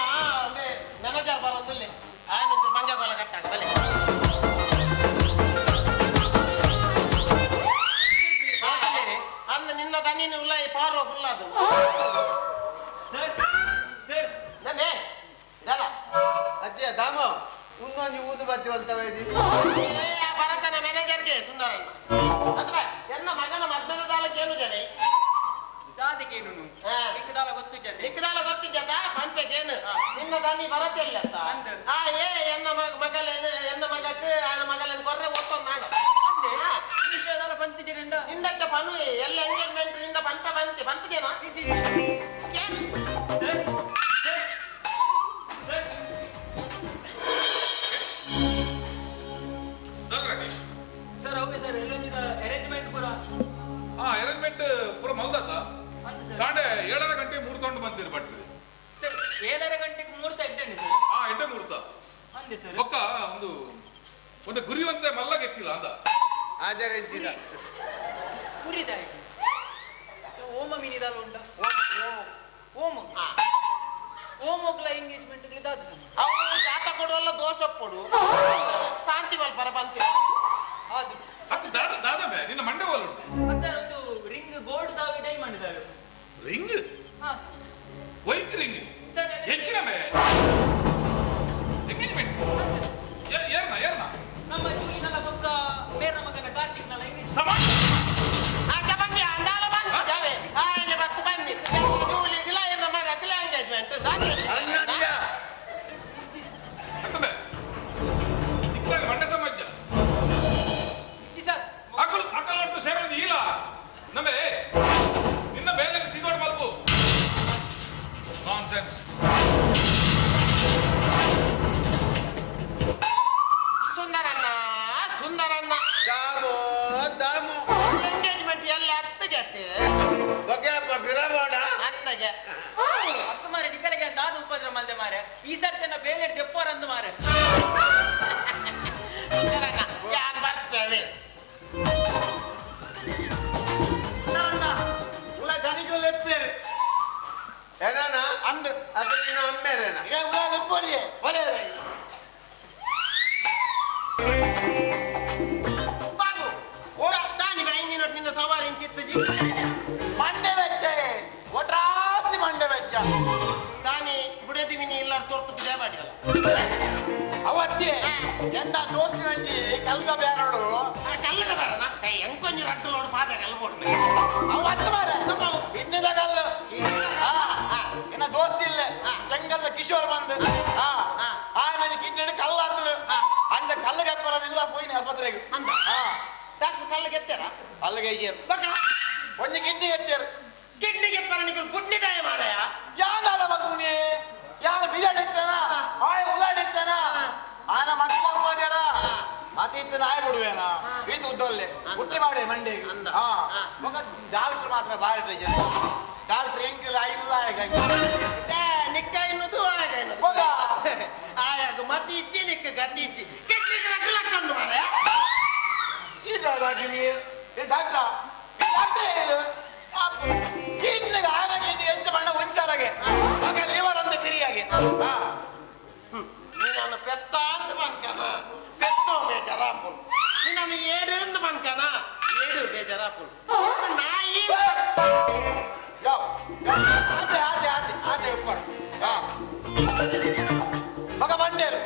ಮ್ಯಾನೇಜರ್ ಬರೋದಿಲ್ಲ ಆಯ್ತು ಪಂಜಾಬ್ ಕಟ್ಟಾಗ ಬಲೆ ಅಂದ ನಿನ್ನ ದನಿನ ಉಲ್ಲ ಪಾರೋ ಫುಲ್ ಅದು ಸರ್ ಸರ್ ನನ್ನೇ ಇರಲ್ಲ ಅದೇ ದಾಮ ಇನ್ನೊಂದು ಊದು ಬತ್ತಿ ಹೊಲ್ತವೆ ಬರತನ ಮ್ಯಾನೇಜರ್ಗೆ ಸುಂದರಣ್ಣ ಅಥವಾ ಎನ್ನ ಮಗನ ಮದ್ದದ ದಾಲಕ್ಕೆ ಏನು ಜನ ದಾದಿಗೇನು ಇಕ್ಕದಾಲ ಗೊತ್ತಿದ್ದೆ ಇಕ್ಕದಾಲ ಗೊತ್ತಿದ್ದ ಪಂಪೆಗೇನು ನಿನ್ನ ದನಿ ಬರತ್ತಿಲ್ಲ ಅಂತ ಏ ಎನ್ನ ಮಗಲೇನು ಎನ್ನ ಮಗಕ್ಕೆ ಆನ ಮಗಲೇನು ಕೊರ್ರೆ ಒತ್ತೊಂದು ಮಾಡು ವಿಷಯದಾಲ ಬಂತಿದ್ದೀರಿಂದ ನಿಂದಕ್ಕೆ ಪನು ಎಲ್ಲ ಎಂಗೇಜ್ಮೆಂಟ್ ನಿಂದ ಪಂಪ ಬಂತಿದೇನಾ ಸರ್ ಹೌದು ಸರ್ ಎಲ್ಲೊಂದಿದ ಅರೇಂಜ್ಮೆಂಟ್ ಪೂರ ಅರೇಂಜ್ಮೆಂಟ್ ಪೂರ ಮಲ್ದತ್ತ ತಾಂಡೆ 7:30 ಗಂಟೆ ಮುಹೂರ್ತ ಬಂದಿರಿ ಬಟ್ ಸರ್ 7:30 ಗಂಟೆಗೆ ಮುಹೂರ್ತ ಇಟ್ಟೇನೆ ಸರ್ ಎಡ್ಡೆ ಮುಹೂರ್ತ ಅಂದೆ ಸರ್ ಒಕ್ಕ ಒಂದು ಗುರಿವಂತೆ ಮಲ್ಲ ಗೆತ್ತಿಲ್ಲ ಅಂದ ಆದರೆ ಕುರಿದಾಯ್ತು ಓಮ ಮೀನಿದಾಲ ಉಂಟ ಓಮ ಓಮೋಗ್ಲ ಎಂಗೇಜ್ಮೆಂಟ್ ಇದಾದ ಸರ್ ಅವು ಜಾತ ಕೊಡುವಲ್ಲ ದೋಷ ಕೊಡು ಶಾಂತಿ ಮಲ್ಪರ ಬಂತಿ ಅದು ಅದು ದಾದಬೆ ನಿನ್ನ ಮಂಡೆ ಹೋಲು ಸರ್ ಒಂದು ರಿಂಗ್ ಗೋಲ್ಡ್ ದಾವಿ ಡೈಮಂಡ್ ದಾವಿ ರಿಂಗ್ ಹಾ ವೈಟ್ ರಿಂಗ್ ಸರ್ ಹೆಚ್ಚಿನ ಮೇ ಎಂಗೇಜ್ಮೆಂಟ್ ಏರ್ನ ನಮ್ಮ ಜೂಲಿನಲ್ಲ ಗೊತ್ತ ಬೇರೆ ಮಗನ ಕಾರ್ತಿಕ್ನಲ್ಲ ಎಂಗೇಜ್ ಸಮಾನ ಬಂದಿ ಅಂದಾಲ ಬಂದು ಜಾವೆ ಇಲ್ಲಿ ಬತ್ತು ಬನ್ನಿ ಜೂಲಿಗಿಲ್ಲ ಎನ್ನ ಮಗ ಎಂಗೇಜ್ಮೆಂಟ್ ಆಗ್ತದೆ ಇಕ್ಕಾಗ ಮಂಡೆ ಸಮಾಜ ಸರ್ ಅಕ್ಕಲೊಟ್ಟು ಸೇವೆ ಇಲ್ಲ ನಮ್ಮೆ ನಿನ್ನ ಬೇಲೆ ಸಿಗೋಡ್ ಮಲ್ಪು ನಾನ್ಸೆನ್ಸ್ ಸುಂದರಣ್ಣ ದಾಮು ದಾಮು ಎಂಗೇಜ್ಮೆಂಟ್ ಎಲ್ಲ ಹತ್ತಿಗೆ ಬಗೆಯಪ್ಪ ಬಿರಬೋಡ ಹತ್ತಿಗೆ ಅಪ್ಪ ಮಾರೆ ನಿಕ್ಕಲಿಗೆ ಅಂತ ಆದ ಉಪದ್ರ ಮಲ್ದೆ ಮಾರೆ ಈ ಸರ್ತಿ ನಾ ಬೇಲೆ ದೆಪ್ಪೋರಂದು ಮಾರೆ ಯಾನ್ ಬರ್ತೇವೆ ದನಿಗೂ ಲೆಪ್ಪೇರು ಏನಾನ ಅಂದು ಅದನ್ನ ಅಮ್ಮೇರೇನ ಈಗ ಉಳ ಲೆಪ್ಪೋರಿಯೇ ಒಲೆ ಬಾಬು ಓಡ ದಾನಿ ಬೈಂಗಿನ ನಿನ್ನ ಸವಾರಿ ಚಿತ್ತಜಿ ಮಂಡೆ ವೆಚ್ಚ ಒಟ್ರಾಸಿ ಮಂಡೆ ವೆಚ್ಚ ದಾನಿ ಬುಡದಿ ಮಿನಿ ಇಲ್ಲ ತೋರ್ತು ಬಿಜೆ ಮಾಡಿಲ್ಲ ಅವತ್ತೇ ಎನ್ನ ದೋಸ್ತಿನಲ್ಲಿ ಕಲ್ಗ ಬೇರೋಡು ಕಲ್ಲದ ಬರನ ಎಂಕೊಂಜಿ ರಟ್ಟು ನೋಡು ಪಾದ ಕಲ್ಬೋದು ಅವತ್ತು ಮಾರ ಇನ್ನಿದ ಕಲ್ಲು ಇನ್ನ ದೋಸ್ತಿ ಇಲ್ಲ ತೆಂಗಲ್ಲ ಕಿಶೋರ್ ಬಂದು ನನಗೆ ಕಿಡ್ನಿ ಕಲ್ಲು ಹಾಕಲು ಅಂದ ಕಲ್ಲಿಗೆ ಬರೋದಿಲ್ಲ ಹೋಯ್ನಿ ಆಸ್ಪತ್ರೆಗೆ ಅಂದ ಡಾಕ್ಟರ್ ಕಲ್ಲಿಗೆ ಎತ್ತಾರ ಅಲ್ಲಿಗೆ ಈಗೇರು ಒಂದು ಕಿಡ್ನಿ ಎತ್ತೇರು ಕಿಡ್ನಿಗೆ ಪರನಿಗೆ ಪುಣ್ಯದಾಯ ಮಾರಾಯ ಯಾವ್ದಾರ ಮಗುನಿ ಯಾರ ಬೀಜ ಇರ್ತಾನ ಆಯ್ ಉಲಾಡಿರ್ತಾನ ಆನ ಮತ್ತೆ ಬರ್ಬೋದ್ಯಾರ ಮತ್ತೆ ಇತ್ತು ನಾಯಿ ಬಿಡುವೇನ ಇದು ಉದ್ದಲ್ಲೇ ಹುಟ್ಟಿ ಮಾಡಿ ಮಂಡಿಗೆ ಮಗ ಡಾಕ್ಟರ್ ಮಾತ್ರ ಬಾರಿ ಟ್ರೈ ಡಾಕ್ಟರ್ ಹೆಂಗಿಲ್ಲ ಇಲ್ಲ ನಿಕ್ಕ ಎನ್ನುವುದು ಆಗ ಎನ್ನುವುದು ಮಗ ಆಯಾಗ ಮತ್ತೆ ಇಚ್ಚಿ ನಿಕ್ಕ ಗದ್ದಿ ಇಚ್ಚಿ ಕಿಡ್ನಿಗೆ 2 ಲಕ್ಷ ಉಂಟು ಮಾರಾಯ ಇಲ್ಲ ಡಾಕ್ಟರ್ ಡಾಕ್ಟರ್ ಹೇಳು ಕಿಡ್ನಿಗೆ ಆರಾಗಿ ಎಂತ ಬಣ್ಣ ಒಂದ್ಸಾರಾಗೆ ಮಗ ಲಿವರ್ ಅಂತ ಪಿರಿಯಾಗೆ ನೀನು ಪೆತ್ತ ಅಂತ ಬನ್ಕನ ಪೆತ್ತೋ ಬೇಜಾರಾಪು ನೀನು ಏಡು ಅಂತ ಬನ್ಕನ ಏಡು ಬೇಜಾರಾಪು ನಾಯಿ ಮಗ ಬಂಡೇರು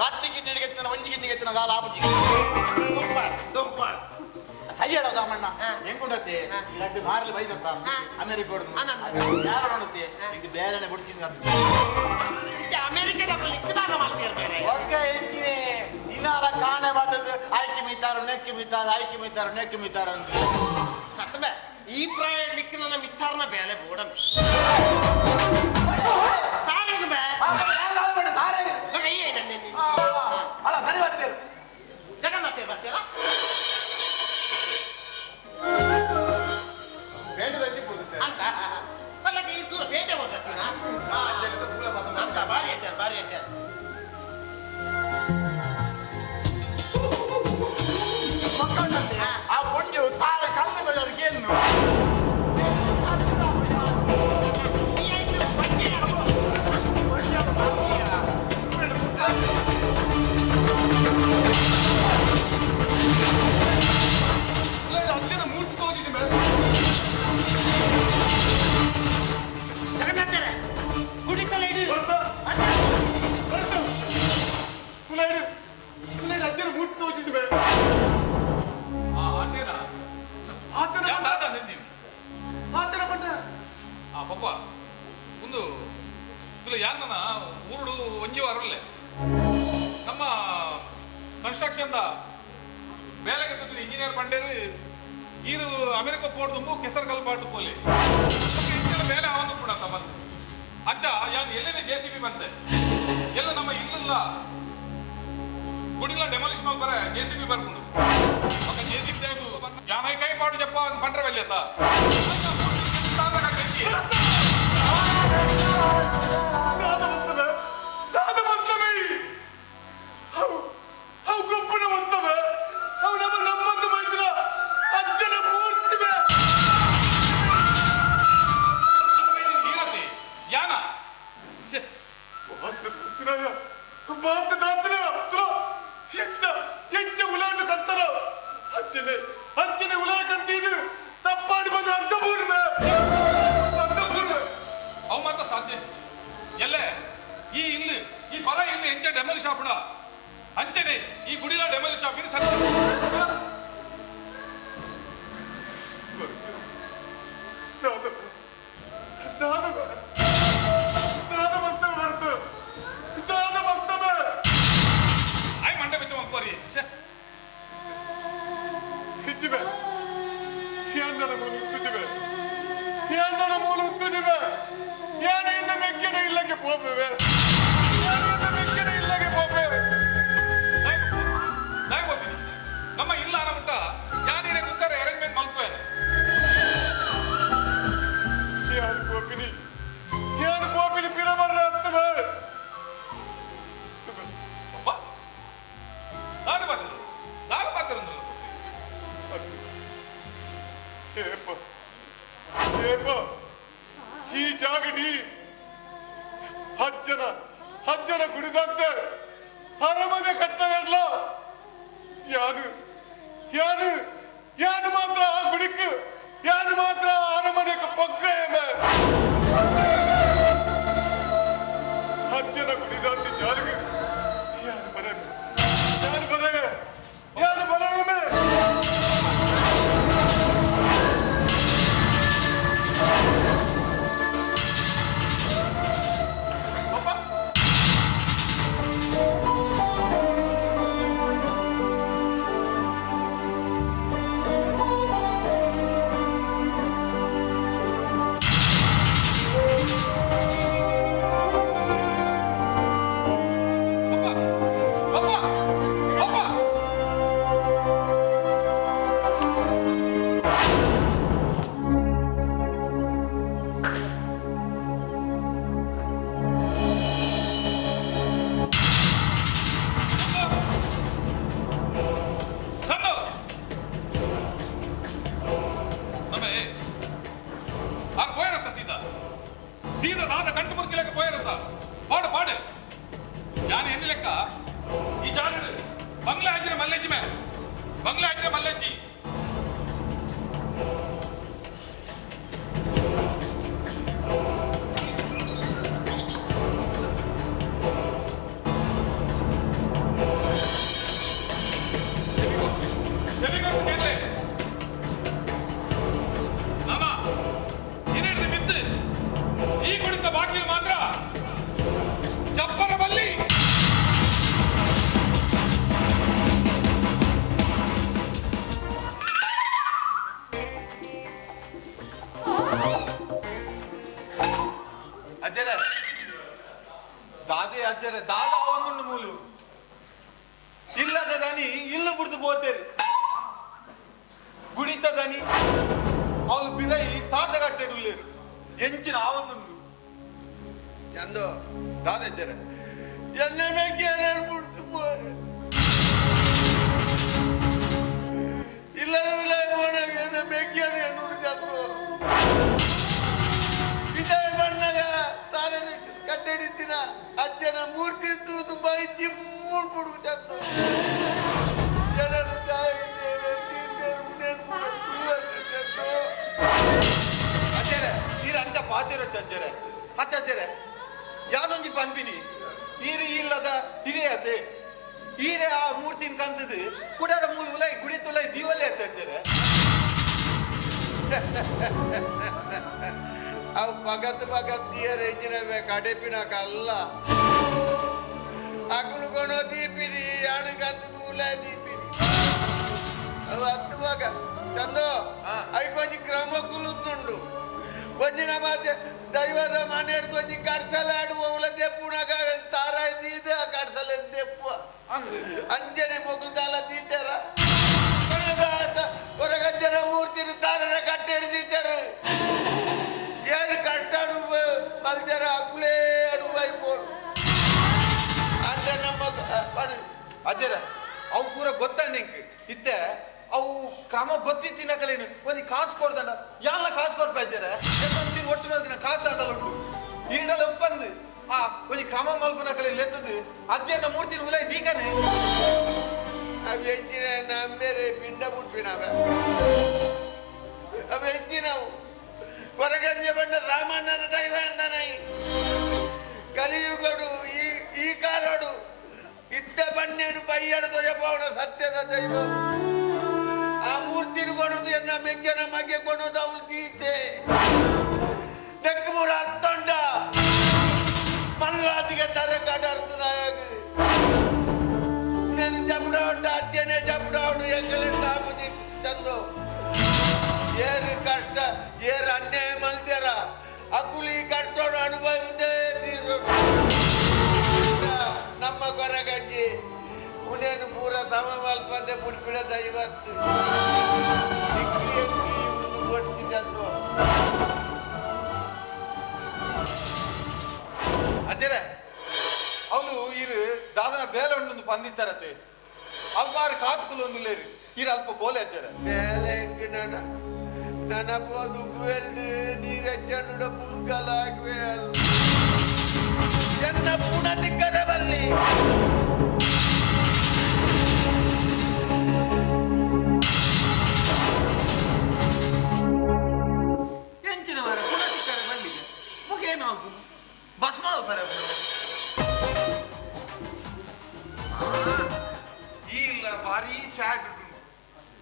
ರಾತ್ರಿ ಗಿಣ್ಣಿಗೆ ಎತ್ತಿನ ಒಂಜಿ ಗಿಣ್ಣಿಗೆ ಎತ್ತಿನ ಕಾಲ ಆಪುಜಿ ದುಂಪಾಡ್ ಸಯ್ಯಡ ದಾಮಣ್ಣ ಹೆಂಗುಂಡತ್ತೆ ಇಲ್ಲಡ್ಡು ಮಾರಲಿ ಬೈದಂತ ಅಮೆರಿಕ ಯಾರು ಕಾಣುತ್ತೆ ಇದು ಬೇರೆನೆ ಬಿಡ್ತೀನಿ ಅಮೆರಿಕದ ಲಿಕ್ಕದಾಗ ಮಾಡ್ತಿರ್ಬೇರೆ ಒಕ್ಕ ಹೆಚ್ಚಿನಿ ದಿನಾರ ಕಾಣೆ ಮಾತದ್ದು ಆಯ್ಕೆ ಮೀತಾರು ನೆಕ್ಕಿ ಮೀತಾರು ಆಯ್ಕೆ ಮೀತಾರು ನೆಕ್ಕಿ ಮೀತಾರು ಅಂತ ಕತ್ತಬೆ ಈ ಪ್ರಾಯ ಲಿಕ್ಕ ನನ್ನ ಮಿತ್ತಾರನ ಬೇಲೆ ಬೋಡಂ ತಾರೆಗೆ ಬೇ ತಾರೆಗೆ ಅಲ್ಲ ಬರಿ ಬರ್ತೀರು ಜಗನ್ನಾಥ ಬರ್ತೀರಾ ಬೇಡದ ಹೆಚ್ಚಿ ಕೂಡುತ್ತೆ ಅಂತ ಅಲ್ಲಕ್ಕೆ ಈ ದೂರ ಬೇಟೆ ಹೋಗ್ತೀರಾ ಬಾರಿ ಇಟ್ಟಾರೆ ಕನ್ಸ್ಟ್ರಕ್ಷನ್ ಬೇಲೆಗೆ ಇಂಜಿನಿಯರ್ ಬಂಡೇರು ಈರು ಅಮೆರಿಕ ಪೋಡ್ದು ಕೆಸರು ಕಲ್ಪಾಟು ಪೋಲಿ ಇಂಚಿನ ಬೇಲೆ ಅವನು ಕೂಡ ಬಂದು ಅಜ್ಜ ಯಾನ್ ಎಲ್ಲೇನೆ JCB ಬಂತೆ ಎಲ್ಲ ನಮ್ಮ ಇಲ್ಲಿಲ್ಲ ಗುಡಿಲ ಡೆಮಾಲಿಷ್ ಮಾಡಿ ಬರ JCB ಬರ್ಕೊಂಡು ఒక JCB ಯಾನೈ ಕೈ ಪಾಡು ಜಪ್ಪ ಬಂಡ್ರೆ ಬಲ್ಯತ ಅಂಚನೆ ಈ ಗುಡಿಲ ಡೆಮಲ್ ಶಾಪ್ ಇದು ಸತ್ಯ ಆಯ್ ಮಂಡೆ ಬಿಚ್ಚ ಮಂಪರಿ ಹಿಚ್ಚಿಬೆ ಯಾನನ ಮೂಲು ಉತ್ತುಜಿಬೆ ಯಾನನ ಮೂಲು ಉತ್ತುಜಿಬೆ ಯಾನ ಇನ್ನ ಮೆಕ್ಕೆನ ಇಲ್ಲಕ್ಕೆ ಪೋಪೆವೆ ಮೆಕ್ಕೆನ ಇಲ್ಲಕ್ಕೆ ಪೋಪೆವೆ ನಮ್ಮ ಇಲ್ಲ ಅನ್ನಬಿಟ್ಟ ಯಾನಿರೆ ಗುಂಕರ ಅರೇಂಜ್ಮೆಂಟ್ ಮಾಡ್ತೇವೆ ಯಾನು ಕೋಪಿನಿ ಪಿರಮರ್ರ ಹತ್ತವೆ ನಾನು ಮಾತಾಡಂದ್ರು ಈ ಜಾಗಡಿ ಹಜ್ಜನ ಕುಡಿದಂತೆ ಅರಮನೆ ಕಟ್ಟಲ್ಲ ಯಾನು ಮಾತ್ರ ಆ ಗುಡಿക്ക് ಯಾನು ಮಾತ್ರ ಅರಮನೆಗೆ ಪಕ್ಕೇಮೆ ಹಜ್ಜನ ಕುಡಿದಂತೆ ಜಾಲಿಗೆ ಯಾನು ಬರಗೆ ಸೀದಾ ದಾದ ಗಂಟು ಮುರ್ಕಿಲಕ್ಕೆ ಪೋಯಿರತ್ತ ಪಾಡು ಪಾಡು ಯಾನು ಎన్ని ಲೆಕ್ಕ ಈ ಜಾಗದ ಬಂಗ್ಲೆ ಹಾಜಿರ ಮಲ್ಲೆಜ್ಜಿ ಮೇ ಬಂಗ್ಲೆ ಹಾಜಿರ ಮಲ್ಲೆಜ್ಜಿ ಈ ಕುಡಿತ ಬಾಕಿಲು ಮಾತ್ರ ಚಪ್ಪರ ಬಲ್ಲಿ ಅಜ್ಜರ ದಾದೆ ಅಜ್ಜರ ದಾದ ಒಂದು ಮೂಲು ಇಲ್ಲದ ದನಿ ಇಲ್ಲ ಬಿಡ್ದು పోతేరు ಗುಡಿತ ದನಿ ಅವಳು ಬಿದೈ ತಾಟಗಟ್ಟೆಡು లేరు ಎಂಚಿನ ಆವೊಂದುಂಡು ಚಂದು ದಾದಜ್ಜರ ಎನ್ನೆ ಮೇಕೆ ಬಿಡ್ತು ಇಲ್ಲದ ಎನ್ನ ಮೇಕೆ ಎನ್ನುಡು ಚಂದು ವಿದಾಯ ಬಣ್ಣಗ ತಾನೇ ಕಟ್ಟೆಡಿತ್ತಿನ ಅಜ್ಜನ ಮೂರ್ತಿ ತೂತು ಬಾಯಿ ಚಿಮ್ಮುಳು ಬಿಡು ಚಂದು ಜನರು ತಾಯಿದ್ದೇವೆ ಅಜ್ಜರೆ ನೀರು ಅಂಚ ಪಾತಿರಚ್ಚ ಅಜ್ಜರೆ ಅಜ್ಜರೆ ಯಾನೊಂಜಿ ಪನ್ಪಿನಿ ನೀರು ಇಲ್ಲದ ಹಿರಿಯತೆ ಈರೆ ಆ ಮೂರ್ತಿನ ಕಂತದು ಕುಡರ ಮೂಲ ಉಲೈ ಗುಡಿ ತುಲೈ ದೀವಲೆ ಅಂತ ಅಜ್ಜರೆ ಅವು ಭಗತ್ ತೀಯರೆ ಕಡೆಪಿನ ಕಲ್ಲ ಅಗುಲು ಕೊನೋ ದೀಪಿನಿ ನಾನು ಗಂತದ ಉಲ ದೀಪಿನಿ ಅವ ಹತ್ತು ಮಗ ಚಂದ ಐಕೊಂಜಿ ಕ್ರಮ ಕುಲುತ್ತುಂಡು ಒಂದಿನ ಮಾತೆ ದೈವದ ಮನೆ ಹಿಡ್ದು ಒಂಜಿ ಕಡ್ಸಲ ಆಡುವ ಉಳದೆ ಪುಣಗ ತಾರಾಯಿ ದೀದ ಕಡ್ಸಲ ದೆಪ್ಪುವ ಅಂಜನೆ ಮೊಗಲ್ದಾಲ ದೀತಾರ ಹೊರಗಜ್ಜನ ಮೂರ್ತಿನ ತಾರನ ಕಟ್ಟೆ ಹಿಡಿದಿದ್ದಾರೆ ಯಾರು ಕಟ್ಟಾಡು ಮಲ್ದಾರ ಅಕ್ಕುಲೇ ಅಡುವೈಪೋಡು ಅಂದ್ರೆ ನಮ್ಮ ಅಜ್ಜರ ಅವು ಪೂರ ಗೊತ್ತಂಡಿಂಕ್ ಇತ್ತೆ ಅವು ಕ್ರಮ ಗೊತ್ತಿತ್ತಿನ ಕಲೇನು ಒಂದು ಕಾಸು ಕೊಡ್ದಂಡ ಯಾಲ ಕಾಸು ಕೊಡ್ಪ ಅಜ್ಜರ ಒಂಚೂರು ಒಟ್ಟು ಮಲ್ದಿನ ಕಾಸು ಆಡಲ್ಲ ಉಂಟು ಈಡಲ್ಲ ಉಪ್ಪಂದು ಆ ಒಂದು ಕ್ರಮ ಮಲ್ಪನ ಕಲೆ ಲೆತ್ತದು ಅಜ್ಜನ ಮೂರ್ತಿನ ಉಲೈ ದೀಕನೆ ಅವು ಹೆಚ್ಚಿನ ನಮ್ಮೇಲೆ ಪಿಂಡ ಬಿಟ್ಬಿನಾವ ಅವು ಹೆಚ್ಚಿನವು ಹೊರಗಂಜೆ ಬಂದ ಸಾಮಾನ್ಯದ ದೈವ ಅಂದನಾಯಿ ಕಲಿಯುಗಡು ಈ ಕಾಲೋಡು ಇದ್ದ ಬಣ್ಣೆನು ಬೈಯಡು ದೊರೆಪವನ ಸತ್ಯದ ದೈವ ಆ ಮೂರ್ತಿನ ಕೊಡುದು ಎನ್ನ ಮೆಜ್ಜನ ಮಗೆ ಕೊಡುದು ಅವಳು ತೀತೆ ತೆಕ್ಕಮೂರ ಹತ್ತೊಂಡ ಮಲ್ಲಾದಿಗೆ ತರ ಕಡರ್ದು ನಾಯಕ నేను చెప్పడం అత్యనే చెప్పడం ఎక్కలేని సాపుది ತಂದು ಏರು ಕಷ್ಟ ಏರು ಅನ್ಯಾಯ ಮಲ್ತಾರ ಅಕುಲಿ ಕಟ್ಟೋಣ ಅನುಭವಿಸೇ ತೀರು ನಮ್ಮ ಕೊರಗಜ್ಜಿ ಉನೇನು ಪೂರ ಸಮ ಮಲ್ಪಂದೆ ಬಿಡ್ಬಿಡದ ಇವತ್ತು ಒಂದು ಕೊಟ್ಟಿ ಚಂದು ಅಜ್ಜರ ಅವಳು ಇರು ದಾದನ ಬೇಲೆ ಉಂಡು ಬಂದಿತ್ತಾರತ್ತೆ ಅಲ್ಪಾರು ಕಾತ್ಕುಲು ಒಂದು ಲೇರಿ ಇರು ಅಲ್ಪ ಬೋಲೆ ಅಜ್ಜರ ಬೇಲೆ ನನ್ನ ದುಗ್ಗು ಎಲ್ದು ನೀರಜ್ಜನುಡ ಪುಲ್ಕಲಾಗುವೆ ಎನ್ನ ಪುಣ ದಿಕ್ಕರವಲ್ಲಿ ಎಂಚಿನ ಮರ ಪುಣ ದಿಕ್ಕರ ಬಲ್ಲಿಗೆ ಮುಖೇನಾಗು ಬಸ್ಮಾಲ್ ಬರ ಇಲ್ಲ ಭಾರಿ ಸ್ಯಾಡ್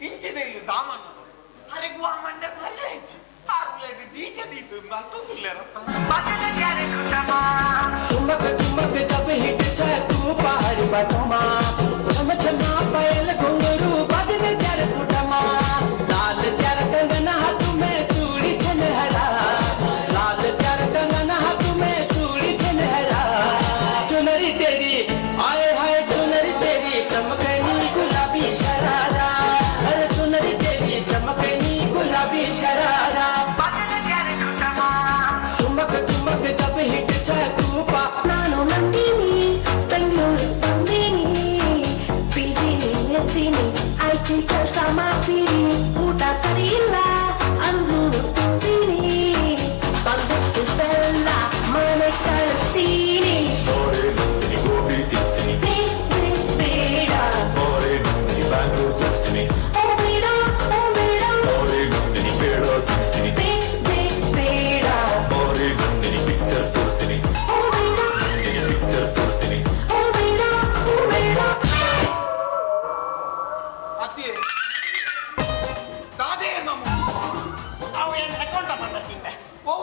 ಇಂಚಿದೆ ಇಲ್ಲ ದಾಮನ್ನ ಅರೆ ಗುವಾ ಮಂಡೆ ಮರ್ಲೆ ಹೆಚ್ಚಿ ಆರುಲೇಟ್ ಡಿಜೆ ದೀತು ಮತ್ತೊಂದಿಲ್ಲ ठुमक ठुमक जब हिट छे तू पहाड़ी बटमा छम छमा पायल घुंघरू बजन त्यार फुटमा लाल त्यार कंगन हाथ में चूड़ी छनहरा लाल त्यार कंगन हाथ में चूड़ी छनहरा चुनरी तेरी आए हाय चुनरी तेरी चमकनी गुलाबी शरारा अरे चुनरी तेरी चमकनी गुलाबी शरारा ठुमक ठुमक जब हिट छे तू पा ನಾನು ನಂದಿನಿ ಬೆಂಗಳೂರು ಬಂದಿನಿ ಪಿಜಿನಿ ಎತ್ತೀನಿ ಐಟಿ ಕೆಲಸ ಮಾಡ್ತೀನಿ ಊಟ ಸರಿ ಇಲ್ಲ ಅಂದ್ರೂ ತಿಂತೀನಿ ಬಂದಷ್ಟು ಬೆಲ್ಲ ಮನೆ ಕಳಿಸ್ತೀನಿ ಬೇಡ ಓ ಬೇಡ ಓ ಬೇಡ ಅತ್ತಿ ದಾದೇ ನಮ್ಮ ಅವು ಏನು ಅಕೌಂಟ್ ಓಪನ್ ಮಾಡ್ತೀನಿ ಓ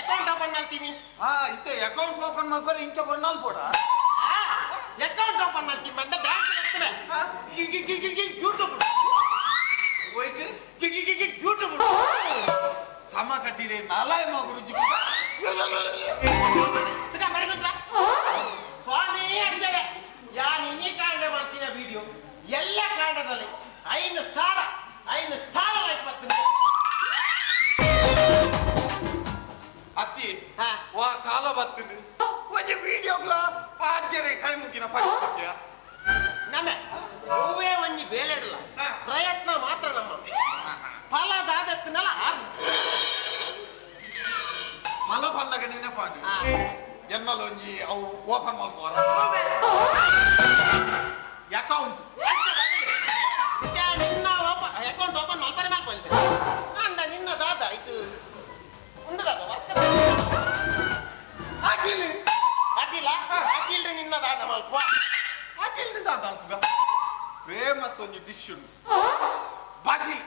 ಅಕೌಂಟ್ ಓಪನ್ ಮಾಡ್ತೀನಿ ಇತ್ತೆ ಅಕೌಂಟ್ ಓಪನ್ ಮಾಡ್ತಾರೆ ಇಂಚ ಬರ್ನಾಲ್ ಕೂಡ ಅಕೌಂಟ್ ಓಪನ್ ಮಾಡ್ತೀನಿ ಬಂದ ಬ್ಯಾಂಕ್ ಇರ್ತದೆ ಯೂಟ್ಯೂಬ್ ಹೋಯ್ತು ಯೂಟ್ಯೂಬ್ ಸಮ ಕಟ್ಟಿದೆ ನಾಲಾಯ ಗುರುಜಿ ಸ್ವಾಮಿ ಅಂದೇವೆ ಯಾರು ಇನ್ನೇ ಕಾಂಡ ಮಾಡ್ತೀನ ವಿಡಿಯೋ ಎಲ್ಲ ಕಾಂಡದಲ್ಲಿ 5,000 ಲೈಕ್ ಬರ್ತೀನಿ ಅತ್ತಿ ವಾ ಕಾಲ ಬರ್ತೀನಿ ಒಂದು ವಿಡಿಯೋಗ್ಲ ಪಾಜ್ಯರೆ ಕೈ ಮುಗಿನ ಪಕ್ಕ ನಮ್ಮೆ ಹೂವೇ ಒಂಜಿ ಬೇಲೆ ಇಡಲ್ಲ ಪ್ರಯತ್ನ ಮಾತ್ರ ನಮ್ಮ ಫಲದಾದತ್ತಿನಲ್ಲ ಫಲ ಬಂದಾಗ ನೆನಪಾಗಿ ಎನ್ನಲೊಂಜಿ ಅವು ಓಪನ್ ಮಾಡ್ಕೋರ ಅಕೌಂಟ್ ನಿನ್ನ ಅಕೌಂಟ್ ಓಪನ್ ಮಾಡ್ತಾರೆ ಮಾಡ್ಕೊಳ್ತೆ ಅಂದ ನಿನ್ನ ದಾದ ಇದು ಒಂದು ದಾದ ಅಟಿಲ್ ಅಟಿಲ್ಲ ಅಟಿಲ್ ನಿನ್ನ ದಾದ ಮಲ್ಪ ಅಟಿಲ್ ದಾದ ಅಲ್ಪಗ ಫೇಮಸ್ ಒಂಜಿ ಡಿಶ್ ಉಂಟು ಬಾಜಿ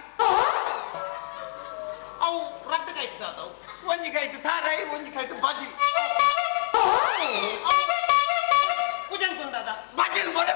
ಅವು ರಟ್ಟು ಕೈಟ್ ದಾದವು ಒಂಜಿ ಕೈಟ್ ತಾರಾಯಿ ಒಂಜಿ ಕೈಟ್ ಬಾಜಿ ಕುಜಂಕುಂದಾದ ಬಾಜಿಲ್ ಮೊರೆ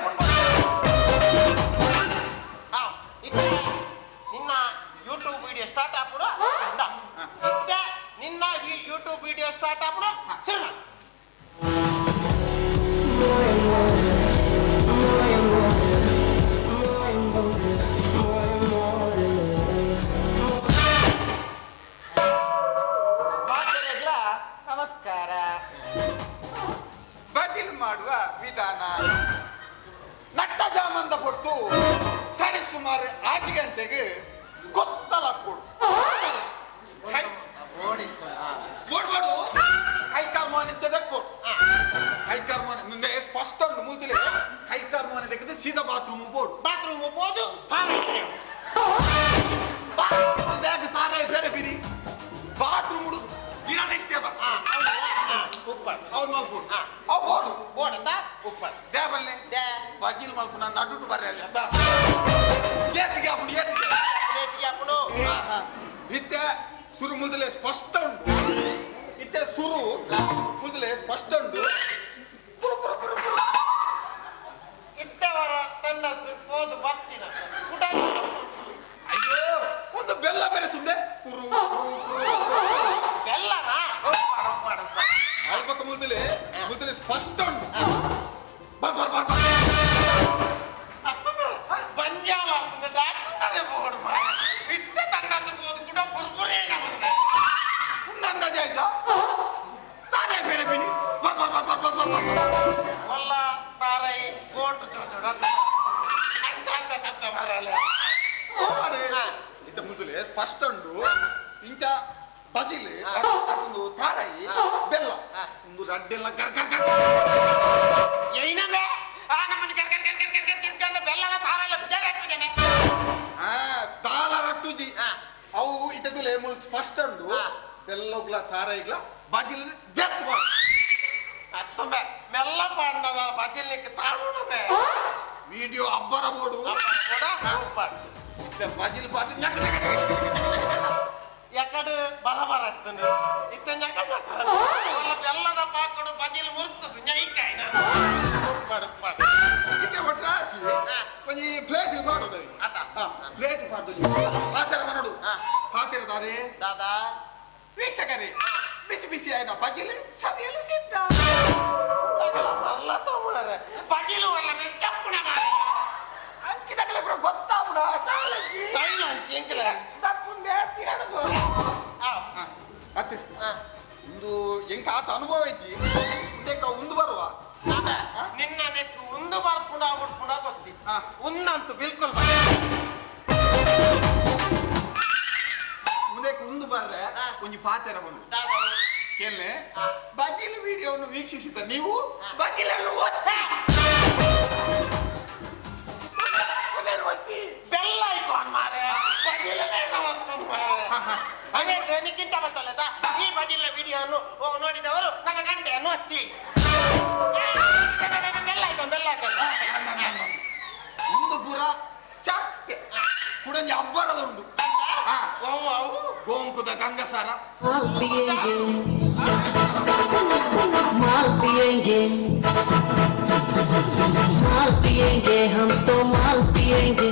ಗಂಟೆಗೆ ಗೊತ್ತಲ್ಲ ಕೊಡು ಕೊಡ್ಬೇಡು ಕೈಕಾಲ್ ಮಾನಿ ಕೊಡು ಕೈಕಾಲ್ ಮಾನಿ ನಿನ್ನೆ ಸ್ಪಷ್ಟ ಉಂಟು ಮುಂತಿಲೆ ಕೈಕಾಲ್ ಮಾನಿ ತೆಗೆದು ಸೀದಾ ಬಾತ್ರೂಮ್ ಬೋಡು ಬಾತ್ರೂಮ್ ಹೋದು ತಾರಾಯಿ ಬೇರೆ ಬಿರಿ ಬಾತ್ರೂಮ್ ದಿನನಿತ್ಯದ ಉಪ್ಪರ್ ಅವ್ರು ಮಲ್ಕೊಡು ಅವ್ ಬೋಡು ಬೋಡದ ಉಪ್ಪರ್ ದೇವಲ್ಲೇ ಬಜಿಲ್ ಮಲ್ಕು ನಾನು ನಡುಟು ಬರ್ರಿ ಅಲ್ಲಿ ಅಂತ ಏಸಿಗೆ ಹಾಕೊಂಡು ದೇಸಿಗೆ ಹಾಕೊಂಡು ಇತ್ತೆ ಸುರು ಮುಲ್ದಲೆ ಸ್ಪಷ್ಟ ಉಂಟು ಇತ್ತೆ ಸುರು ಮುಲ್ದಲೆ ಸ್ಪಷ್ಟ ಉಂಟು ಇತ್ತವರ ತಂಡಸು ಹೋದು ಬತ್ತಿನ ಊಟ ಅಯ್ಯೋ ಒಂದು ಬೆಲ್ಲ ಬೇರೆ ಸುಂದೆ ಬೆಲ್ಲನಾ ಅಲ್ಪಕ್ಕ ಮುಲ್ದಲೆ ಸ್ಪಷ್ಟ ಉಂಟು ಬಂಜಾಲ ಅಂತ ಡಾಕ್ಟರ್ ಬೋರ್ಡ್ ಇತ್ತೆ ತಂಡಸು ಹೋದು ಕೂಡ ಪುರ್ಪುರೇ ಅಂದಾಜ ಆಯ್ತಾ ತಾನೇ ಬೇರೆ ಬಿನಿ ಒಲ್ಲ ತಾರೈ ಗೋಲ್ಡ್ ಚೋಚೋಡ ಅಂಚಾಂತ ಸತ್ತ ಬರಲ್ಲ ಇತ್ತ ಮುಲ್ದಲೆ ಸ್ಪಷ್ಟ ಉಂಟು ಇಂಚ ಬಜಿಲೆ ಒಂದು ತಾರಾಯಿ ಬೆಲ್ಲ ಒಂದು ರಡ್ಡೆಲ್ಲ ಏನಂದ್ರೆ ಆ ನಮ್ಮದು ತಿರ್ಕೊಂಡ ಬೆಲ್ಲನ ತಾರಲ್ಲ ಬಿದ್ದಾನೆ ತಾಳ ರಟ್ಟುಜಿ ಅವು ಇತದುಲೆ ಮುಲ್ ಸ್ಪಷ್ಟ ಉಂಟು ಬೆಲ್ಲಗ್ಲ ತಾರಾಯಿಗ್ಲ ಬಜಿಲ್ ಬೆತ್ ಅತ್ತೊಮ್ಮೆ ಮೆಲ್ಲ ಪಾಂಡವ ಬಜಿಲ್ನಿಕ್ಕೆ ತಾಳೂಡಮೆ ವಿಡಿಯೋ ಅಬ್ಬರ ಬೋಡು ಬಜಿಲ್ ಪಾಟಿ ಎಕಡೆ ಬರಬರ ಆಗ್ತಾನೆ ಇತ್ತ ಬೆಲ್ಲದ ಪಾಕಡು ಬಜಿಲ್ ಮುರುಕುದು ನೈಕಾಯ್ನ ಇತ್ತೆ ಒಟ್ರಾಸಿ ಒಂಜಿ ಪ್ಲೇಟ್ ಮಾಡೋದು ಪ್ಲೇಟ್ ಮಾಡೋದು ಆಚಾರ ಮಾಡೋದು ಹಾಕಿರ್ತಾರೆ ದಾದಾ ವೀಕ್ಷಕರೇ ಬಿಸಿ ಬಿಸಿ ಆಯ್ನ ಬಜಿಲ್ ಸವಿಯಲು ಸಿದ್ಧ ಮಲ್ಲ ತಮ್ಮರೆ ಬಜಿಲು ಒಳ್ಳೆ ಮೆಚ್ಚಪ್ಪುಣ ಮಾಡಿ ಅಂಚಿದಾಗಲೇ ಬ್ರೋ ಗೊತ್ತಾಗ್ಬಿಡ ಸೈಲೆಂಟ್ ಎಂಕಲ ತಪ್ಪುಂದೆ ತಿನ್ನಬಹುದು ಅತ್ತೆ ಒಂದು ಎಂಕ ಆತ ಅನುಭವ ಐತಿ ಇಂದೇಕ ಒಂದು ಬರುವ ನಿನ್ನ ನೆಕ್ಕು ಒಂದು ಬರ್ಪುಣ ಉಡ್ಪುಣ ಗೊತ್ತಿತ್ತು ಉನ್ನಂತೂ ಬಿಲ್ಕುಲ್ ಮುಂದಕ್ಕೆ ಒಂದು ಬರ್ರೆ ಒಂಜಿ ಪಾತೆರ ಬಂದು ಎಲ್ಲೆ ಬಜಿಲ್ ವಿಡಿಯೋವನ್ನು ವೀಕ್ಷಿಸಿದ ನೀವು ಬಜಿಲನ್ನು ಒತ್ತಿ ಬೆಲ್ಲ ಐಕಾನ್ ಮಾರೆ ಬಜಿಲನೇ ಒತ್ತನು ಮಾರೆ ಅದೇ ಧ್ವನಿಗಿಂತ ಬಂತಲ್ಲ ಈ ಬಜಿಲ ವಿಡಿಯೋವನ್ನು ನೋಡಿದವರು ನನ್ನ ಗಂಟೆಯನ್ನು ಒತ್ತಿ ಬೆಲ್ಲ ಐಕಾನ್ ಒಂದು ಪುರ ಚಟ್ಟೆ ಕುಡಂಜಿ ಅಬ್ಬರದ ಉಂಟು ಗೋಂಕುದ ಗಂಗಸಾರ माल पिएंगे माल पिएंगे हम तो माल पिएंगे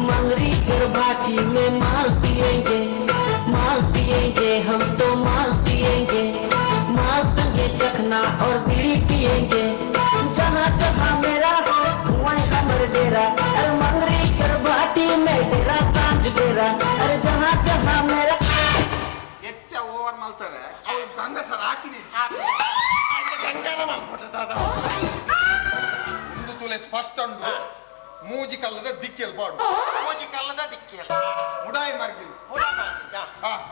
मंगरी कर भाटी में माल पिएंगे हम तो माल पिएंगे माल संगे चखना और बीड़ी पिएंगे जहाँ जहाँ मेरा वहीं हमर डेरा अरे मंगरी कर भाटी में डेरा सांझ डेरा अरे जहाँ जहाँ मेरा ಹೆಚ್ಚ ಓವರ್ ಮಾಡ್ತಾರೆ ಅವ್ರು ಗಂಗಸರ ಹಾಕಿನಿ ಒಂದು ತುಲೆ ಸ್ಪಷ್ಟ ಉಂಟು ಮೂಜಿ ಕಲ್ಲದ ದಿಕ್ಕಿಯಲ್ ಬಾಡು ಮೂಜಿ ಕಲ್ಲದ ದಿಕ್ಕಿಯಲ್ ಮುಡಾಯಿ ಮಾರ್ಗಿಲ್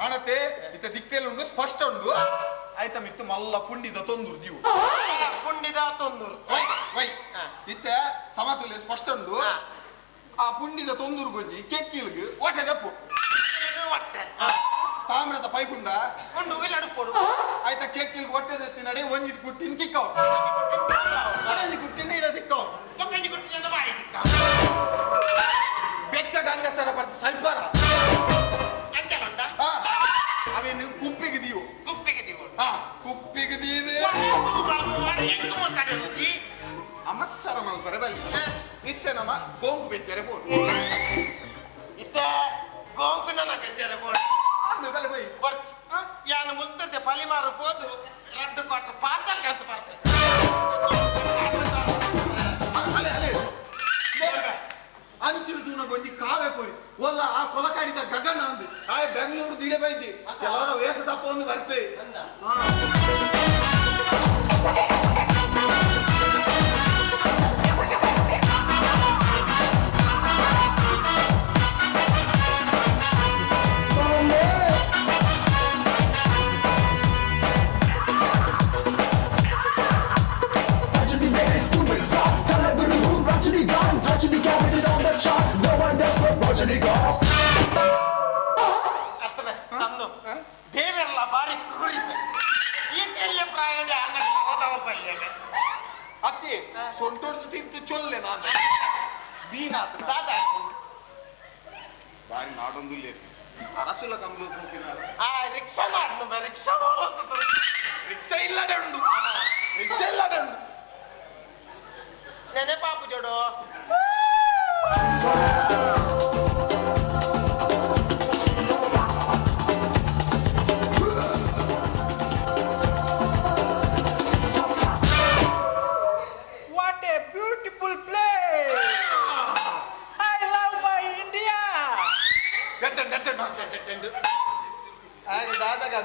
ಹಣತೆ ಇತ್ತ ದಿಕ್ಕಿಯಲ್ಲಿ ಉಂಟು ಸ್ಪಷ್ಟ ಉಂಟು ಆಯ್ತಾ ಮಿತ್ತು ಮಲ್ಲ ಪುಂಡಿದ ತೊಂದರು ಜೀವು ಪುಂಡಿದ ತೊಂದರು ವೈ ಇತ್ತ ಸಮತುಲ್ಯ ಸ್ಪಷ್ಟ ಉಂಟು ಆ ಪುಂಡಿದ ತೊಂದರು ಗೊಂಜಿ ಕೆಕ್ಕಿಲ್ಗೆ ಒಟ್ಟೆ ದಪ್ಪು ಹೊಟ್ಟೆ ತಾಮ್ರದ ಪೈಪುಂಡ ಒಂದು ವಿಲಡು ಕೊಡು ಆಯ್ತಾ ಕೆಕ್ಕಿಲ್ಗೆ ಹೊಟ್ಟೆ ದತ್ತಿ ನಡೆ ಒಂಜಿದ್ ಕುಟ್ಟಿನ ತಿಕ್ಕವ್ ಒಂಜಿ ಕುಟ್ಟಿನ ಇಡ ತಿಕ್ಕವ್ ಒಂಜಿ ಕುಟ್ಟಿನ ಬಾಯಿ ತಿಕ್ಕ ಬೆಚ್ಚ ಗಂಗಸರ ಬರ್ತಿ ಸೈಪರ ಅಂಚಲಂಡ ಅವೇನು ಕುಪ್ಪಿಗೆ ದೀವು ಕುಪ್ಪಿಗೆ ದೀದೆ ಅಮಸ್ಸರ ಮಲ್ಪರೆ ಬಲ್ಲಿ ಇತ್ತೆ ನಮ್ಮ ಗೋಂಕು ಬೆಚ್ಚರೆ ಬೋಡು ಇತ್ತೆ ಗೋಂಕು ನನ್ನ ಬೆಚ್ಚರೆ ಬೋಡು ಬಲೆ ಬೈ ಬರ್ಚ್ ಯಾನು ಮುಲ್ತದೆ ಪಲಿಮಾರು ಬೋದು ರಡ್ಡು ಕೊಟ್ಟು ಪಾರ್ಸಲ್ ಕಂತು ಬರ್ತೆ ಅಂಚಿನ ತೂನ ಗೊಂಜಿ ಕಾವೇ ಪೋರಿ ಒಲ್ಲ ಆ ಕೊಲಕಾಡಿದ ಗಗನ ಅಂದು ಆ ಬೆಂಗಳೂರು ದಿಡೆ ಬೈದಿ ಕೆಲವರ ವೇಷ ತಪ್ಪ ಒಂದು ಬರ್ಪೆ Virtually counted on the charts. No one does what Virtually cost. ಅಷ್ಟೇ ಸಂದು ದೇವೆಲ್ಲ ಬಾರಿ ಕುರಿಪೆ ಇನ್ನೆಲ್ಲ ಪ್ರಾಯಣೆ ಅನ್ನೋದವ್ರ ಬಲ್ಯಾಗ ಅತ್ತಿ ಸೊಂಟೊಡ್ದು ತಿಂತು ಚೊಲ್ಲೆ ನಾನು ಬೀನಾತ್ ದಾದ ಬಾರಿ ನಾಡೊಂದು ಇಲ್ಲಿ ಅರಸುಲ ಕಂಬಳು ಆ ರಿಕ್ಷಾ ಮಾಡ್ನು ರಿಕ್ಷಾ ಮಾಡೋದು ರಿಕ್ಷಾ ಇಲ್ಲಡೆ ಉಂಡು ರಿಕ್ಷಾ ಇಲ್ಲಡೆ ಉಂಡು ನೆನೆ ಪಾಪು ಜೋಡು What a beautiful place! I love my India! ಆಗ ದಾದಾಗ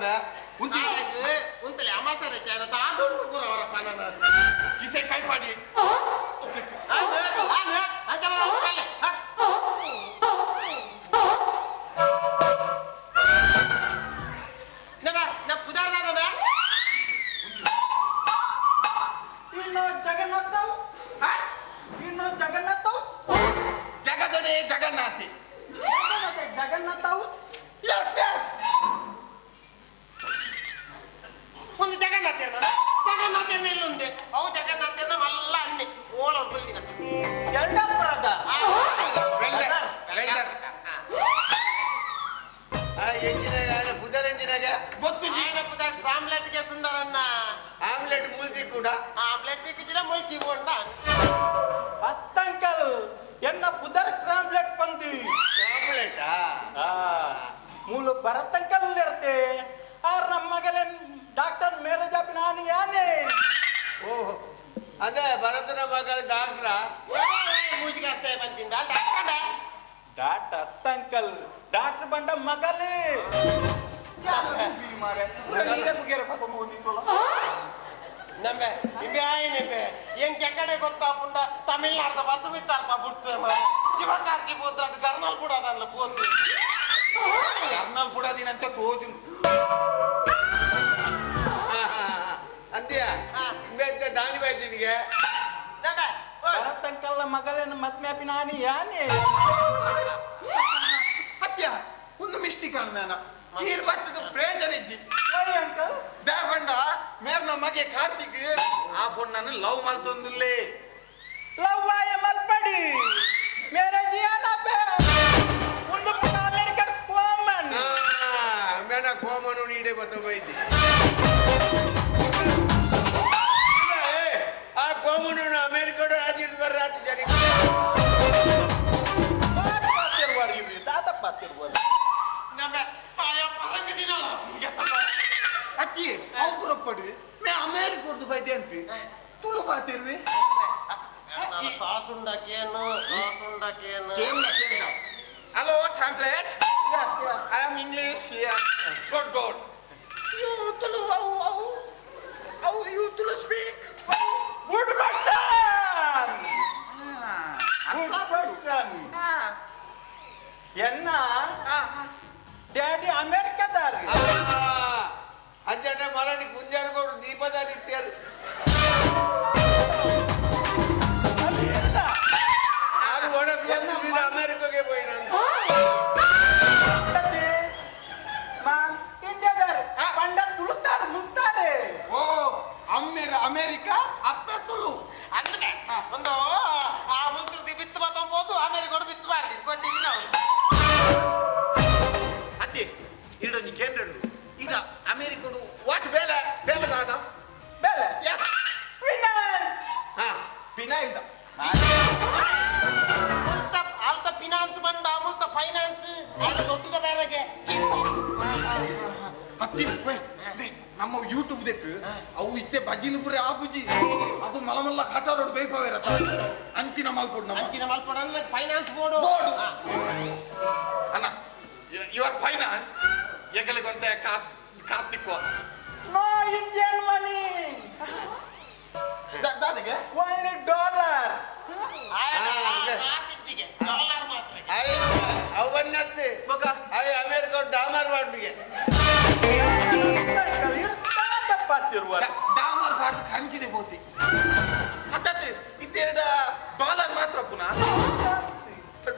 ಉಂತಲೆ ಅಮಾಸರೆ ಚಾರ ದಾದೊಂದು ಪೂರ ಅವರ ಪನನ ಕಿಸೆ ಕೈ ಮಾಡಿ ಜಗದೊಡೆ ಜಗನ್ನಾಥಿ ಜಗನ್ನಾಥ ಒಂದು ಜಗನ್ನಾಥೇನ ಜಗನ್ನಾಥೇನ ಇಲ್ಲುಂದೆ ಅವು ಜಗನ್ನಾಥೇನ ಮಲ್ಲ ಅಣ್ಣೆ ಓಲವ್ರು ಬಲ್ಲಿನ ಎರಡಪ್ಪರದ ಎಂಜಿನಾಗ ಪುದರ್ ಎಂಜಿನಾಗ ಗೊತ್ತು ಜೀನ ಪುದರ್ ಆಮ್ಲೆಟ್ಗೆ ಸುಂದರನ್ನ ಆಮ್ಲೆಟ್ ಮುಲ್ತಿ ಕೂಡ ಆಮ್ಲೆಟ್ ದಿಕ್ಕಿನ ಮುಲ್ಕಿ ಬೋಂಡ ಅತ್ತಂಕಲ್ ಎನ್ನ ಪುದರ್ ಕ್ರಾಮ್ಲೆಟ್ ಬಂದಿ ಆಮ್ಲೆಟ್ ಮೂಲು ಬರತ್ತಂಕಲ್ ಇರ್ತೆ ಆರ್ ನಮ್ಮ ಮಗಲೇನ್ ಡಾಕ್ಟರ್ ಮೇಲಜಾಬಿ ನಾನು ಯಾನೆ ಓಹೋ ಅದೇ ಭರತನ ಮಗಳ ಡಾಕ್ಟ್ರ ಮೂಜಿಗಾಸ್ತೆ ಬಂತಿಂದ ಡಾಕ್ಟರ್ ಡಾಕ್ಟರ್ ಅತ್ತಂಕಲ್ ಡಾಕ್ಟರ್ ಬಂಡ ಮಗಲೇ ನಮ್ಮೆ ಇವೆ ಆಯ್ನೆಪೆ ಹೆಂಗ್ ಕೆಕ್ಕಡೆ ಗೊತ್ತಾಪುಂಡ ತಮಿಳ್ನಾಡ್ದ ಬಸ್ ಬಿತ್ತಾರಪ್ಪ ಬಿಡ್ತು ಶಿವಕಾಶಿ ಪೋತ್ರ ಕರ್ನಲ್ ಕೂಡ ಅದನ್ನ ಪೋತು ಕರ್ನಲ್ ಕೂಡ ದಿನಂಚ ತೋಜು ಅಂತ್ಯ ಇಂಬೆಂತ ದಾನಿ ಬೈದಿನಿಗೆ ಭರತಂಕಲ್ನ ಮಗಳೇನ ಮದ್ಮ್ಯಾಪಿ ನಾನು ಯಾನೆ ಅತ್ಯ ಒಂದು ಮಿಸ್ಟಿ ಕಾಣ್ಮೇನ ನೀರ್ ಬರ್ತದ ಪ್ರಯೋಜನ ಇಜ್ಜಿ ಅಂಕಲ್ ದೇವಂಡ ಮೇರ್ನ ಮಗೆ ಕಾರ್ತಿಕ್ ಆ ಪೊಣ್ಣನ್ನು ಲವ್ ಮಲ್ತೊಂದುಲ್ಲೇ ಲವ್ ಆಯ ಮಲ್ಪಡಿ ಮೇರೆ ಜಿಯಾನ ಪೆ ಒಂದು ಪುಣ ಅಮೆರಿಕನ್ ಕೋಮನ್ ಮೇನ ಕೋಮನು ನೀಡೆ ಗೊತ್ತೋಯ್ತಿ ಆ ಕೋಮನು ಅಮೆರಿಕದ ರಾಜ್ಯದ ಬರ ರಾಜ್ಯ ಜಡಿ ಅಚ್ಚಿ ಅವು ಪುರಪ್ಪಡಿ ಮೇ ಅಮೇರಿಕದ್ದು ಬೈದೆ ಅನ್ಪಿ ತುಳು ಬಾತಿರ್ವಿ ಕಾಸುಂಡಕೇನು hello translate I am English good good you Tulu how you Tulu speak good person good person ಎನ್ನ ಡ್ಯಾಡಿ ಅಮೆರಿಕದಾರಿ ಅಜ್ಜನ ಮರಡಿ ಕುಂಜಾರಗೌಡ ದೀಪದಾಡಿ ಇತ್ಯಾರು ಅದು ಒಣಗಿ ಅಮೆರಿಕಾಗೆ ಹೋಗಿ ಇಂಡಿಯಾದಾರಿ ಪಂಡ ತುಳುತ್ತಾರೆ ಮುಲ್ತಾರೆ ಓ ಅಮೇರಿಕ ಅಪ್ಪೆ ತುಳು ಅಂದ್ರೆ ಒಂದು ಆ ಮುಲ್ಕೃತಿ ಬಿತ್ತು ಬತ್ತಂಬೋದು ಅಮೆರಿಕ ಬಿತ್ತು ಮಾಡ್ತೀನಿ ಕೊಟ್ಟಿದ್ದೀನಿ ನಾವು ಅತ್ತಿ ಇಡೊಂದು ಕೇಂದ್ರ ಈಗ ಅಮೇರಿಕಡು ವಾಟ್ ಬೇಲೆ ಬೇಲದಾದ ಬೇಲೆ ಎಸ್ ಹಾ ಪಿನಾಯಿಂದ ಅಲ್ತ ಫಿನಾನ್ಸ್ ಬಂಡ ಅಮುಲ್ತ ಫೈನಾನ್ಸ್ ದೊಡ್ಡದ ಬೇರೆಗೆ ಅತ್ತಿ ನಮ್ಮ ಯೂಟ್ಯೂಬ್ ದೆಕ್ ಅವು ಇತ್ತೆ ಬಜಿಲು ಪುರೆ ಆಪುಜಿ ಅದು ಮಲಮಲ್ಲ ಕಟಾರೋಡು ಬೇಯ್ಪವೇರ ಅಂಚಿನ ಮಾಲ್ಪೋಡು ನಮ್ಮ ಅಂಚಿನ ಮಲ್ಪಡ ಫೈನಾನ್ಸ್ ಬೋರ್ಡು ಬೋರ್ಡು ಅಣ್ಣ ಯುವರ್ ಫೈನಾನ್ಸ್ ಎಗಲಿಗೊಂತ ಕಾಸ್ ತಿಕ್ಕುವ ನೋ ಇಂಡಿಯನ್ ಮನಿ ದಾದಿಗೆ ಓನ್ಲಿ ಡಾಲರ್ ಕಾಸಿಚ್ಚಿಗೆ ಡಾಲರ್ ಮಾತ್ರ ಅವನ್ನತ್ತೆ ಅದೇ ಅಮೇರಿಕ ಡಾಮರ್ ಬಾಡ್ಲಿಗೆ ಡಾಮರ್ ಬಾಡ್ದು ಕರಂಚಿದೆ ಬೋತಿ ಮತ್ತೆ ಇತ್ತೆರಡ ಡಾಲರ್ ಮಾತ್ರ ಪುನಃ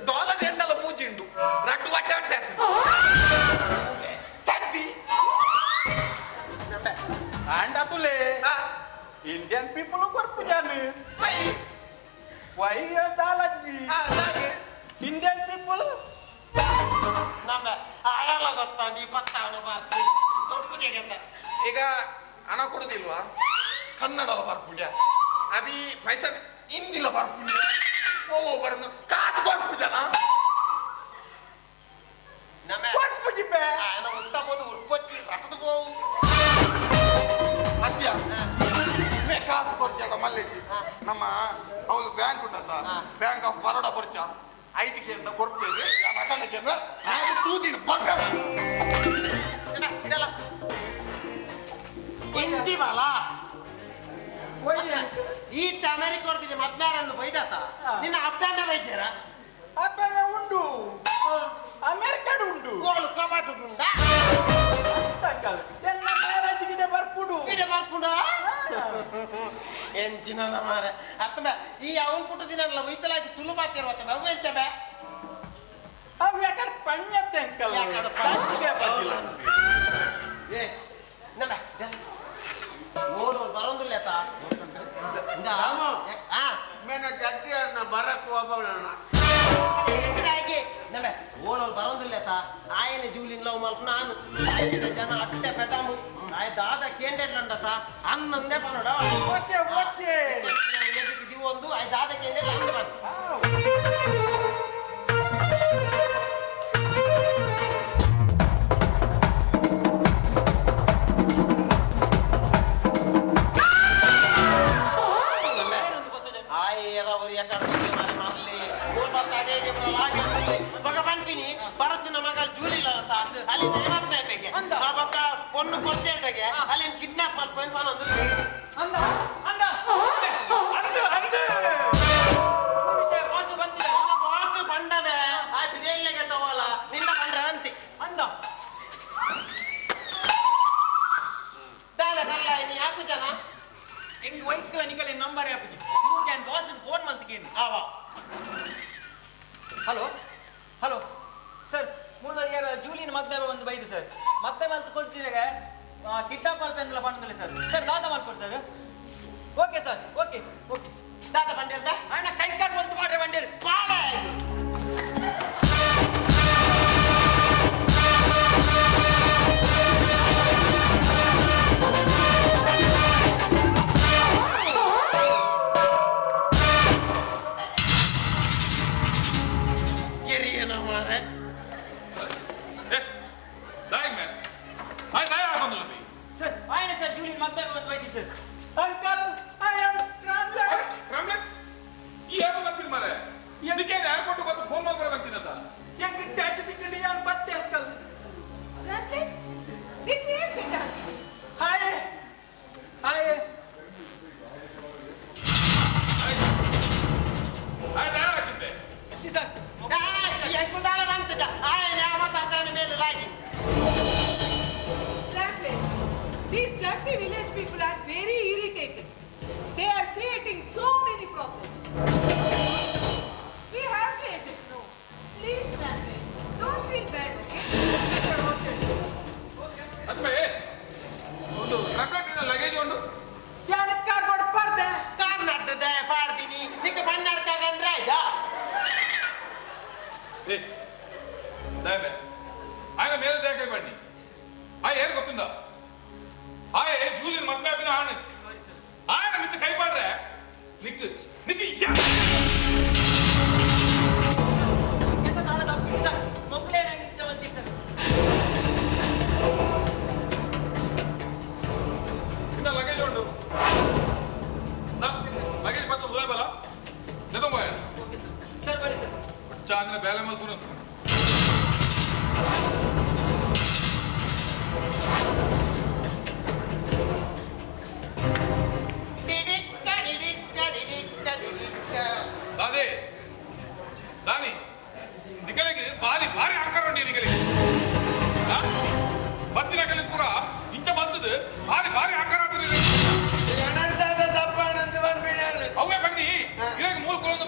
ಡಾಲರ್ ಎಂಡಲ ಮೂಜಿಂಡು ರಡ್ಡು ಹೊಟ್ಟೆ ಹೊಟ್ಟೆ ಚಡ್ಡಿ Anda tuh le, Indian people berpu jani. Why ada lagi? Indian people. ನಮ್ಮ ಆಯಲ್ಲ ಗೊತ್ತಾ ನೀ ಪತ್ತಾವನ ಬರ್ತಿ ಕೊಡ್ಪುಜೆ ಗಂತ ಈಗ ಹಣ ಕೊಡುದಿಲ್ವಾ ಕನ್ನಡ ಬರ್ಪುಜ ಅಭಿ ಪೈಸಾ ಹಿಂದಿಲ ಬರ್ಪುಜ ಓ ಬರನು ಕಾಸು ಕೊಡ್ಪುಜನ ನಮ್ಮ ಕೊಡ್ಪುಜಿ ಬೇ ಆಯನ ಉಂಟ ಬೋದು ಉರ್ಪೊಚ್ಚಿ ರಟದ ಬೋವು ಅತ್ಯ ಮೇ ಕಾಸು ಕೊಡ್ಜಾಡ ಮಲ್ಲೆಜ್ಜಿ ನಮ್ಮ ಅವಳು ಬ್ಯಾಂಕ್ ಉಂಟತ್ತ ಬ್ಯಾಂಕ್ ಆಫ್ ಬರೋಡಾ ಬರ್ಚ ಐಟಿ ಕೇಂದ್ರ ಕೊಡ್ಪೇವೆ ಅಕೌಂಟ್ ಕೇಂದ್ರ ನಾನು ತೂದಿನ ಬರ್ಬೇಡ ಇದಲ್ಲ ಇಂಜಿ ಬಾಲ ಈತ ಅಮೆರಿಕ ಕೊಡ್ತೀನಿ ಮದ್ನಾರನ್ನು ಬೈದಾತ ನಿನ್ನ ಅಪ್ಪಮ್ಮೆ ಬೈತಾರ ಅಪ್ಪಮ್ಮೆ ಉಂಡು ಅಮೆರಿಕಡ್ ಉಂಡು ಗೋಲು ಕಬಾಟು ಉಂಡ ಅಂಕಲ್ ಎಲ್ಲ ಮ್ಯಾರೇಜ್ ಗಿಡ ಬರ್ಪುಡು ಗಿಡ ಬರ್ಪುಡ ಎಂಚಿನ ಮಾರ ಅತ್ತಮ ಈ ಅವನ್ ಪುಟ್ಟ ದಿನ ಬೈತಲಾಗಿ ತುಳು ಮಾತಿರುವತ್ತ ನಾವು ಎಂಚಬೆ ಅವ್ ಯಾಕಡೆ ಪಣ್ಯತ್ತೆ ಅಂಕಲ್ ಯಾಕಡೆ ಏ ನಮ್ಮ ಓಡು ಬರೋದಿಲ್ಲ ತಾ ಮೇನ ಜಗ್ಗಿ ಅನ್ನ ಬರಕ್ಕೆ ಹೋಗೋಣ ನಮ್ಮ ಓಡೋಲ್ ಬರೋದಿಲ್ಲ ತಾ ಆಯನ ಜೂಲಿನ ಲವ್ ಮಲ್ಕು ನಾನು ಆಯ್ನ ಜನ ಅಟ್ಟೆ ಪೆದಾಮು ಆಯ್ ದಾದ ಕೇಂದ್ರಂಡತ ಅನ್ನಂದೆ ಬರೋಡ ಓಕೆ ಓಕೆ ಇದು ಒಂದು ಆಯ್ ದಾದ ಕೇಂದ್ರ ಅಂದ ಬರ್ பொண்ணு கொச்சேட்டಗೆ ಅಲ್ಲಿ ಕಿಡ್ನಾಪ್ ಮಾಡ್ಕೊಂಡು ಬಂದು ಅಂದ ಅಂದ ಅಂದು ಅಂದು ವಿಷಯ ಬಾಸು ಬಂದಿಲ್ಲ ಬಾಸು ಬಂಡವೆ ಆ ಬಿರಿಯಾನಿಗೆ ತಗೋಲ್ಲ ನಿನ್ನ ಬಂಡ್ರ ಅಂತಿ ಅಂದ ದಾನ ಕಲ್ಲ ನೀ ಯಾಕು ಜನ ಎಂಗ್ ವೈಕ್ಲ ನಿಕಲೆ ನಂಬರ್ ಯಾಪಿಗೆ ಯು ಕ್ಯಾನ್ ಬಾಸ್ ಫೋನ್ ಮಲ್ತಿಕೇನು ಆವ ಹಲೋ ಹಲೋ ಸರ್ ಮುಳ್ಳರಿಯರ ಜೂಲಿನ ಮದ್ದೆ ಒಂದು ಬೈದು ಸರ್ ಮತ್ತೆ ಬಂತು ಕೊಡ್ತಿದಾಗ ಕಿಡ್ನಾಪ್ ಮಾಡ್ಕೊಂಡೆಲ್ಲ ಬಂದಿಲ್ಲ ಸರ್ ಸರ್ ದಾದ ಮಾಡ್ಕೊಡಿ sir okay sir okay okay ದಾದ ಬಂದಿರ್ಬ ಅಣ್ಣ ಕೈ ಕಾಟ್ ಬಂತು ಮಾಡ್ರೆ ಬಂದಿರಿ ಪಾಳೆ ಗೆರಿಯನ ಮಾರೆ ಸರ್ ಆಯ್ನ ಸರ್ ಜೂಲಿನ ಮದ್ದೆ ಒಂದು ಬೈದಿ sir uncle I am translate ರಾಮ್ಲೆ ಈ ಹೇಗೆ ಬರ್ತೀರಿ ಮಾರೆ ಇದಕ್ಕೆ ಏರ್ಪೋರ್ಟ್ ಬಂದು ಫೋನ್ ಮಾಡ್ಕೊಂಡು ಬರ್ತೀನಂತ ಎಂಗ್ ಡ್ಯಾಶ್ ತಿಕ್ಕಲಿ ಯಾನ್ ಬತ್ತೆ uncle Racket, did you hear that? Hi hi ತಯಾರಾಗಿದ್ದೆ ಜಿ ಸರ್ ಎಂಕುದಾಲ ಬಂತಜ ಆಯ್ ಯಾವ ಸಾಧನ ಮೇಲೆ ಲಾಗಿ Racket, these dirty village people are very irritating. They are creating so many problems. We have to adjust, no. Please, Racket, don't feel bad, okay? ಅದ್ಮೇ ಒಂದು ರಕಟಿನ luggage ಉಂಟು ಯಾನ್ ಕಾರ್ ಕೊಡ್ಬಾರ್ದೆ ಕಾರ್ ನಡ್ಡದೆ ಪಾಡ್ತೀನಿ ನಿಕ್ಕೆ ಬನ್ನಡ್ಕಾಗಂದ್ರೆ ಜಾ ಏ ದಾಬೆ ಆಗ ಮೇಲೆ ಜಾಗ ಬನ್ನಿ ಆ ಏನು ಗೊತ್ತಿಲ್ಲ ಆಯೆ ಜೂಲಿನ ಮದ್ನಾಪಿನ ಆಣೆ ಆಯನ ಮಿತ್ತ ಕೈ ಮಾಡ್ರೆ ನಿಕ್ ನಿಕ್ ಎಂತ ನಾಳೆ ಸರ್ ಮಕ್ಕಳೇ ಆಗಿಚ್ಚ ಬಂದಿ ಸರ್ ಇಂದ ಲಗೇಜ್ ಉಂಟು ಲಗೇಜ್ ಮಾತ್ರ ಉಲಾಬಲ್ಲ ನೆದೊಂಬಾಯ ಸರ್ ಬನ್ನಿ ಸರ್ ಚಾಂದ್ರ ಬೇಲೆ ಮಲ್ಪುರ ದಾದೆ ದಾನಿ ನಿಕಲಿಗೆ ಭಾರಿ ಭಾರಿ ಆಕಾರ ಉಂಟು ನಿಕಲಿಗೆ ಬತ್ತಿನ ಕಲಿ ಪೂರ ಇಂಚ ಬಂದದ್ದು ಭಾರಿ ಭಾರಿ ಆಕಾರ ಆಗ್ತದೆ ಅವೇ ಬನ್ನಿ ಇದಕ್ಕೆ ಮೂಲ ಕೊಲೊಂದು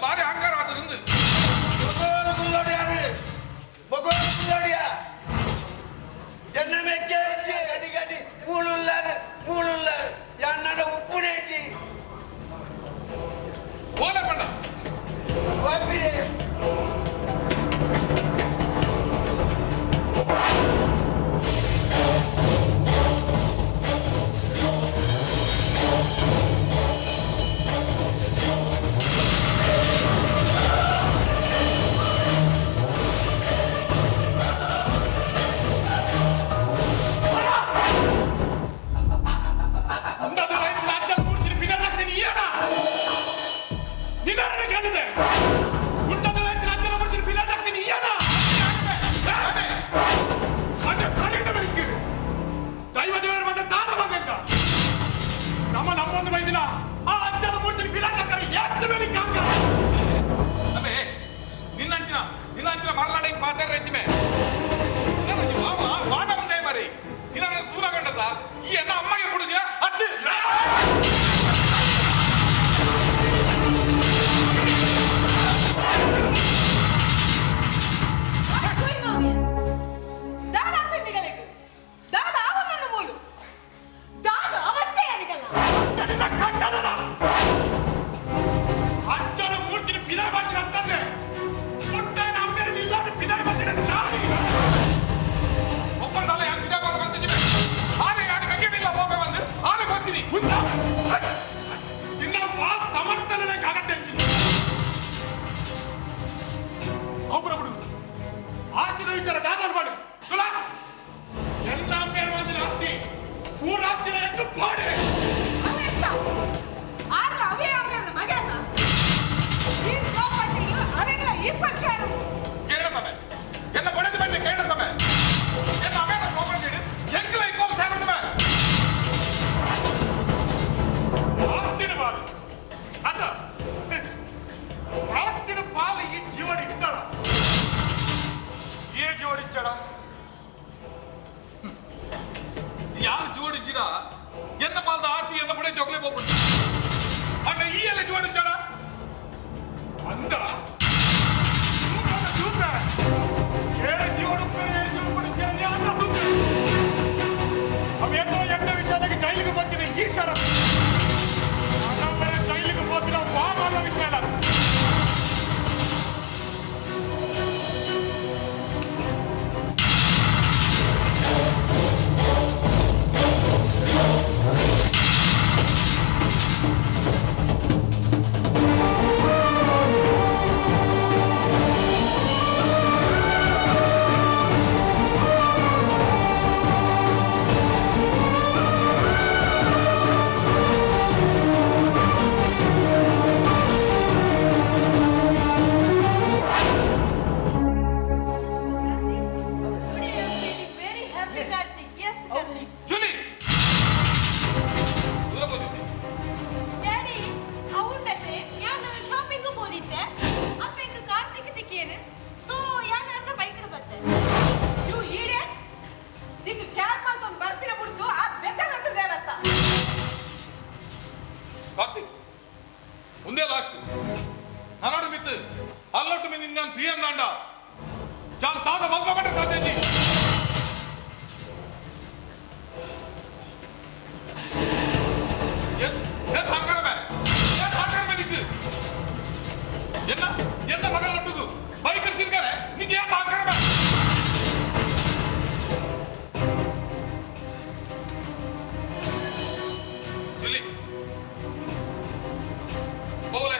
ವಿಚಾರ ದಾದಾಡ್ ಮಾಡಿ ತುಲಾ ಎಲ್ಲ ಅಮ್ಮೇರ ಮಂದಿನ ಆಸ್ತಿ ಊರ ಆಸ್ತಿನ ಎಷ್ಟು ಪಾಡೆ ಆರ್ಲ ಅವೇ ಅವರ ಮಗನ ಈ ಪ್ರಾಪರ್ಟಿ ಅರೆಗಳ 20 ಶೇರು ಕೇಳತವೆ ಎನ್ನ ಬಡದ ಬಂದೆ ಕೇಳತವೆ ಎನ್ನ ಅಮೇರ ಪ್ರಾಪರ್ಟಿ ಎಂಕಲ 20 ಶೇರು ಉಂಟು ಆಸ್ತಿನ ಬಾಳು ಅದ ಆಸ್ತಿನ ಪಾಲು ಈ ಜೀವನ ಇದ್ದಾಳ ಏ ಜೋಡಿಚ್ಚಡ ಯಾರು ಜೋಡಿಚ್ಚಿಡ ಎನ್ನ ಪಾಲದ ಆಸ್ತಿ ಎನ್ನ ಬಡ ಜೋಗ್ಲೆ ಹೋಗ್ಬಿಟ್ಟು ಅಣ್ಣ ಈ ಎಲ್ಲ ಜೋಡಿಚ್ಚಡ ಅಂದ ಏಳು ಜೀವನ ಅವೇನೋ ಎಂಟ ವಿಷಯದಾಗ ಜೈಲಿಗೆ ಬರ್ತೀನಿ ಈ ಷರತ್ತು ನಮ್ಮವರ ಜೈಲಿಗೆ ಹೋಗಿನ ವಾದ ವಿಷಯ ಅಲ್ಲ very happy Karthik yes Karthik Julie ದೂರ ಬಂದಿದ್ದೆ ಡ್ಯಾಡಿ ಅವundate ಯಾನ ಶಾಪಿಂಗ್ ಹೋಗಿದ್ದೆ ಅಪ್ಪೆಂಗ ಕಾರ್ತಿಕ್ ತಿಕ್ಕೇನೆ ಸೊ ಯಾನ ಅದ್ರ ಬೈಕ್ ಬತ್ತೆ ಯು ಇಡಿಯಟ್ ನಿಂಗೆ ಕ್ಯಾರ್ ಮಾಡ್ಕೊಂಡು ಬರ್ತಿರ ಬಿಡ್ತು ಆ ಬೇಕಾದಂತ ದೇವತ್ತ ಕಾರ್ತಿಕ್ ಒಂದೇ ಲಾಸ್ಟ್ ನಾನೋಡು ಮಿತ್ತು ಅಲ್ಲೊಟ್ಟು ಮೀನು ನಾನು ತ್ರೀ ಅಂದಾಂಡ ಚಾಲ್ ತಾದ ಮಗ್ಗ ಬಟ್ಟ ಸಾಧ್ಯ என்ன மகள் நட்டுது பைக் எடுத்திருக்காரு நீங்க ஏன் பாக்குற ஜுலி போலே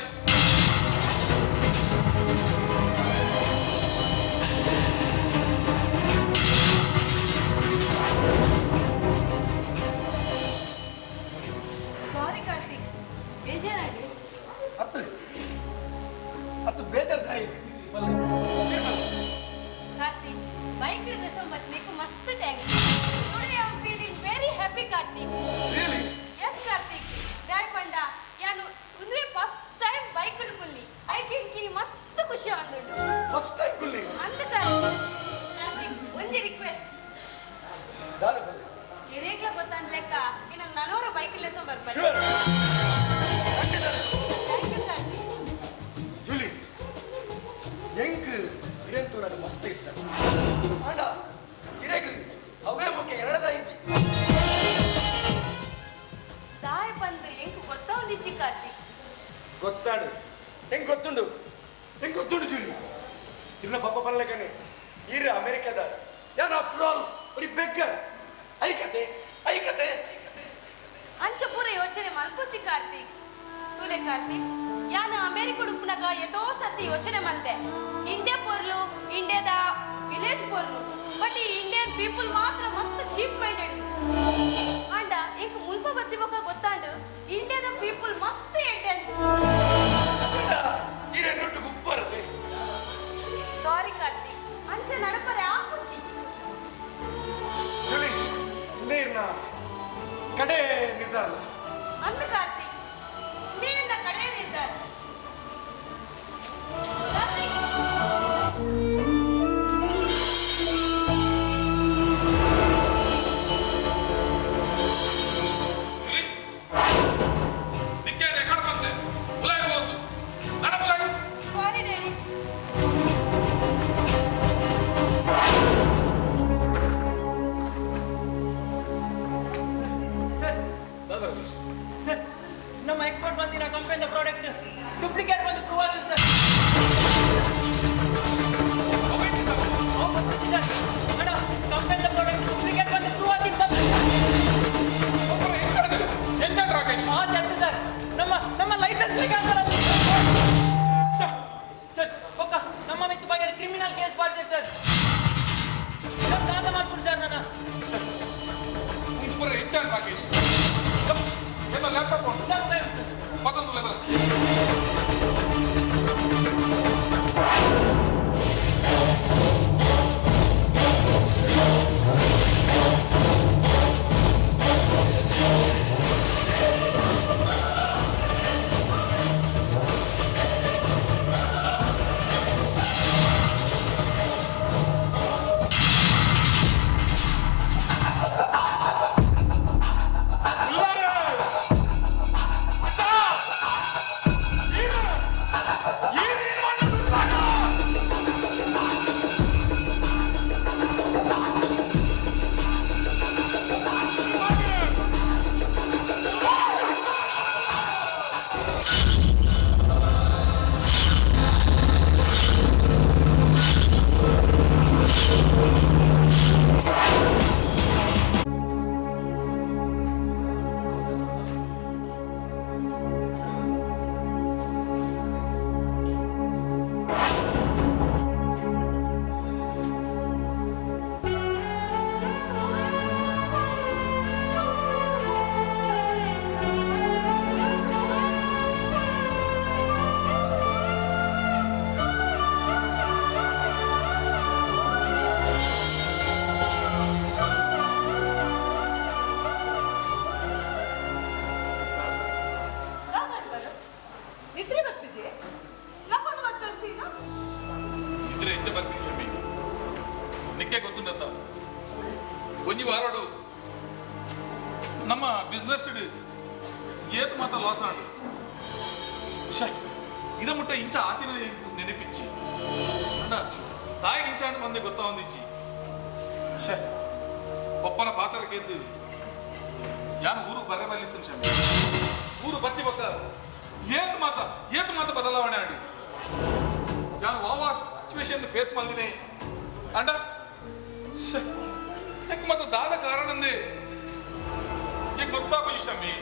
ಸಾರಿ ಕಾರ್ತಿಕ್ ಬೇಜಾರಾಗಿ ಅತ್ತು ಬೇಜಾರ್ದಾಯಿ Karthik, bike ridden but make a must tag. Today I'm feeling very happy, Karthik. Really? Yes, Karthik. Dad Panda, yanu unve first time bike kulli. I think kini mast ಖುಷಿ ಬಂದುಂಟು. First time ಕುಲ್ಲಿ. ಅಂತ Karthik, ಒಂದು request. ದಾರ ಬನ್ನಿ. ಗಿರೇಗ್ಲ ಗೊತ್ತಾಂದ್ಲೆಕ್ಕ ಇನ್ನು ನನೋರ bike lesson ಬರ್ಬೇಕು. Sure. Thank you, Karthik. ಜುಲಿ ಎಂಕ್ ಇರೆಂತು ನನಗೆ ಮಸ್ತ್ ಇಷ್ಟ ಆಂಡ ಇರೆಗ್ಲಿ ಅವೇ ಮುಖ್ಯ ಎರಡದ ಇಜ್ಜಿ ದಾಯ್ ಬಂದು ಎಂಕ್ ಗೊತ್ತೊಂದಿಚ್ಚಿ ಕಾರ್ತಿಕ್ ಗೊತ್ತಾಡು ಹೆಂಗ್ ಗೊತ್ತುಂಡು ಜುಲಿ ಇನ್ನ ಪಾಪ ಬರಲೇಕನೆ ಈರ ಅಮೆರಿಕದ ಯಾನ್ ಆಫ್ಟರ್ ಆಲ್ ಒಂದು ಬೆಗ್ಗರ್ ಐಕತೆ ಅಂಚ ಪೂರ ಯೋಚನೆ ಮಲ್ಪುಚ್ಚಿ ಕಾರ್ತಿಕ್ ತುಲೆ ಕಾರ್ತಿಕ್ ಯಾನ ಅಮೆರಿಕ ಉಡುಪುನಗ ಎದೋ ಸತಿ ಯೋಚನೆ ಮಲ್ದೆ ಇಂಡಿಯಾ ಪೋರ್ಲು ಇಂಡಿಯಾದ ವಿಲೇಜ್ ಪೋರ್ಲು ಬಟ್ ಈ ಇಂಡಿಯನ್ ಪೀಪಲ್ ಮಾತ್ರ ಮಸ್ತ್ ಚೀಪ್ ಮೈಂಡೆಡ್ ಅಂಡ ಇಂಕ ಮುಲ್ಪ ಬತ್ತಿಬಕ ಗೊತ್ತಾಂಡು ಇಂಡಿಯಾದ ಪೀಪಲ್ ಮಸ್ತ್ ಎಂಟೆಂಡ್ ಈರೇನೊಟ್ಟು ಗುಪ್ಪರದೆ ಸಾರಿ ಕಾರ್ತಿಕ್ ಅಂಚ ನಡಪರೆ ಆಪುಚ್ಚಿ ಜುಲಿ ನೀರ್ನ ಕಡೆ ನಿರ್ಧಾರ ಅಂದ ಕಾರ್ತಿಕ್ ನೀರಿನ ಕಡೆ ನಿರ್ಧಾರ ಕಾರ್ತಿಕ್ ಇದ್ರೆ ಹೆಚ್ಚ ಬರ್ತೀನಿ ಶಮಿ ನಿಕ್ಕೆ ಗೊತ್ತುಂಡತ್ತ ಒಂಜಿ ವಾರೋಡು ನಮ್ಮ ಬಿಸ್ನೆಸ್ ಏತ್ ಮಾತ ಲಾಸ್ ಆಂಡು ಇದ ಮುಟ್ಟ ಇಂಚ ಆತಿನ ನೆನಪಿಚ್ಚಿ ಅಂಡ ತಾಯಿಗೆ ಇಂಚಾಂಡು ಬಂದೆ ಗೊತ್ತಾ ಒಂದಿಚ್ಚಿ ಒಪ್ಪನ ಪಾತ್ರ ಗೆದ್ದು ಯಾನು ಊರು ಬರೇ ಬರ್ಲಿತ್ತು ಶಮಿ ಊರು ಬತ್ತಿ ಬೊಕ್ಕ ಏತ್ ಮಾತ ಬದಲಾವಣೆ ಆಡಿ ಯಾನು ವಾವಾ ಸಿಚುವೇಶನ್ ಫೇಸ್ ಮಾಡಿದ್ದೀನಿ ಅಂಡ ಮತ್ತೆ ದಾದ ಕಾರಣಂದೆ ಈಗ ಗೊತ್ತಾಗ ಶಮಿ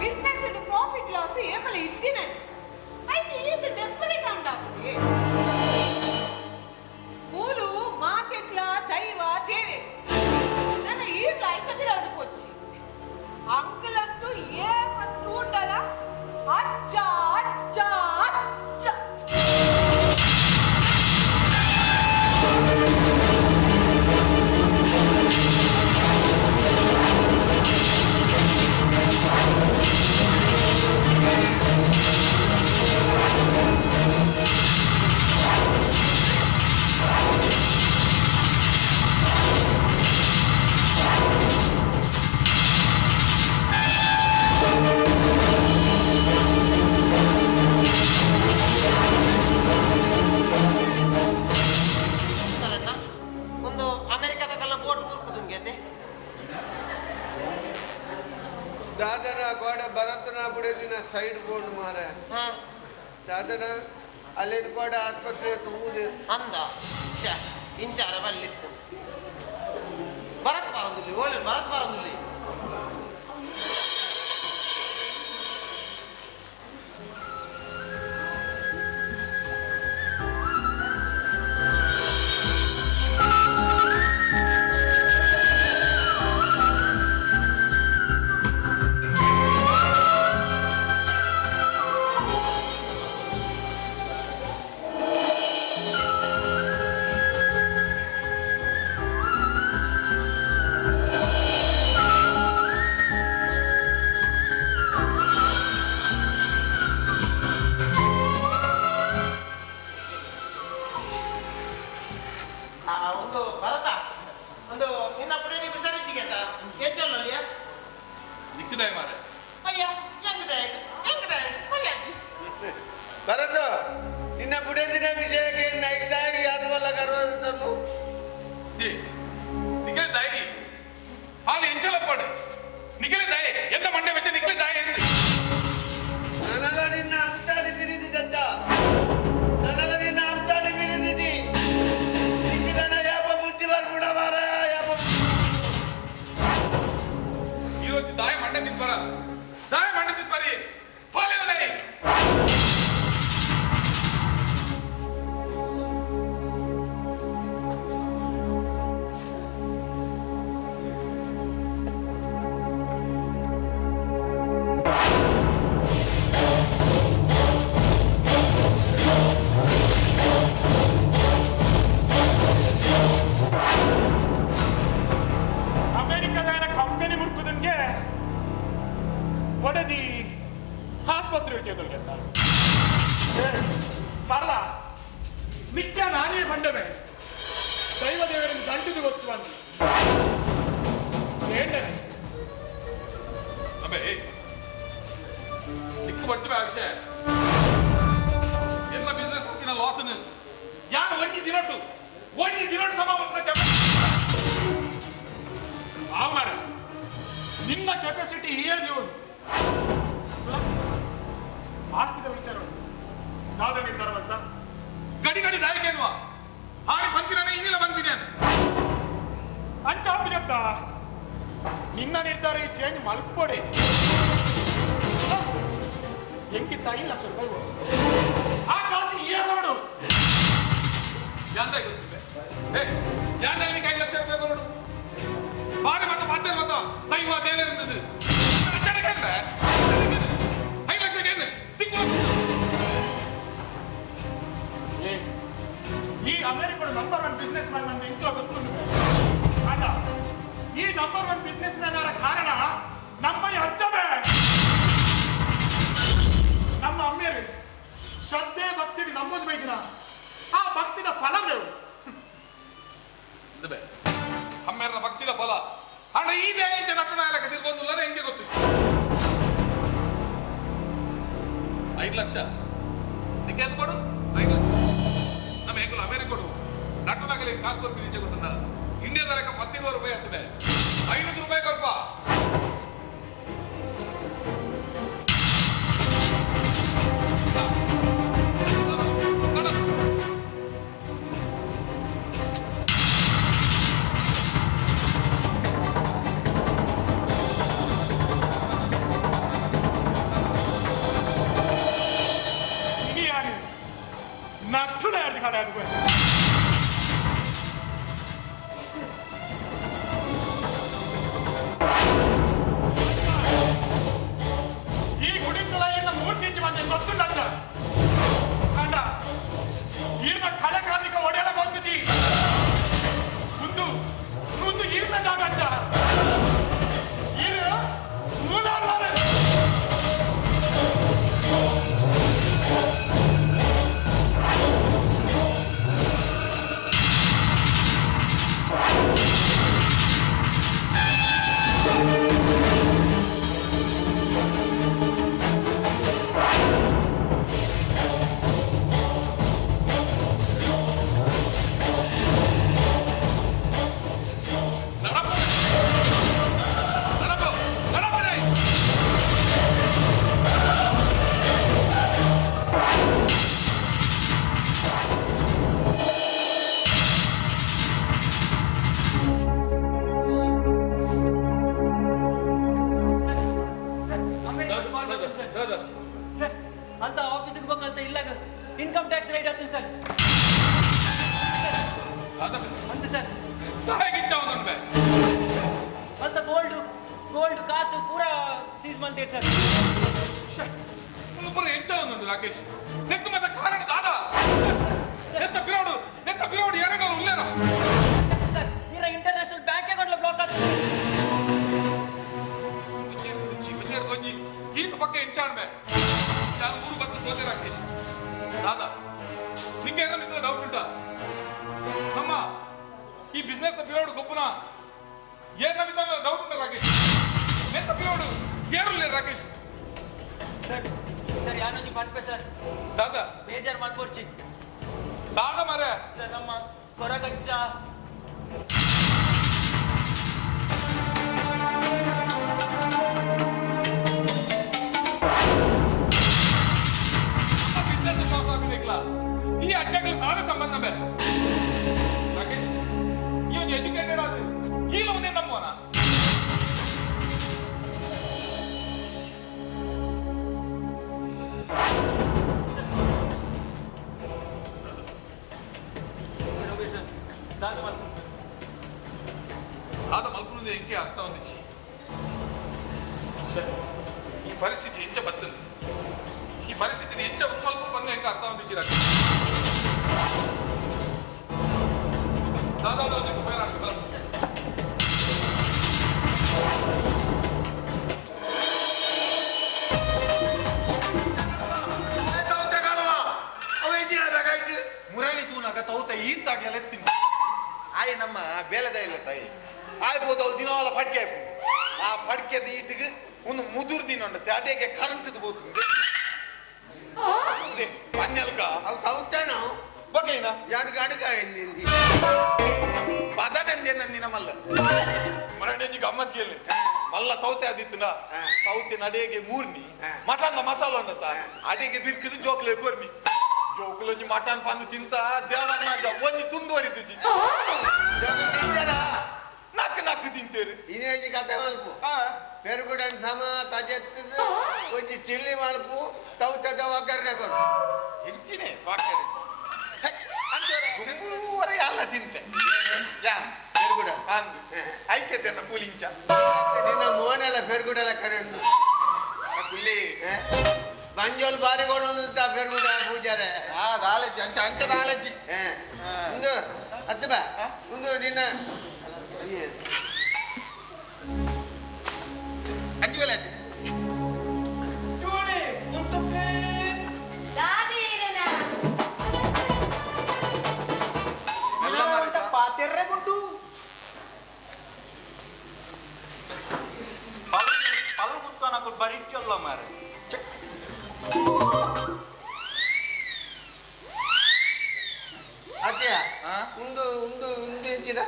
ಬಿಸ್ನೆಸ್ ಪ್ರಾಫಿಟ್ ಲಾಸ್ ಏಮಲ್ಲ ಇದ್ದೀನಿ ಐದು ಇದು ಡೆಸ್ಪರೇಟ್ ಅಂಟಾಗ್ತದೆ ಮೂಲು ಮಾತೆಕ್ಲ ದೈವ ದೇವೆ ನನ್ನ ಈಗ್ಲ ಐತ ಗಿಡ ಅಡುಕೊಚ್ಚಿ ಅಂಕಲ್ ಅಂತೂ ಏಮತ್ತು ಉಂಡಲ್ಲ ಅಜ್ಜ ಅಜ್ಜ ಅಜ್ಜ ಒಂದು ಅಮೆರಿಕದ ಬೋಟ್ ಮುರ್ಕುದುಂಗೆ ದಾದನ ಗೋಡ ಭರತನ ಬುಡದಿನ ಸೈಡ್ ಬೋರ್ಡ್ ಮಾರ ದಾದನ ಅಲ್ಲಿನ ಗೋಡ ಆಸ್ಪತ್ರೆ ಊದಿ ಅಂದ ಇಂಚಾರ ಬಲ್ಲಿತ್ತು ಭರತ್ ಬಾರಂದುಲ್ಲಿ ಓಲೆ ಭರತ್ ಬಾರಂದುಲ್ಲಿ ಒಂದು ಭರತ ಒಂದು ನಿನ್ನ ಪುಡಿಯ ಬಿಸರಿಜಿಗೆ ಅಂತ ಹೆಚ್ಚಲ್ಲಯ್ಯ ನಿಕ್ಕದಾಯ ಮಾರ ಅಯ್ಯ ಹೆಂಗದಾಯ ಅಜ್ಜಿ ಭರತ ನಿನ್ನ ಬುಡದಿನ ವಿಜಯಕ್ಕೆ ನೈದಾಗಿ ಯಾದವಲ್ಲ ಗರ್ವತನು ನಿಖಿಲ ದಾಯಿ ಹಾಲು ಎಂಚಲಪ್ಪಾಡು ನಿಖಿಲ ದಾಯಿ ಎಂತ ಮಂಡೆ ವೆಚ್ಚ ನಿಖಿಲ ದಾಯಿ ಎಂದು ನನಗ ನಿನ್ನ ಅಂತಾಡಿ ಬಿರಿದಿದ್ದಂತ ನನಗ ನಿನ್ನ ಅಂತಾಡಿ ಬಿರಿದಿದ್ದಿ ನಿಕ್ಕಿದನ ಯಾಪ ಬುದ್ಧಿ ಬರ್ಬಿಡ ಮಾರ ಯಾಪ ఈరోజు దాయ మండ తిప్పరా దాయ మండ తిప్పరి పోలేవులే ಅಮೆರಿಕದ ಕಂಪನಿ ಮುರ್ಕುದಂಗೆ ಒಡೆದಿ ಆಸ್ಪತ್ರೆ ಇಡ್ತಿದ್ದಲ್ಗೆ ಮರಲ ನಿತ್ಯ ನಾನೇ ಬಂಡವೆ ದೈವ ದೇವರನ್ನು ದಂಡಿದು ಗೊತ್ತುವಂತ ఏంటది అబే ఎక్కువ పట్టు ఆక్ష ಎಲ್ಲ ಬಿಸ್ನೆಸ್ ಹೋಗಿನ ಲಾಸ್ನ ಯಾನು ಒಂದಿ ದಿನಟ್ಟು ಸಮಾವನ್ನ ಆವರ ನಿನ್ನ ಕೆಪಾಸಿಟಿ ಏನು ಆಸ್ತಿದ ವಿಚಾರ ದಾದ ನಿರ್ಧಾರ ಅಂತ ಗಡಿ ದಾಯಕೇನುವ ಹಾಗೆ ಬಂದಿರಾನೆ ಇನ್ನಿಲ್ಲ ಬಂದಿದ್ದೇನೆ ಅಂಚಾಪಿನತ್ತ ನಿನ್ನ ನಿರ್ಧಾರ ಈ ಚೇಂಜ್ ಮಲ್ಕೊಡೆ ಹೆಂಗಿತ್ತ 5 ಲಕ್ಷ ರೂಪಾಯಿ ಆ ಕಾಸು ಏಗೋಡು ಯಾಂದ ಗೊತ್ತಿದೆ ಯಾಂದ 5 ಲಕ್ಷ ರೂಪಾಯಿ ಕೊಡು ಬಾರೆ ಮತ್ತೆ ದೈವ ದೇವರ ಇರುತ್ತದೆ ಚಡಕಂದ್ರೆ 5 ಲಕ್ಷಕ್ಕೆ ಏನು ತಿಕ್ಕು ಈ ಅಮೆರಿಕದ ನಂಬರ್ 1 ಬಿಸ್ನೆಸ್ ಮ್ಯಾನ್ ಅಂತ ಇಂట్లో ಗೊತ್ತುಂಟು ಅಲ್ಲ ಈ ನಂಬರ್ 1 ಬಿಸ್ನೆಸ್ ಮ್ಯಾನ್ ಆರ ಕಾರಣ ನಮ್ಮ ಅಜ್ಜವೇ ಲಕ್ಷ ನಿಂಗೆ ಎಂತ ಕೊಡು 5 ಲಕ್ಷ ನಮ್ಮ ಹೆಂಗಲು ಅಮೇರಿಕ ಕೊಡು ನಟ್ಟನಾಗಲಿ ಕಾಸು ಕೊಡ್ತೀನಿ ನಿಜ ಗೊತ್ತುಂಡ ಇಂಡಿಯಾದ ಲೆಕ್ಕ 1200 ರೂಪಾಯಿ ಆಗ್ತದೆ 500 ರೂಪಾಯಿ ಕೊಡ್ಪ നട്ടുനായിട്ട് കടയാൻ പോയത് ഈ കുടിക്കളയുന്ന മൂർത്തിച്ച് വന്ന് ಗೊತ್ತುಂಟ ಕಂಡ ಈರ್ನ ಕಲೆ ಕಾರ್ಮಿಕ ಒಡೆಯಲ ಗೊತ್ತಿದ್ದಿ ಮುಂದು ಈರ್ನ ಜಾಗ ಅಂತ ಈರು ಮೂಲಾರ್ಲಾರೆ ಸರ್ ಅಂತ ಆಫೀಸಿಗೆ ಬೇಕಂತ ಇಲ್ಲಾಗ ಇನ್ಕಮ್ ಟ್ಯಾಕ್ಸ್ ರೈಟ್ ಆಗ್ತೀನಿ ಸರ್ ಅಂತ ಸರ್ ಅಂತ ಗೋಲ್ಡ್ ಕಾಸು ಪೂರಾ ಸೀಸ್ ಮಾಡ್ತೀರಿ ಸರ್ ಪೂರ ಹೆಚ್ಚ ಒಂದುಂಟು ರಾಕೇಶ್ ನೆಕ್ಕು ಮತ್ತೆ ಕಾರಣ ದಾದ ನೆತ್ತ ಪಿರೋಡು ಎರಡಲ್ಲ ಉಲ್ಲೇನ ಸರ್ ನೀರ ಇಂಟರ್ನ್ಯಾಷನಲ್ ಬ್ಯಾಂಕ್ ಅಕೌಂಟ್ ಬ್ಲಾಕ್ ಆಗ್ತದೆ ಕೊಂಜಿ ಈತ ಪಕ್ಕ ಹೆಂಚಾಣ್ಬೆ ನಾನು ಊರು ಬಂದು ಸೋತೆ ರಾಕೇಶ್ ದಾದ ನಿಂಗೆ ಏನೋ ನಿಂತ ಡೌಟ್ ಉಂಟಾ ನಮ್ಮ ಈ ಬಿಸ್ನೆಸ್ ಪಿರೋಡು ಗೊಬ್ಬನ ಏನ ಡೌಟ್ ಉಂಟಾ ರಾಕೇಶ್ ನೆತ್ತ ಪಿರೋಡು ಏನಿಲ್ಲ ರಾಕೇಶ್ ಸರ್ ಯಾನೊಂದು ಮಾಡ್ಬೇ ಸರ್ ದಾದ ಬೇಜಾರು ಮಾಡ್ಕೊಡ್ಚಿ ದಾದ ಮಾರೆ ಸರ್ ನಮ್ಮ ಕೊರಗಜ್ಜ ಬಿಸ್ನೆಸ್ ಲಾಸ್ ಆಗಬೇಕಲ್ಲ ಈ ಅಜ್ಜಗಳ ದಾದ ಸಂಬಂಧ ಬೇರೆ ರಾಕೇಶ್ ಇವನ್ ಎಜುಕೇಟೆಡ್ ಆದ ಈಲ ಒಂದೇ ನಮ್ಮವನ ಆದ ಮಲ್ಪುನದ ಎಂಕೆ ಅರ್ಥ ಹೊಂದಿಚ್ಚಿ ಈ ಪರಿಸ್ಥಿತಿ ಹೆಚ್ಚ ಬರ್ತದೆ ಈ ಪರಿಸ್ಥಿತಿ ಹೆಚ್ಚ ಮಲ್ಪು ಬಂದ ಎಂಕೆ ಅರ್ಥ ಹೊಂದಿಚ್ಚಿರ ದಾದಾದ ಉಪಯೋಗ ಆಗ್ತದಲ್ಲ ಮುರಳಿ ತೂನಾಗ ತೌತ ಈತಾಗೆಲ್ಲ ಎತ್ತೀನಿ ಆಯ್ ನಮ್ಮ ಬೇಲದ ಇಲ್ಲ ತಾಯಿ ಆಯ್ಬೋದು ಅವ್ರು ದಿನಾಲ ಪಡ್ಕೆ ಆ ಪಡ್ಕೆದ ಈಟಿಗೆ ಒಂದು ಮುದುರ್ ದಿನ ಉಂಟು ತ್ಯಾಟೆಗೆ ಕರೆಂಟ್ ಬೋತುಂಡೆ ಪನ್ನೆಲ್ಕ ಅವು ತೌತಾನ ಬಗ್ಗೆನ ಯಾಡ್ಗ ಅಡ್ಗ ಎನ್ನಿಂದಿ ಬದನೆಂದೆ ನಂದಿನ ಮಲ್ಲ ಮರಣಿಗೆ ಗಮ್ಮತ್ ಕೇಳಿ ಮಲ್ಲ ತೌತೆ ಆದಿತ್ತುನ ತೌತೆ ನಡೆಗೆ ಮೂರ್ನಿ ಮಟನ್ ಮಸಾಲ ಉಂಡತ ಅಡಿಗೆ ಬಿರ್ಕಿದು ಜೋಕ್ಲೆ ಕೊರ್ನಿ ಜೋಕ್ಲೊಂಜಿ ಮಟನ್ ಪಂದು ತಿಂತ ದೇವನ ಒಂಜಿ ತುಂಡುವರಿದ್ದುಜಿ ನಕ್ಕು ತಿಂತೇರಿ ಇನ್ನೇಜಿ ಕತೆ ಮಲ್ಪು ಪೆರುಗುಡನ್ ಸಮ ತಜೆತ್ತದು ಒಂಜಿ ತಿಳ್ಳಿ ಮಲ್ಪು ತೌತದ ಒಗ್ಗರಣೆ ಕೊಡು ಹೆಂಚಿನೇ ಪಾಕರಿ ಊವರೆ ಎಲ್ಲ ತಿಂತೆ ಯಾನ್ ಪೆರುಗುಡ ಅಂದು ಐಕ್ಯತೆನ ಕೂಲಿಂಚ ನಿನ್ನ ಮೋನೆಲ್ಲ ಪೆರುಗುಡಲ ಕಡೆ ಉಂಟು ಕುಲ್ಲಿ ಮಂಜೋಲ್ ಬಾರಿ ಕೊಡೋದು ಪೆರುಗುಡ ಪೂಜಾರೆ ದಾಲೆಜ್ಜಿ ಅಂಚ ಅಂಚ ದಾಲೆಜ್ಜಿ ಒಂದು ಹತ್ತು ಬಾ ಒಂದು ನಿನ್ನ ಅಂಚು ಬೆಲೆ ಆಯ್ತು ಪಾತೆರ್ರೆಗುಂಟು ಪಲ್ ಕುತ್ಕೊಂಡು ಬರಿಟ್ಯಲ್ಲ ಮಾರೆ ಅತ್ಯ ಉಂದು ಉಂದು ಉಂದು ಎಂತಿದ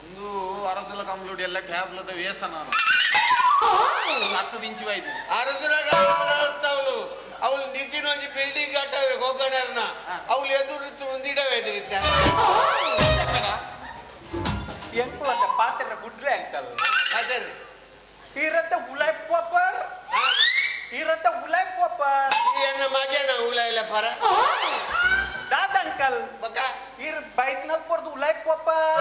ಒಂದು ಅರಸುಲ ಕಂಪ್ಲೂಟ್ ಎಲ್ಲ ಟ್ಯಾಬ್ಲದ ವೇಸ ನಾನು 10 ಇಂಚು ಆಯ್ತು ಅರಸುಲ ಅವಳು ಅವಳು ನಿತಿನ ಒಂಜಿ ಬಿಲ್ಡಿಂಗ್ ಕಟ್ಟವೆ ಹೋಗೋಣ ಅವಳು ಎದುರು ಒಂದಿಡವೆ ಎದುರಿತ್ತ ಎಂಕು ಅಂತ ಪಾತ್ರ ಗುಡ್ರೆ ಅಂಕಲ್ ಅದೇ ಇರತ್ತ ಉಲೈ ಪಾಪರ್ ಇರತ್ತ ಉಲೈ ಪಾಪರ್ ಎನ್ನ ಮಗೇನ ಉಲಾಯಿಲ್ಲ ಪರ ದಾದ ಅಂಕಲ್ ಬಕ ಇರ್ ಬೈದಿನಲ್ ಪೊರ್ದು ಉಲೈ ಪಾಪರ್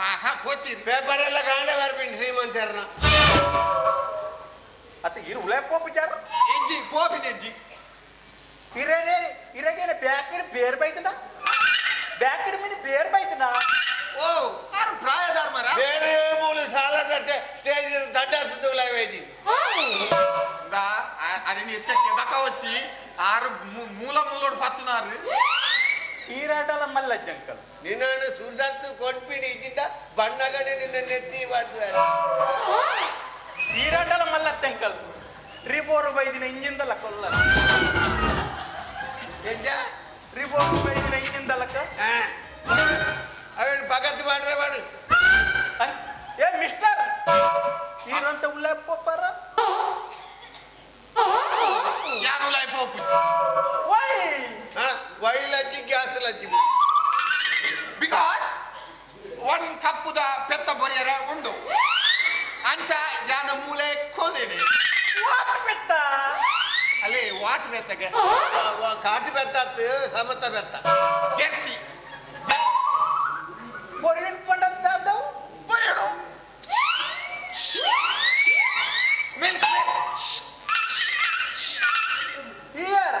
ಆಹಾ ಕೋಚಿ ಪೇಪರ್ ಎಲ್ಲ ಕಾಂಡ ಬರ್ಬಿನ್ ಶ್ರೀಮಂತರ್ನ ಅತ್ತ ಇರ್ ಉಲೈ ಪಾಪ ಜಾರ ಎಜ್ಜಿ ಪೋಪಿನ ಎಜ್ಜಿ ಇರೇನೆ ಇರಗೇನೆ ಬ್ಯಾಕಿಡ್ ಬೇರ್ ಬೈದನ ಬ್ಯಾಕಿಡ್ ಮಿನಿ ಬೇರ್ ಬೈದನ ಓ ಆರು ಪ್ರಾಯದಾರ ಮರ ಬೇರೆ ಮೂಲ ಸಾಲ ದಟ್ಟೆ ಸ್ಟೇಜ್ ದಡ್ಡ ಸುತ್ತುಲ ವೈದಿ దా అరే నీ ఇష్టం కెదక వచ్చి ఆరు మూల మూలోడు పత్తున్నారు ఈరాటల మల్లజ్జ అంకల్ నిన్న సూర్దార్తు కొట్పిడి ఇచ్చింట బండగానే నిన్న నెత్తి పట్టు ఈరాటల మల్లత్త అంకల్ రిబోరు బైదిన ఇంజిందల కొల్ల ఎంజా రిబోరు బైదిన ఇంజిందలక ಅವನು ಪಗತ್ತು ಮಾಡ್ರೆ ಮಾಡು ಏ ಮಿಸ್ಟರ್ ಈರಂತ ಉಲ್ಲಾಯ ಪೋಪಾರ ಯಾರು ಉಲ್ಲಾಯ ಪೋಪುಚ್ಚಿ ವೈ ಲಜ್ಜಿ ಗ್ಯಾಸ್ ಲಜ್ಜಿ ಬಿಕಾಸ್ ಒನ್ ಕಪ್ಪುದ ಪೆತ್ತ ಬೊರಿಯರ ಉಂಡು ಅಂಚ ಯಾನ ಮೂಲೆ ಕೋದೇನೆ ವಾಟ್ ಬೆತ್ತ ಅಲ್ಲೇ ವಾಟ್ ಬೆತ್ತಗೆ ಕಾಟು ಬೆತ್ತ ಸಮತ ಬೆತ್ತ ಜೆರ್ಸಿ ಬೊರಿಯನ್ ಪಂಡದ್ದಾದವು ಬೊರಿಯನು milk here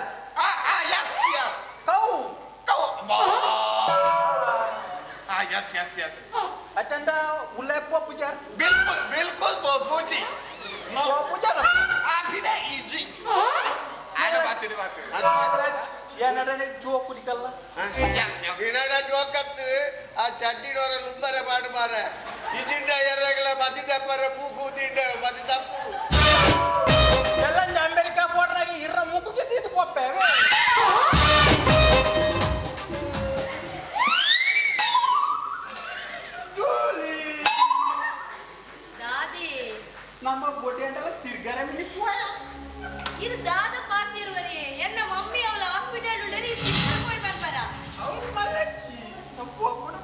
yes yes cow cow yes yes yes ಅಚಂದ ಉಲ್ಲಾಯ ಪೋಪು ಜಾರ್ बिल्कुल बिल्कुल बाबूजी नो ಪೋಪು ಜಾರ್ आप ही नहीं इजी आने बात से बात ಏನಡನೆ ಜೋಕು ನಿಕಲ್ಲ ಸಿನಡ ಜೋಕತ್ತು ಆ ಚಡ್ಡಿನವರ ಲುಂಬರ ಮಾಡು ಮಾರ ಇದಿಂಡ ಎರಗಲ ಮತಿ ತಪ್ಪರ ಮೂಗು ದಿಂಡ ಮತಿ ತಪ್ಪು ಎಲ್ಲ ಅಮೆರಿಕಾ ಬೋರ್ಡ್ನಾಗ ಇರ್ರ ಮೂಗುಗೆ ತಿದ್ದು ಪೊಪ್ಪೇವೆ ದಾದಿ ನಮ್ಮ ಬೋಟಿ ಅಂಟಲ್ಲ ತಿರ್ಗಾರೆ ಮಿನಿ ಪೋಯ ಇದು ದಾದ ಪಾತಿರುವರೆ ಎನ್ನ ಮಮ್ಮಿ ಅವಳ ಹಾಸ್ಪಿಟಲ್ ಉಳ್ಳರಿ ಹೋಯ್ ಬರ್ಬರ ಅವ್ರು ಮಲ್ಲಜ್ಜಿ ನಮ್ಮ ಪೋಪುಡ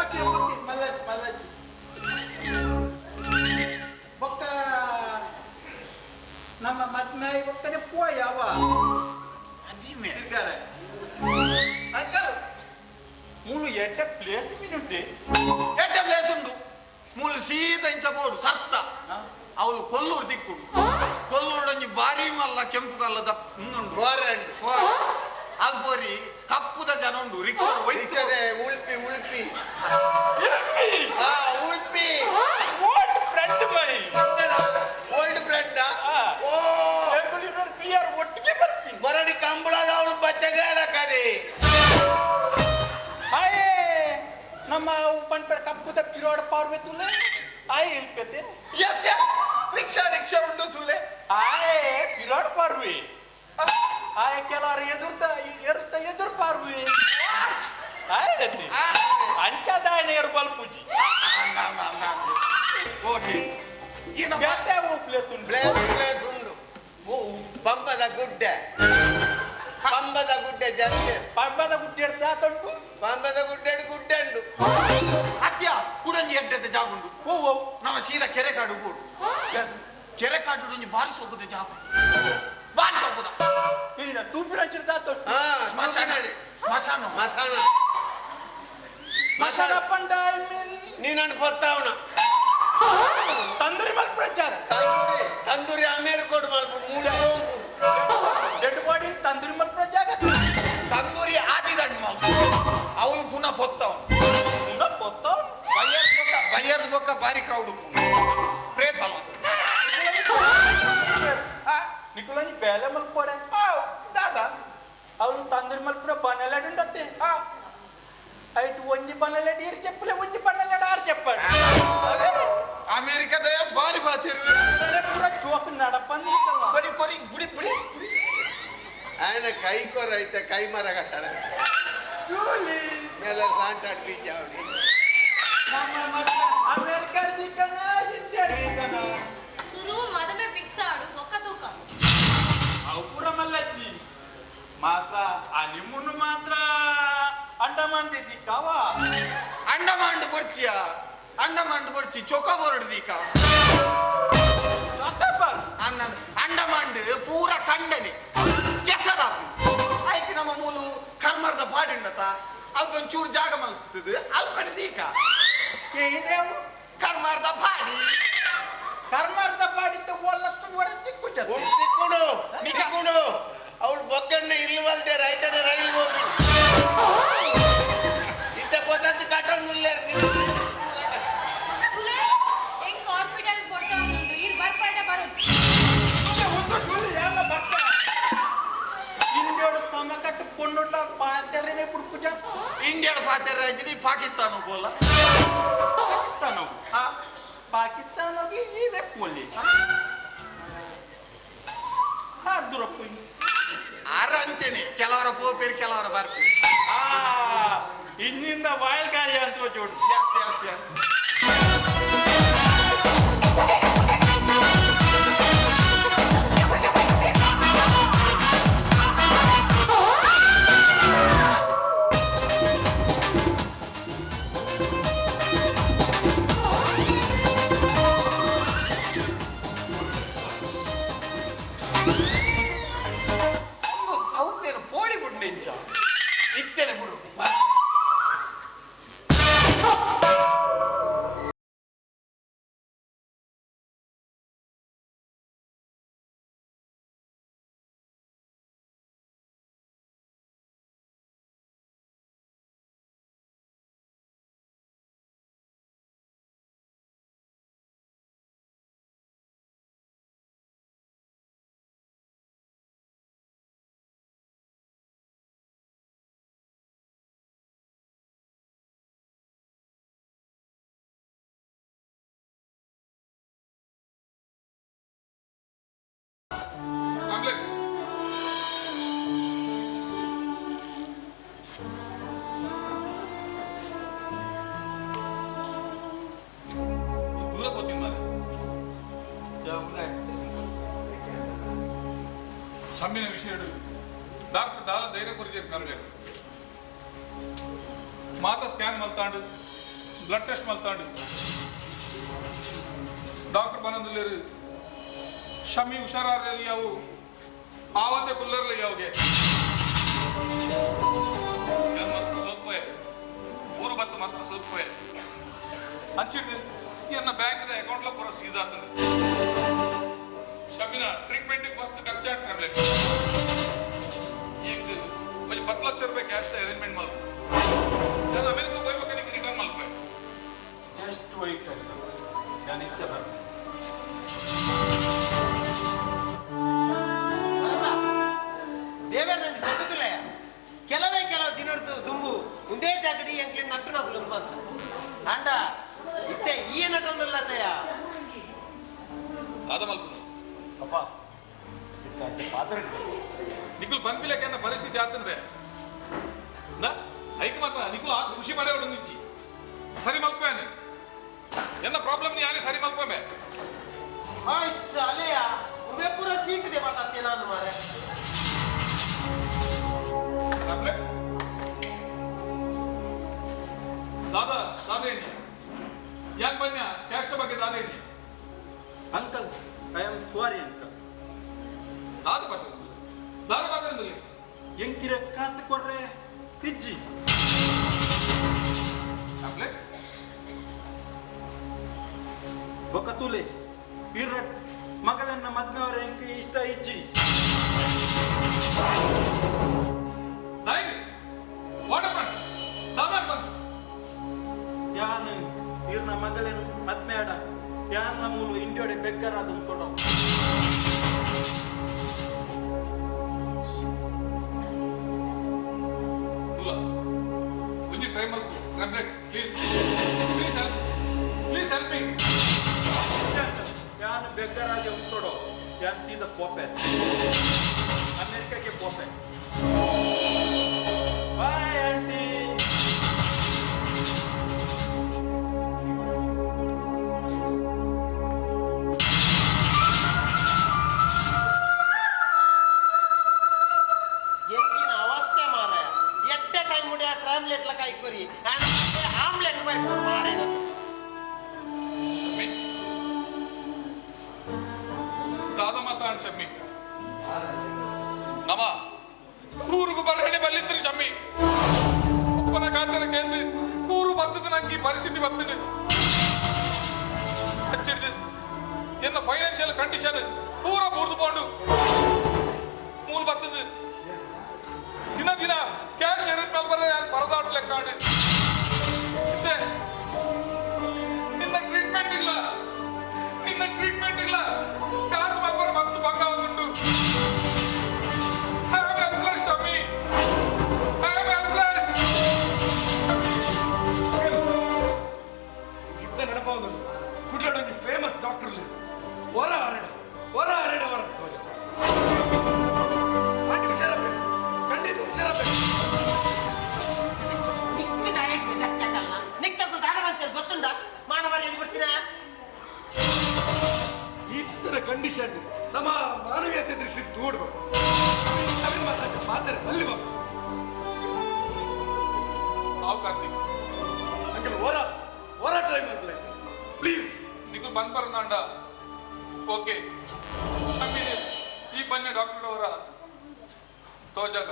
ಓಕೆ ಓಕೆ ಮಲ್ಲಜ್ಜಿ ಮಲ್ಲಜ್ಜಿ ಬೊಕ್ಕ ನಮ್ಮ ಮದ್ಮೆ ಬೊಕ್ಕನೆ ಪೋಯ ಅವ ಅದಿಮೆ ತಿರ್ಗಾರೆ ಅಂಕಲ್ ಮೂಲು ಎಡ್ಡ ಪ್ಲೇಸ್ ಮಿನುಂಟೆ ಎಟ್ಟ ಪ್ಲೇಸ್ ಉಂಡು ಮೂಲು ಸೀದ ಇಂಚ ಬೋಡು ಸರ್ತ ಅವಳು ಕೊಲ್ಲೂರು ದಿಕ್ಕುಡು ಕೊಲ್ಲೂರು ಒಂಜಿ ಬಾರಿ ಮಲ್ಲ ಕೆಂಪು ಕಲ್ಲದ ಉಂದುಂಡು ಅಲ್ಬೋರಿ ಕಪ್ಪುದ ಜನ ಉಂಡು ರಿಕ್ಷಾ ಒಯ್ತದೆ ಉಳ್ಪಿ ಉಳ್ಪಿ ಉಳ್ಪಿ old friend my old friend ಓ ರೆಗ್ಯುಲರ್ ಪಿಯರ್ ಒಟ್ಟಿಗೆ ಬರ್ತೀನಿ ಮರಡಿ ಕಂಬಳದ ಅವಳು ಬಚ್ಚಗಾಲ ಕರಿ ಆಯೇ ನಮ್ಮ ಪಂಪರ್ ಕಪ್ಪುದ ಪಿರೋಡ್ ಪಾರ್ವೆ ತುಲೆ ಆಯ್ ಇಲ್ಪೆತೆ ಎಸ್ ಎಸ್ ರಿಕ್ಷಾ ರಿಕ್ಷಾ ಉಂಡು ತುಲೆ ಆಯೇ ಪಿರೋಡ್ ಪಾರ್ವೆ ಆಯ್ ಕೆಲವರು ಎದುರು ಪಾರ್ವೆ ಆಯ್ ರತಿ ಅಂಚದಾಯನೆಯರು ಬಲ್ಪುಜಿ ಓಕೆ ಇನ್ನು ಬೇತೆ ಪ್ಲೇಸ್ ಉಂಟು ಪ್ಲೇಸ್ ಉಂಡು ಪಂಬದ ಗುಡ್ಡೆ ಪಂಬದ ಗುಡ್ಡೆ ಜಂತೆ ಪಂಬದ ಗುಡ್ಡೆ ದಾತುಂಟು ಪಂಬದ ಗುಡ್ಡೆ ಗುಡ್ಡೆಂಡು ಅತ್ಯ ಕುಡಂಜಿ ಎಡ್ಡದ ಜಾಗುಂಡು ಓ ನಮ್ಮ ಸೀದಾ ಕೆರೆ ಕಾಡು ಗೋಡು ಕೆರೆ ಕಾಡು ಒಂಜಿ ಬಾರಿ ಸೊಕ್ಕುದ ಜಾಗು ಬಾರಿ ಸೊಕ್ಕುದ ಈಗ ತೂಪಿನ ದಾತುಂಟು ಸ್ಮಶಾನ ಸ್ಮಶಾನ ಮಸಾನ ಮಸಾಲ ಪಂಡ ನೀನನ್ನು ಕೊತ್ತಾವಣ ತಂದೂರಿ ಮಲ್ಪುರ ಜಾಗ ತಂದೂರಿ ಅಮೇರಿಕೋಡು ಮಲ್ಪುಡು ಮೂಲೆ ಹೋಗು ಡೆಡ್ ಬಾಡಿ ತಂದೂರಿ ಮಲ್ಪುರ ಜಾಗ ತಂದೂರಿ ಆದಿದಂಡು ಮಲ್ಪುಡು ಅವಳು ಪುನಃ ಪೊತ್ತವ ಪುನಃ ಪೊತ್ತವ ಬಯ್ಯರ್ದ ಬೊಕ್ಕ ಬಾರಿ ಕ್ರೌಡ್ ಪ್ರೇತಲ್ಲ ನಿಕುಲಂಜಿ ಬೇಲೆ ಮಲ್ಪೋರೆ ದಾದ ಅವಳು ತಂದೂರಿ ಮಲ್ಪುರ ಬನೆಲಾಡಿ ఉండತ್ತೆ ಐಟು ಒಂಜಿ ಬನೆಲಾಡಿ ಇರು చెప్పులే ಒಂಜಿ ಬನೆಲಾಡಿ ಆರು చెప్పాడు ಅಮೇರಿಕದ ಬಾರಿ ಬಾತಿರು ಪೂರ ಜೋಕ್ ನಡಪಂದಿ ಬರಿ ಕೊರಿ ಬುಡಿ ಬುಡಿ ఆయన కై కొర అయితే కై మర కట్టాలి ಮೇಲೆ ಸಾಂತಾಡ್ ಬೀಜ ಅವಳಿ ನಮ್ಮ ಮದ್ವೆ ಅಮೆರಿಕನ್ ದಿಕ್ಕನ ಇಂಡಿಯಾ ದಿಕ್ಕನ ಸುರು ಮದಮೆ ಫಿಕ್ಸ್ ಆಡು ಬೊಕ್ಕ ತೂಕ ಅವು ಪೂರ ಮಲ್ಲಜ್ಜಿ ಮಾತ್ರ ಆ ನಿಮ್ಮನ್ನು ಮಾತ್ರ ಅಂಡಮಾನ್ ದಿಕ್ಕಾವ ಅಂಡಮಾಂಡ್ ಬರ್ಚಿಯ ಅಂಡಮಾಂಡ್ ಬರ್ಚಿ ಚೊಕ ಬರಡ್ದೀಕ ಅಂಡಮಾಂಡ್ ಪೂರ ಕಂಡನೆ ಕೆಸರ ಆಯ್ಕೆ ನಮ್ಮ ಮೂಲು ಕರ್ಮರ್ದ ಪಾಡಿಂಡತ ಅಲ್ಪೊಂಚೂರು ಜಾಗ ಮಲ್ತದ ಅಲ್ಪಡ್ದೀಕ ಏನೇವು ಕರ್ಮರ್ದ ಪಾಡಿ ಕರ್ಮಾರ್ಧ ಪಾಡಿತ್ತು ಒಲ್ಲತ್ತು ಒರತಿ ಕುಚ ತಿಕ್ಕೊಡು ನಿಕ್ಕೊಡು ಅವಳು ಬೊಗ್ಗಣ್ಣ ಇಲ್ವಲ್ದೆ ರೈತನ ರೈಲ್ ಹೋಗಿ ಇದ್ದ ಗೊತ್ತಂತ ಕಟ್ಟೊಂದಿಲ್ಲ ತುಲೆ ಹೆಂಗ್ ಹಾಸ್ಪಿಟಲ್ ಕೊಡ್ತಾ ಉಂಟು ಇಲ್ಲಿ ಬರ್ಪಂಡೆ ಬರು ಒಂದು ಟೂಲಿ ಎಲ್ಲ ಬಟ್ಟ ಇಂಡಿಯೋಡು ಸಮ ಕಟ್ಟು ಕೊಂಡುಡ್ಲ ಪಾತ್ರೆನೇ ಪುಡ್ಕುಜ ಇಂಡಿಯಾದ ಪಾತ್ರ ರಾಜ್ಯದ ಪಾಕಿಸ್ತಾನ ಬೋಲ ಪಾಕಿಸ್ತಾನ ಪಾಕಿಸ್ತಾನಗೆ ಈ ರೆಪ್ಪಲ್ಲಿ ಹಾರ್ದುರಪ್ಪ ಆರಂಚನೆ ಕೆಲವರ ಪೋಪೇರಿ ಕೆಲವರ ಬರ್ಪೇರಿ ಇನ್ನಿಂದ ವಾಯಲ್ ಗಾಳಿ ಅಂತ ಜೋಡು ಎಸ್ ಎಸ್ ಎಸ್ ಒಂದು ದೌತ್ಯನ ಪೋಡಿ ಬಿಡ್ನೆ ಇಂಚ ಇತ್ತೇನೆ ಬಿಡು ಆಮ್ಲೆಟ್ ದೂರ ಕೂತೀನಿ ಮಾರೆ ಶಮ್ಮಿನ ವಿಷಯ ಡಾಕ್ಟರ್ ದಾಲ ಧೈರ್ಯ ಕೊರಿಜೆ ಆಮ್ಲೆಟ್ ಮಾತ ಸ್ಕ್ಯಾನ್ ಮಲ್ತಾಂಡು ಬ್ಲಡ್ ಟೆಸ್ಟ್ ಮಲ್ತಾಂಡು ಡಾಕ್ಟರ್ ಬನಂದಿಲ್ಲ ಶಮ್ಮಿ ಹುಷಾರಲ್ಲಿ ಅವು ಆವತ್ತೆ ಕುಲ್ಲರ್ಲಿ ಅವಗೆ ಮಸ್ತ್ ಸೋತ್ಪೋಯೆ ಊರು ಬತ್ತು ಮಸ್ತ್ ಸೋತ್ಪೋಯೆ ಹಂಚಿಡ್ದು ಎನ್ನ ಬ್ಯಾಂಕ್ ಅಕೌಂಟ್ಲ ಪೂರ ಸೀಸ್ ಆತಂದು ಶಮ್ಮಿನ ಟ್ರೀಟ್ಮೆಂಟ್ ಮಸ್ತ್ ಖರ್ಚಾಗ್ತದೆ ಈಗ ಒಂದು 10 ಲಕ್ಷ ರೂಪಾಯಿ ಕ್ಯಾಶ್ ಅರೇಂಜ್ಮೆಂಟ್ ಮಾಡ್ಬೇಕು ನಾನು ಅಮೆರಿಕ ಹೋಗ್ಬೇಕು ರಿಟರ್ನ್ ಮಾಡ್ಬೇಕು ಎಷ್ಟು ವೈಟ್ ನಾನು ಇಷ್ಟ ಬರ್ತೀನಿ ದೇವೇಂದ್ರ ಗೊತ್ತಿಲ್ಲ ಕೆಲವೇ ಕೆಲವು ದಿನದ್ದು ದುಂಬು ಮುಂದೆ ಜಾಗಡಿ ಎಂಕ್ಲಿ ನಟ್ಟು ನಗ್ಲು ಬಂತು ಅಂಡ ಇತ್ತೆ ಈ ನಟೊಂದಿಲ್ಲ ತಯ್ಯ ಆದ ಮಲ್ಪುನು ಅಪ್ಪ ಪಾತ್ರ ನಿಖುಲ್ ಪನ್ಪಿಲಕ್ಕೆ ಅನ್ನ ಪರಿಸ್ಥಿತಿ ಆತನ್ವೆ ಐಕ್ ಮಾತ್ರ ನಿಖುಲ್ ಆ ಖುಷಿ ಮಾಡೇ ಹೊಡ ನಿಂಚಿ ಸರಿ ಮಲ್ಪೇನೆ ಎನ್ನ ಪ್ರಾಬ್ಲಮ್ ನೀ ಯಾರೇ ಸರಿ ಮಲ್ಪಮೆ ಅಲೆಯ ಉಮೆ ಪೂರ ಸೀಟ್ ದೆ ಮಾತಾಡ್ತೀನಿ ನಾನು ಮಾರೆ ದಾದಾ ದಾದೇನಿ ಯಾಕೆ ಬನ್ಯ ಕ್ಯಾಸ್ಟ್ ಬಗ್ಗೆ ದಾದೇನಿ uncle I am sorry uncle ದಾದ ಬಾದ್ರಲ್ಲಿ ಎಂಕಿರ ಕಾಸು ಕೊಡ್ರೆ ಪಿಜ್ಜಿ ಬೊಕ್ಕ ತುಲೆ ಇರ್ರಟ್ ಮಗಳನ್ನ ಮದ್ಮೆಯವರ ಎಂಕಿ ಇಷ್ಟ ಇಜ್ಜಿ ಯಾನ್ ಇರ್ನ ಮಗಳನ್ನ ಮದ್ಮೆ ಆಡ ಯಾನ್ ನಮ್ಮೂಲು ಇಂಡಿಯೋಡೆ ಬೆಕ್ಕರ ಅದನ್ನು ತೊಡೋ ಯಾನ್ ಬೆಕ್ಕರಾಜ ಉಂಟೋಡೋ ಯಾನ್ ಸೀದ ಪೋಪೆ ಅಮೆರಿಕಕ್ಕೆ ಪೋಪೆ ಬಾಯ್ ಆಂಟಿ ಬೇಕು ಮಾರಿ ದಾದ ಮಾತಾಡ್ ಶಮ್ಮಿ ನಮ ಊರಿಗೂ ಬರಹಣೆ ಬಲ್ಲಿತ್ರಿ ಶಮ್ಮಿ ಒಪ್ಪನ ಖಾತರ ಕೇಂದ್ರ ಊರು ಬತ್ತದ ನಂಗೆ ಈ ಪರಿಸ್ಥಿತಿ ಬತ್ತದ ಹಚ್ಚಿಡ್ದು ಎನ್ನ ಫೈನಾನ್ಷಿಯಲ್ ಕಂಡೀಷನ್ ಪೂರ ಬೂರ್ದು ಪೋಂಡು ಮೂಲ ಬತ್ತದ ದಿನ ದಿನ ಕ್ಯಾಶ್ ಎರಿದ ಮೇಲೆ ಬರ ಪರದಾಡು ಲೆಕ್ಕಾಡು ಇದ್ದೆ ನಿನ್ನ ಟ್ರೀಟ್ಮೆಂಟ್ ಇಲ್ಲ ಕಾಸು ಮಲ್ಪರ ಮಸ್ತ್ ಭಂಗ ಆಗುಂಟು I am helpless Shammi I am helpless ಇದ್ದ ನೆನಪಾಗ ಕುಡ್ಲಡೊಂದು ಫೇಮಸ್ ಡಾಕ್ಟರ್ ಹೊರ ಹರಡ ಹೊರ ತೋಜ ಆಂಟಿ ಹುಷಾರಬೇಕು ಖಂಡಿತ ಹುಷಾರಬೇಕು ಗೊತ್ತುಂಟ ಮಾನವರ ಎದು ಬಿಡ್ತೀರಾ ಇತರ ಕಂಡೀಷನ್ ನಮ್ಮ ಮಾನವೀಯತೆ ದೃಷ್ಟಿ ತೋಡ್ಬಾರ್ದು ಅವಿನ ಮಾತಾಡ ಬಲ್ಲಿ ಬಾಬು ನಾವು ಕಾರ್ತಿಕ್ ಅಂಕಲ್ ಹೊರ ಟ್ರೈ ಮಾಡ್ಲ ಪ್ಲೀಸ್ ನಿಖಿಲ್ ಬಂದ್ ಬರೋದಾಂಡ ಓಕೆ ಈ ಪನ್ನೆ ಡಾಕ್ಟರ್ ಅವರ ತೋಜಾಗ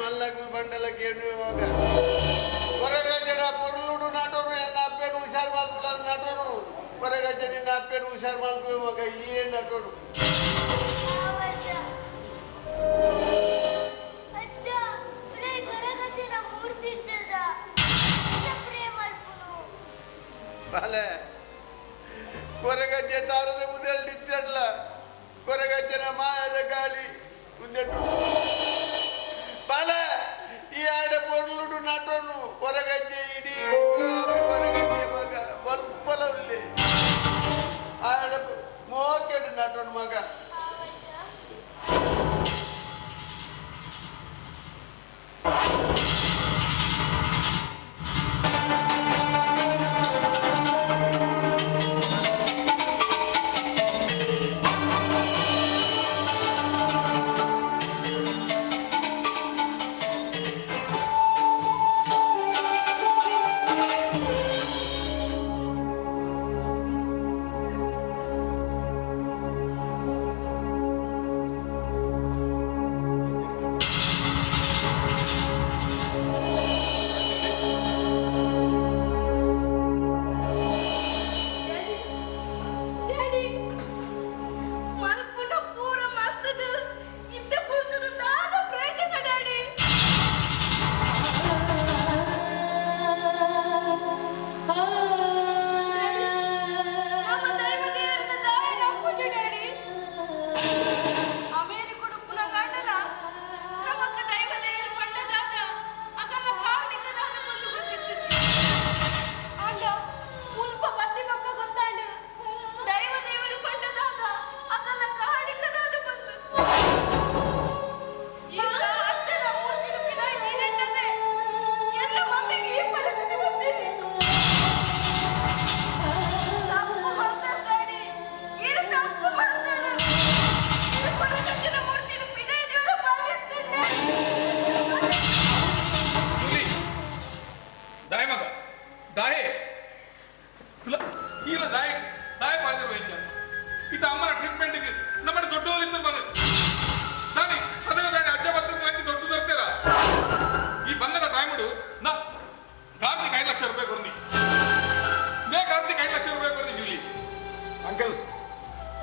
మల్లకు బండలకి కొరగజడ పొరులుడు నటను అప్పేను హుషారు మల్పుల నటను కొరగజని అప్పేను హుషారు మల్పు ఒక ఈ నటను ಬಾಲೆ ಕೊರಗಜ್ಜೆ ತಾರದ ಮುದಲ್ಡಿದ್ದಲ್ಲ ಕೊರಗಜ್ಜನ ಮಾಯದ ಗಾಳಿ ಮುಂದೆ ಬಾಲೆ ಈ ಆಡ ಪೊರ್ಲುಡು ನಟನು ಕೊರಗಜ್ಜೆ ಇಡೀ ಕೊರಗಜ್ಜೆ ಮಗ ಬಲ್ಪಲ ಉಳ್ಳಿ ಆಡ ಮೋಕೆಡು ನಟನು ಮಗ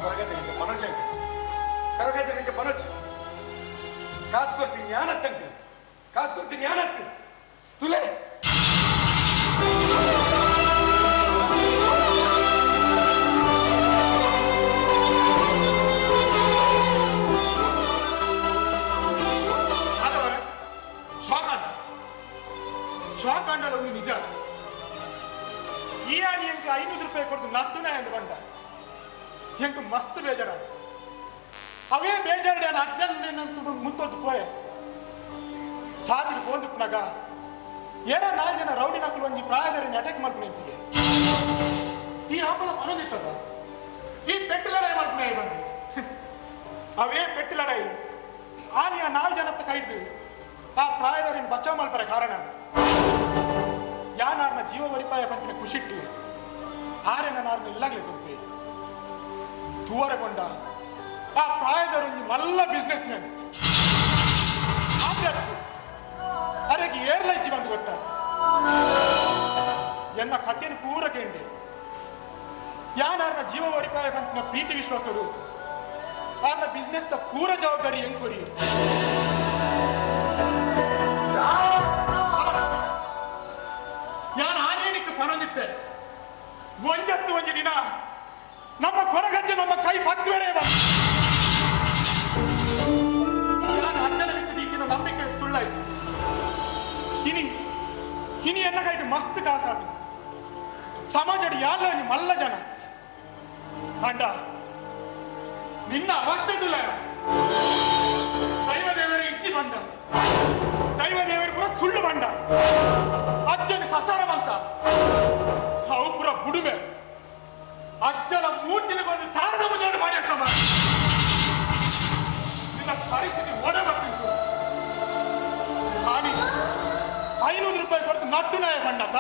ಹೊರಗಜನಿಗೆ ಪನೋಜ್ ಕರಗಜನಿಗೆ ಪನೋಜ್ ಕಾಸು ಕೊಡ್ತೀನಿ ಯಾನತ್ತಂತೆ ಕಾಸು ಕೊಡ್ತೀನಿ ಯಾನತ್ತೆ ತುಲೆ ಶಾಕಾಂಡಲ ಒಂದು ನಿಜ ಈ ಆನಿ ಎಂಕ 500 ರೂಪಾಯಿ ಕೊಡ್ದು ನಡ್ದುನ ಎಂದು ಬಂದ ಎಂಕ ಮಸ್ತ್ ಬೇಜಾರ ಅವೇ ಬೇಜಾರಡೆ ನಾನು ಅಜ್ಜನ ಮುತ್ತೊದ್ದು ಪೋಯೆ ಸಾದಿರು ಬೋಂದುಪ್ನಾಗ ಏರ 4 ಜನ ರೌಡಿ ನಕಲು ಒಂಜಿ ಪ್ರಾಯದರಿನ ಅಟ್ಯಾಕ್ ಮಾಡ್ಕೊಂಡು ನಿಂತಿಗೆ ಈ ಆಪದ ಮನೋದಿಟ್ಟದ ಈ ಪೆಟ್ಟು ಲಡಾಯಿ ಮಾಡ್ಕೊಂಡು ಬಂದು ಅವೇ ಪೆಟ್ಟು ಲಡಾಯಿ ಆನಿ ಆ 4 ಜನತ್ತ ಕೈದು ಆ ಪ್ರಾಯದರಿನ ಬಚಾವ್ ಮಲ್ಪರ ಕಾರಣ ಯಾನಾರ್ನ ಜೀವ ವರಿಪಾಯ ಪಂಪಿನ ಖುಷಿಟ್ಟು ಆರೆನ ನಾರ್ನ ಇಲ್ಲಾಗ್ಲಿ ತುಪ್ಪಿ ದೂರಗೊಂಡ ಆ ಪ್ರಾಯದರೊಂದು ಮಲ್ಲ ಬಿಸ್ನೆಸ್ ಮ್ಯಾನ್ ಆದತ್ತು ಅರೆಗೆ ಏರ್ಲೈಚಿ ಬಂದು ಗೊತ್ತ ಎನ್ನ ಕಥೆಯನ್ನು ಪೂರ ಕೇಂಡೆ ಯಾನಾರ್ನ ಜೀವ ವರಿಪಾಯ ಪಂಪಿನ ಪ್ರೀತಿ ವಿಶ್ವಾಸರು ಆರ್ನ ಬಿಸ್ನೆಸ್ ದ ಪೂರ ಜವಾಬ್ದಾರಿ ಹೆಂಗ್ ಕೊರಿ ഞാൻ ആനേനിക്ക് പറഞ്ഞിട്ട് ಒಂಜತ್ತು ಒಂದು ದಿನ ನಮ್ಮ ಕೊರಗಜ್ಜೆ ನಮ್ಮ ಕೈ ಪತ್ತುವರೆ ನಾನು ಅಜ್ಜನ ಬಿಟ್ಟು ನಂಬಿಕೆ ಸುಳ್ಳಾಯ್ತು ಇನಿ ಎನ್ನ ಕೈಟ್ ಮಸ್ತ್ ಕಾಸಾದು ಸಮಾಜದ ಯಾಲ ಮಲ್ಲ ಜನ ಅಂಡ ನಿನ್ನ ಅವಸ್ಥೆ ತುಲ ದೈವದೇವರೇ ಇಚ್ಚಿ ಬಂದ ದೈವದೇವರು ಪುರ ಸುಳ್ಳು ಬಂಡ ಅಜ್ಜನ ಸಸಾರ ಬಂತ ಅವು ಪುರ ಬುಡುಮೆ ಅಜ್ಜನ ಮೂರ್ತಿನ ಬಂದು ತಾರದ ಮುಂಜಾನೆ ಮಾಡಿ ಅಕ್ಕಮ್ಮ ನಿನ್ನ ಪರಿಸ್ಥಿತಿ ಒಡೆ ಬರ್ತಿತ್ತು ಹಾನಿ 500 ರೂಪಾಯಿ ಕೊಟ್ಟು ನಟ್ಟು ನಾಯ ಬಂಡತ್ತ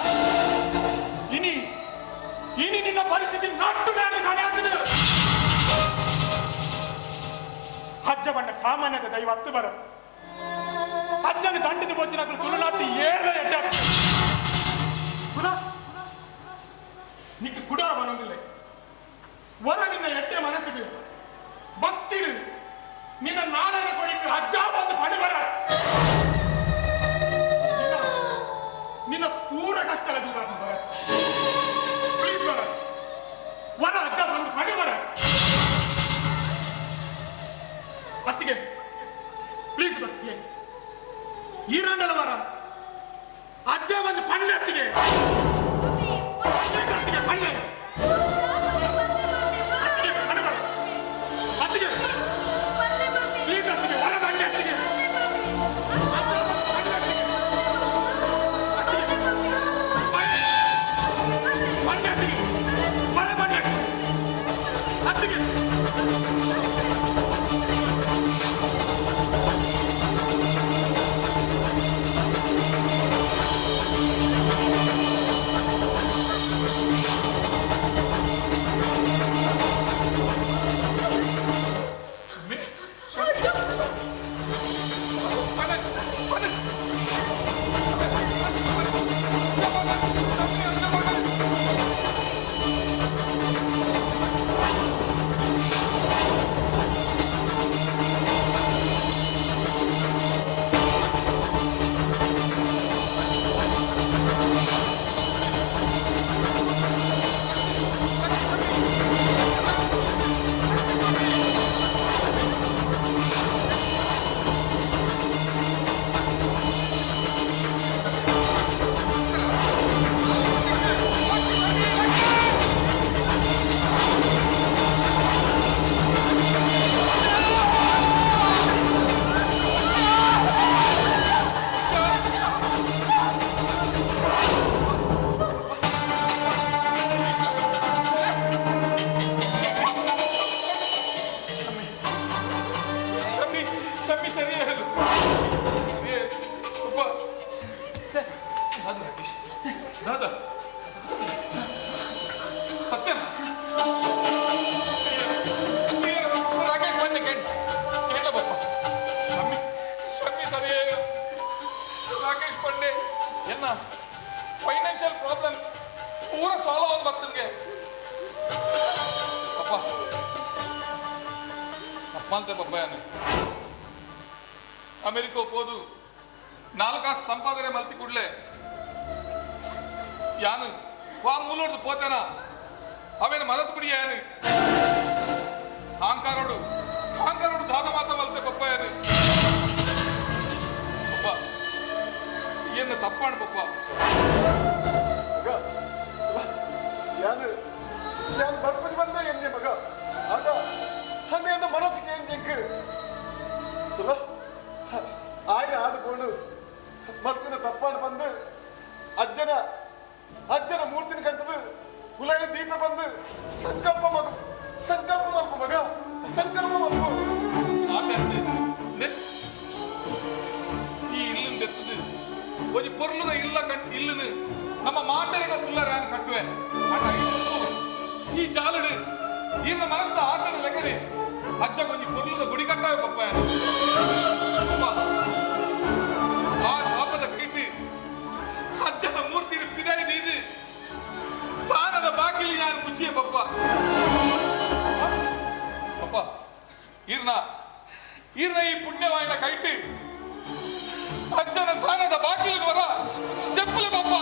ಇನಿ ನಿನ್ನ ಪರಿಸ್ಥಿತಿ ನಟ್ಟು ನಾಯ ಕಾಣೆ ಅಜ್ಜ ಬಂಡ ಸಾಮಾನ್ಯದ ದೈವ ಹತ್ತು ಬರ ಅಜ್ಜನ ದಂಡದ ಬೋಚಿನ ತುಳುನಾಟಿ ಏಳು ಎಡ್ಡ ನಿಕ್ಕೆ ಕುಡಾರ ಬರೋದಿಲ್ಲ ವರ ನಿನ್ನ ಎಡ್ಡೆ ಮನಸ್ಸಿಡು ಭಕ್ತಿಡು ನಿನ್ನ ನಾಡನ ಕೊಡಿಟ್ಟು ಅಜ್ಜ ಬಂದು ಪಡಿ ಬರ ನಿನ್ನ ಪೂರ ಕಷ್ಟದ ದೂರ ಬರ ಪ್ಲೀಸ್ ಬರ ವರ ಅಜ್ಜ ಬಂದು ಪಡಿ ಬರ ಅತ್ತಿಗೆ ಪ್ಲೀಸ್ ಬರ್ತೀಯ ಈ ರಂಡಲ ವರ ಅಜ್ಜ ಬಂದು ಪಣ್ಣೆ ಅತ್ತಿಗೆ ಪಣ್ಣೆ ಮಲ್ತೆ ಪಪ್ಪಾಯನ ಅಮೆರಿಕ ಹೋದು 4 ಸಂಪಾದನೆ ಮಲ್ತಿ ಕೂಡ್ಲೆ ಯಾನು ಮೂಲೋಡ್ದು ಪೋತೇನ ಅವೇನು ಮದತ್ ಬಿಡಿ ಯಾನು ಅಹಂಕಾರೋಡು ದಾದ ಮಾತ ಮಲ್ತೆ ಪಪ್ಪಾಯನು ಪಪ್ಪ ಏನು ತಪ್ಪಾಣ ಪಪ್ಪ ഞാൻ ബർപ്പതി വന്ന എന്നെ മക ആക അന്ന് എന്റെ മനസ്സിക്ക് എനിക്ക് ചല ആയിര ആദ്കൊണ്ട് മത്തിന തപ്പാണ് ಬಂದು ಅಜ್ಜನ ಮೂರ್ತಿನ ಕಂತದು ಉಲಯ ದೀಪ ಬಂದು ಸಂಕಲ್ಪ ಮಗ ಈ ಇಲ್ಲಿಂದ ಎತ್ತದು ಒಂದು ಪೊರ್ಲುದ ಇಲ್ಲನು ನಮ್ಮ ಮಾಟೆಗ ತುಲ್ಲರ ಕಟ್ಟುವೆ ಅಣ್ಣ ಈ ಜಾಲಡು ಇನ್ನ ಮನಸ್ಸಿನ ಆಸನ ಲೆಕ್ಕನೆ ಅಜ್ಜ ಕೊಂಚ ಪೊರ್ಲುದ ಗುಡಿ ಕಟ್ಟವೆ ಪಪ್ಪ ಆ ಪಾಪದ ಕಿಟ್ಟು ಅಜ್ಜನ ಮೂರ್ತಿನ ಪಿದಾಯಿ ನೀದು ಸಾನದ ಬಾಗಿಲಿ ನಾನು ಮುಚ್ಚಿಯೇ ಪಪ್ಪ ಈರ್ನ ಈ ಪುಣ್ಯವಾಯಿನ ಕೈಟ್ಟು ಅಜ್ಜನ ಸಾನದ ಬಾಗಿಲು ವರ ತೆಪ್ಪಲು ಪಪ್ಪ